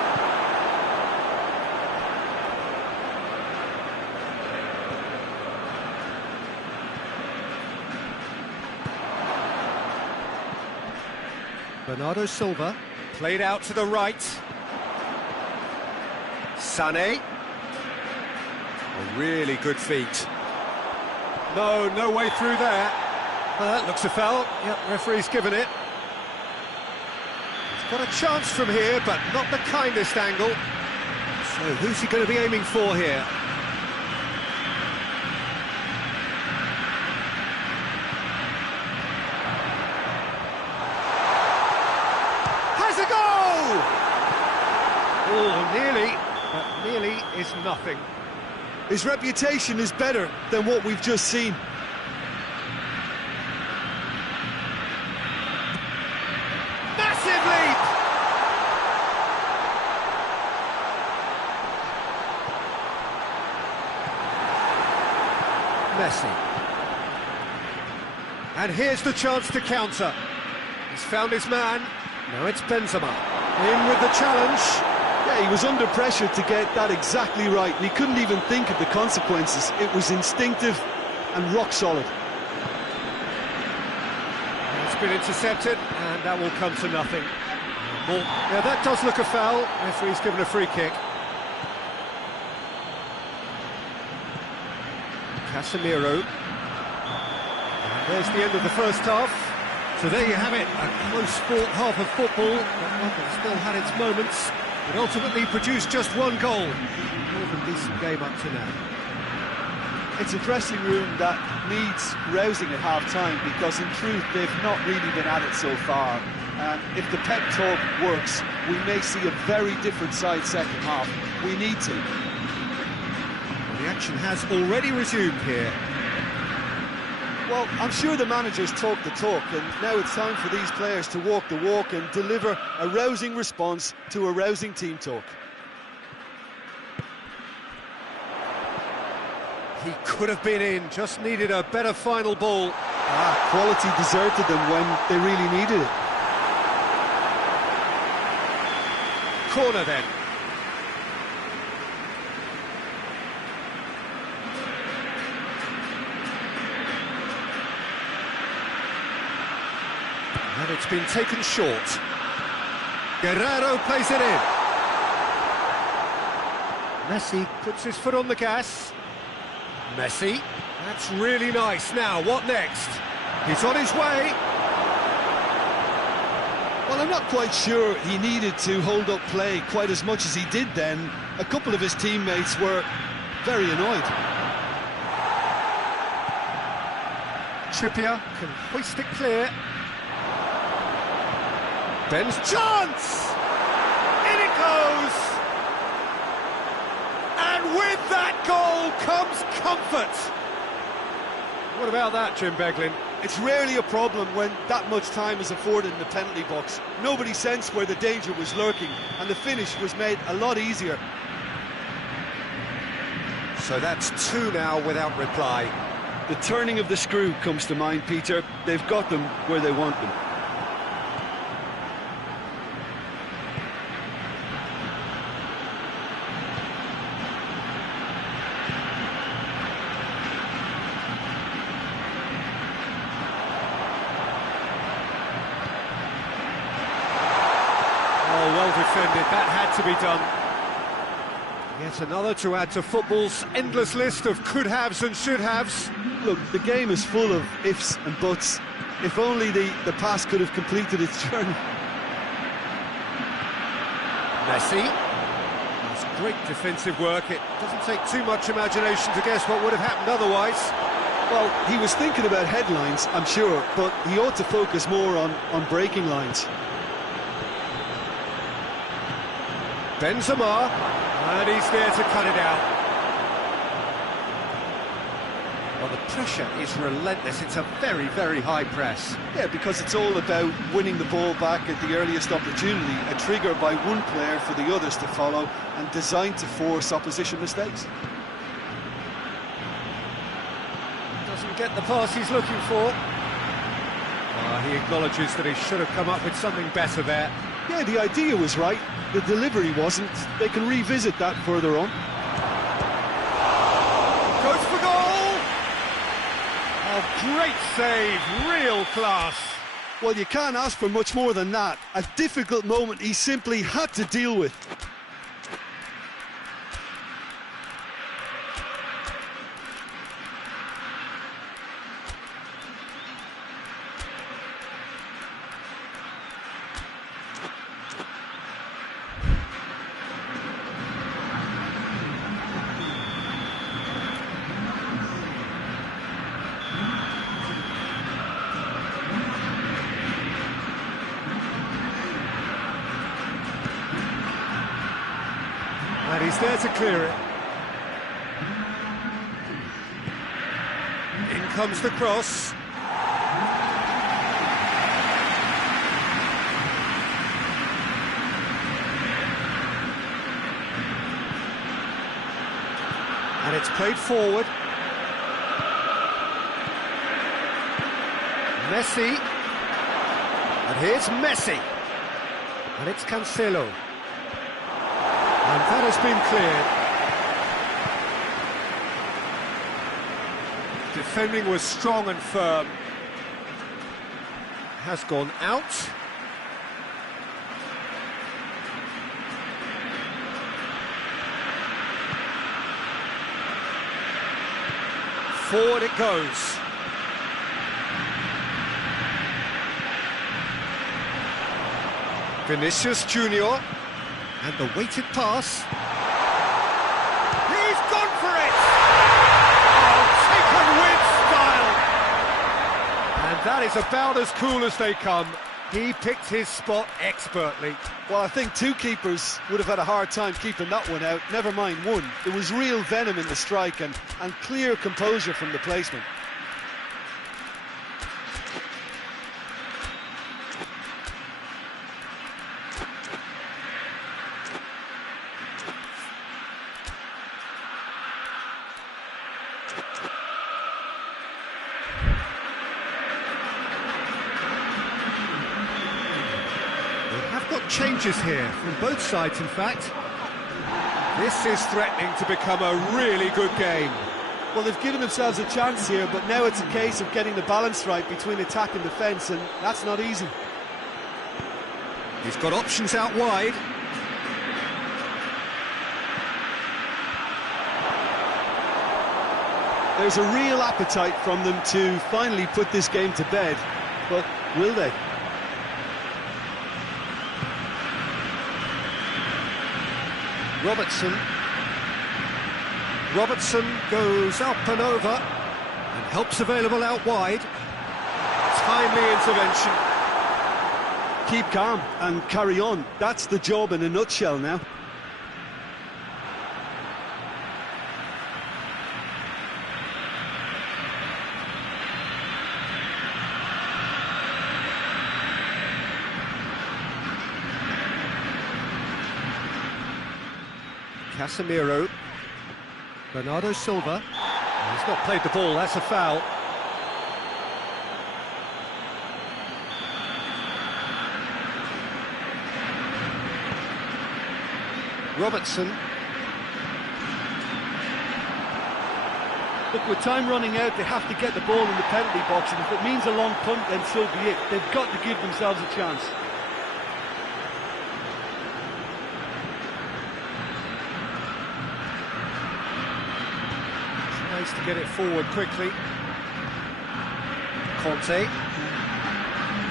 Bernardo Silva, played out to the right. Sané. A really good feat. No way through there. Well, that looks a foul. Yep, referee's given it. He's got a chance from here, but not the kindest angle. So who's he going to be aiming for here? Oh, nearly, but nearly is nothing. His reputation is better than what we've just seen. Massive leap! Messi. And here's the chance to counter. He's found his man. Now it's Benzema. In with the challenge. Yeah, he was under pressure to get that exactly right, and he couldn't even think of the consequences. It was instinctive and rock solid. It's been intercepted, and that will come to nothing. Yeah, that does look a foul. Referee's given a free kick. Casemiro. And there's the end of the first half. So there you have it, a close-fought half of football, but one that still had its moments, but ultimately produced just one goal. More of a decent game up to now. It's a dressing room that needs rousing at half-time, because in truth they've not really been at it so far. And if the pep talk works, we may see a very different side second half. We need to. Well, the action has already resumed here. Well, I'm sure the managers talk the talk, and now it's time for these players to walk the walk and deliver a rousing response to a rousing team talk. He could have been in, just needed a better final ball. Quality deserted them when they really needed it. Corner then. And it's been taken short. Guerrero plays it in. Messi puts his foot on the gas. Messi, that's really nice. Now, what next? He's on his way. Well, I'm not quite sure he needed to hold up play quite as much as he did then. A couple of his teammates were very annoyed. Trippier can hoist it clear. Ben's chance! In it goes! And with that goal comes comfort! What about that, Jim Beglin? It's rarely a problem when that much time is afforded in the penalty box. Nobody sensed where the danger was lurking, and the finish was made a lot easier. So that's two now without reply. The turning of the screw comes to mind, Peter. They've got them where they want them. Well defended, that had to be done. Yet another to add to football's endless list of could-haves and should-haves. Look, the game is full of ifs and buts. If only the pass could have completed its journey. Messi. That's great defensive work. It doesn't take too much imagination to guess what would have happened otherwise. Well, he was thinking about headlines, I'm sure, but he ought to focus more on breaking lines. Benzema, and he's there to cut it out. Well, the pressure is relentless. It's a very, very high press. Yeah, because it's all about winning the ball back at the earliest opportunity, a trigger by one player for the others to follow, and designed to force opposition mistakes. Doesn't get the pass he's looking for. He acknowledges that he should have come up with something better there. Yeah, the idea was right. The delivery wasn't. They can revisit that further on. Goes for goal! Oh, great save, real class. Well, you can't ask for much more than that. A difficult moment he simply had to deal with. And he's there to clear it. In comes the cross. And it's played forward. Messi. And here's Messi. And it's Cancelo. And that has been cleared. Defending was strong and firm. Has gone out. Forward it goes. Vinicius Junior, and the weighted pass. He's gone for it! Oh, taken with style! And that is about as cool as they come. He picked his spot expertly. Well, I think two keepers would have had a hard time keeping that one out, never mind one. There was real venom in the strike and clear composure from the placement. Changes here from both sides, in fact. This is threatening to become a really good game. Well, they've given themselves a chance here, but now it's a case of getting the balance right between attack and defence, and that's not easy. He's got options out wide. There's a real appetite from them to finally put this game to bed, but will they? Robertson goes up and over, and help's available out wide. Timely intervention. Keep calm and carry on. That's the job in a nutshell now. Casemiro, Bernardo Silva. He's not played the ball, that's a foul. Robertson. Look, with time running out, they have to get the ball in the penalty box, and if it means a long punt, then so be it. They've got to give themselves a chance. To get it forward quickly. Conte.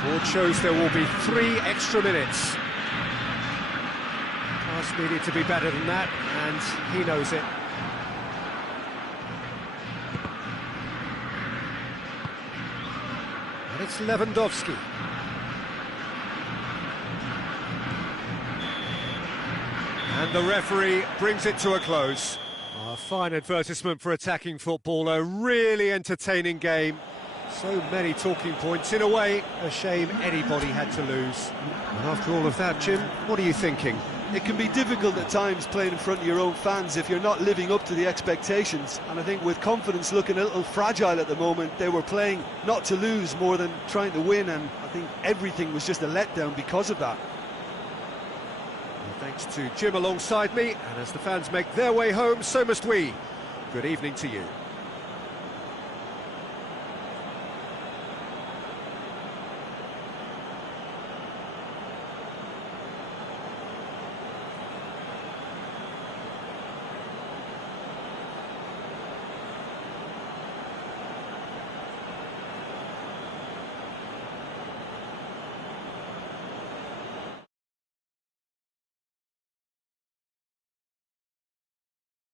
Board shows there will be 3 extra minutes. Pass needed to be better than that, and he knows it. And it's Lewandowski. And the referee brings it to a close. A fine advertisement for attacking football, a really entertaining game. So many talking points. In a way, a shame anybody had to lose. And after all of that, Jim, what are you thinking? It can be difficult at times playing in front of your own fans if you're not living up to the expectations. And I think with confidence looking a little fragile at the moment, they were playing not to lose more than trying to win, and I think everything was just a letdown because of that. Thanks to Jim alongside me, and as the fans make their way home, so must we. Good evening to you.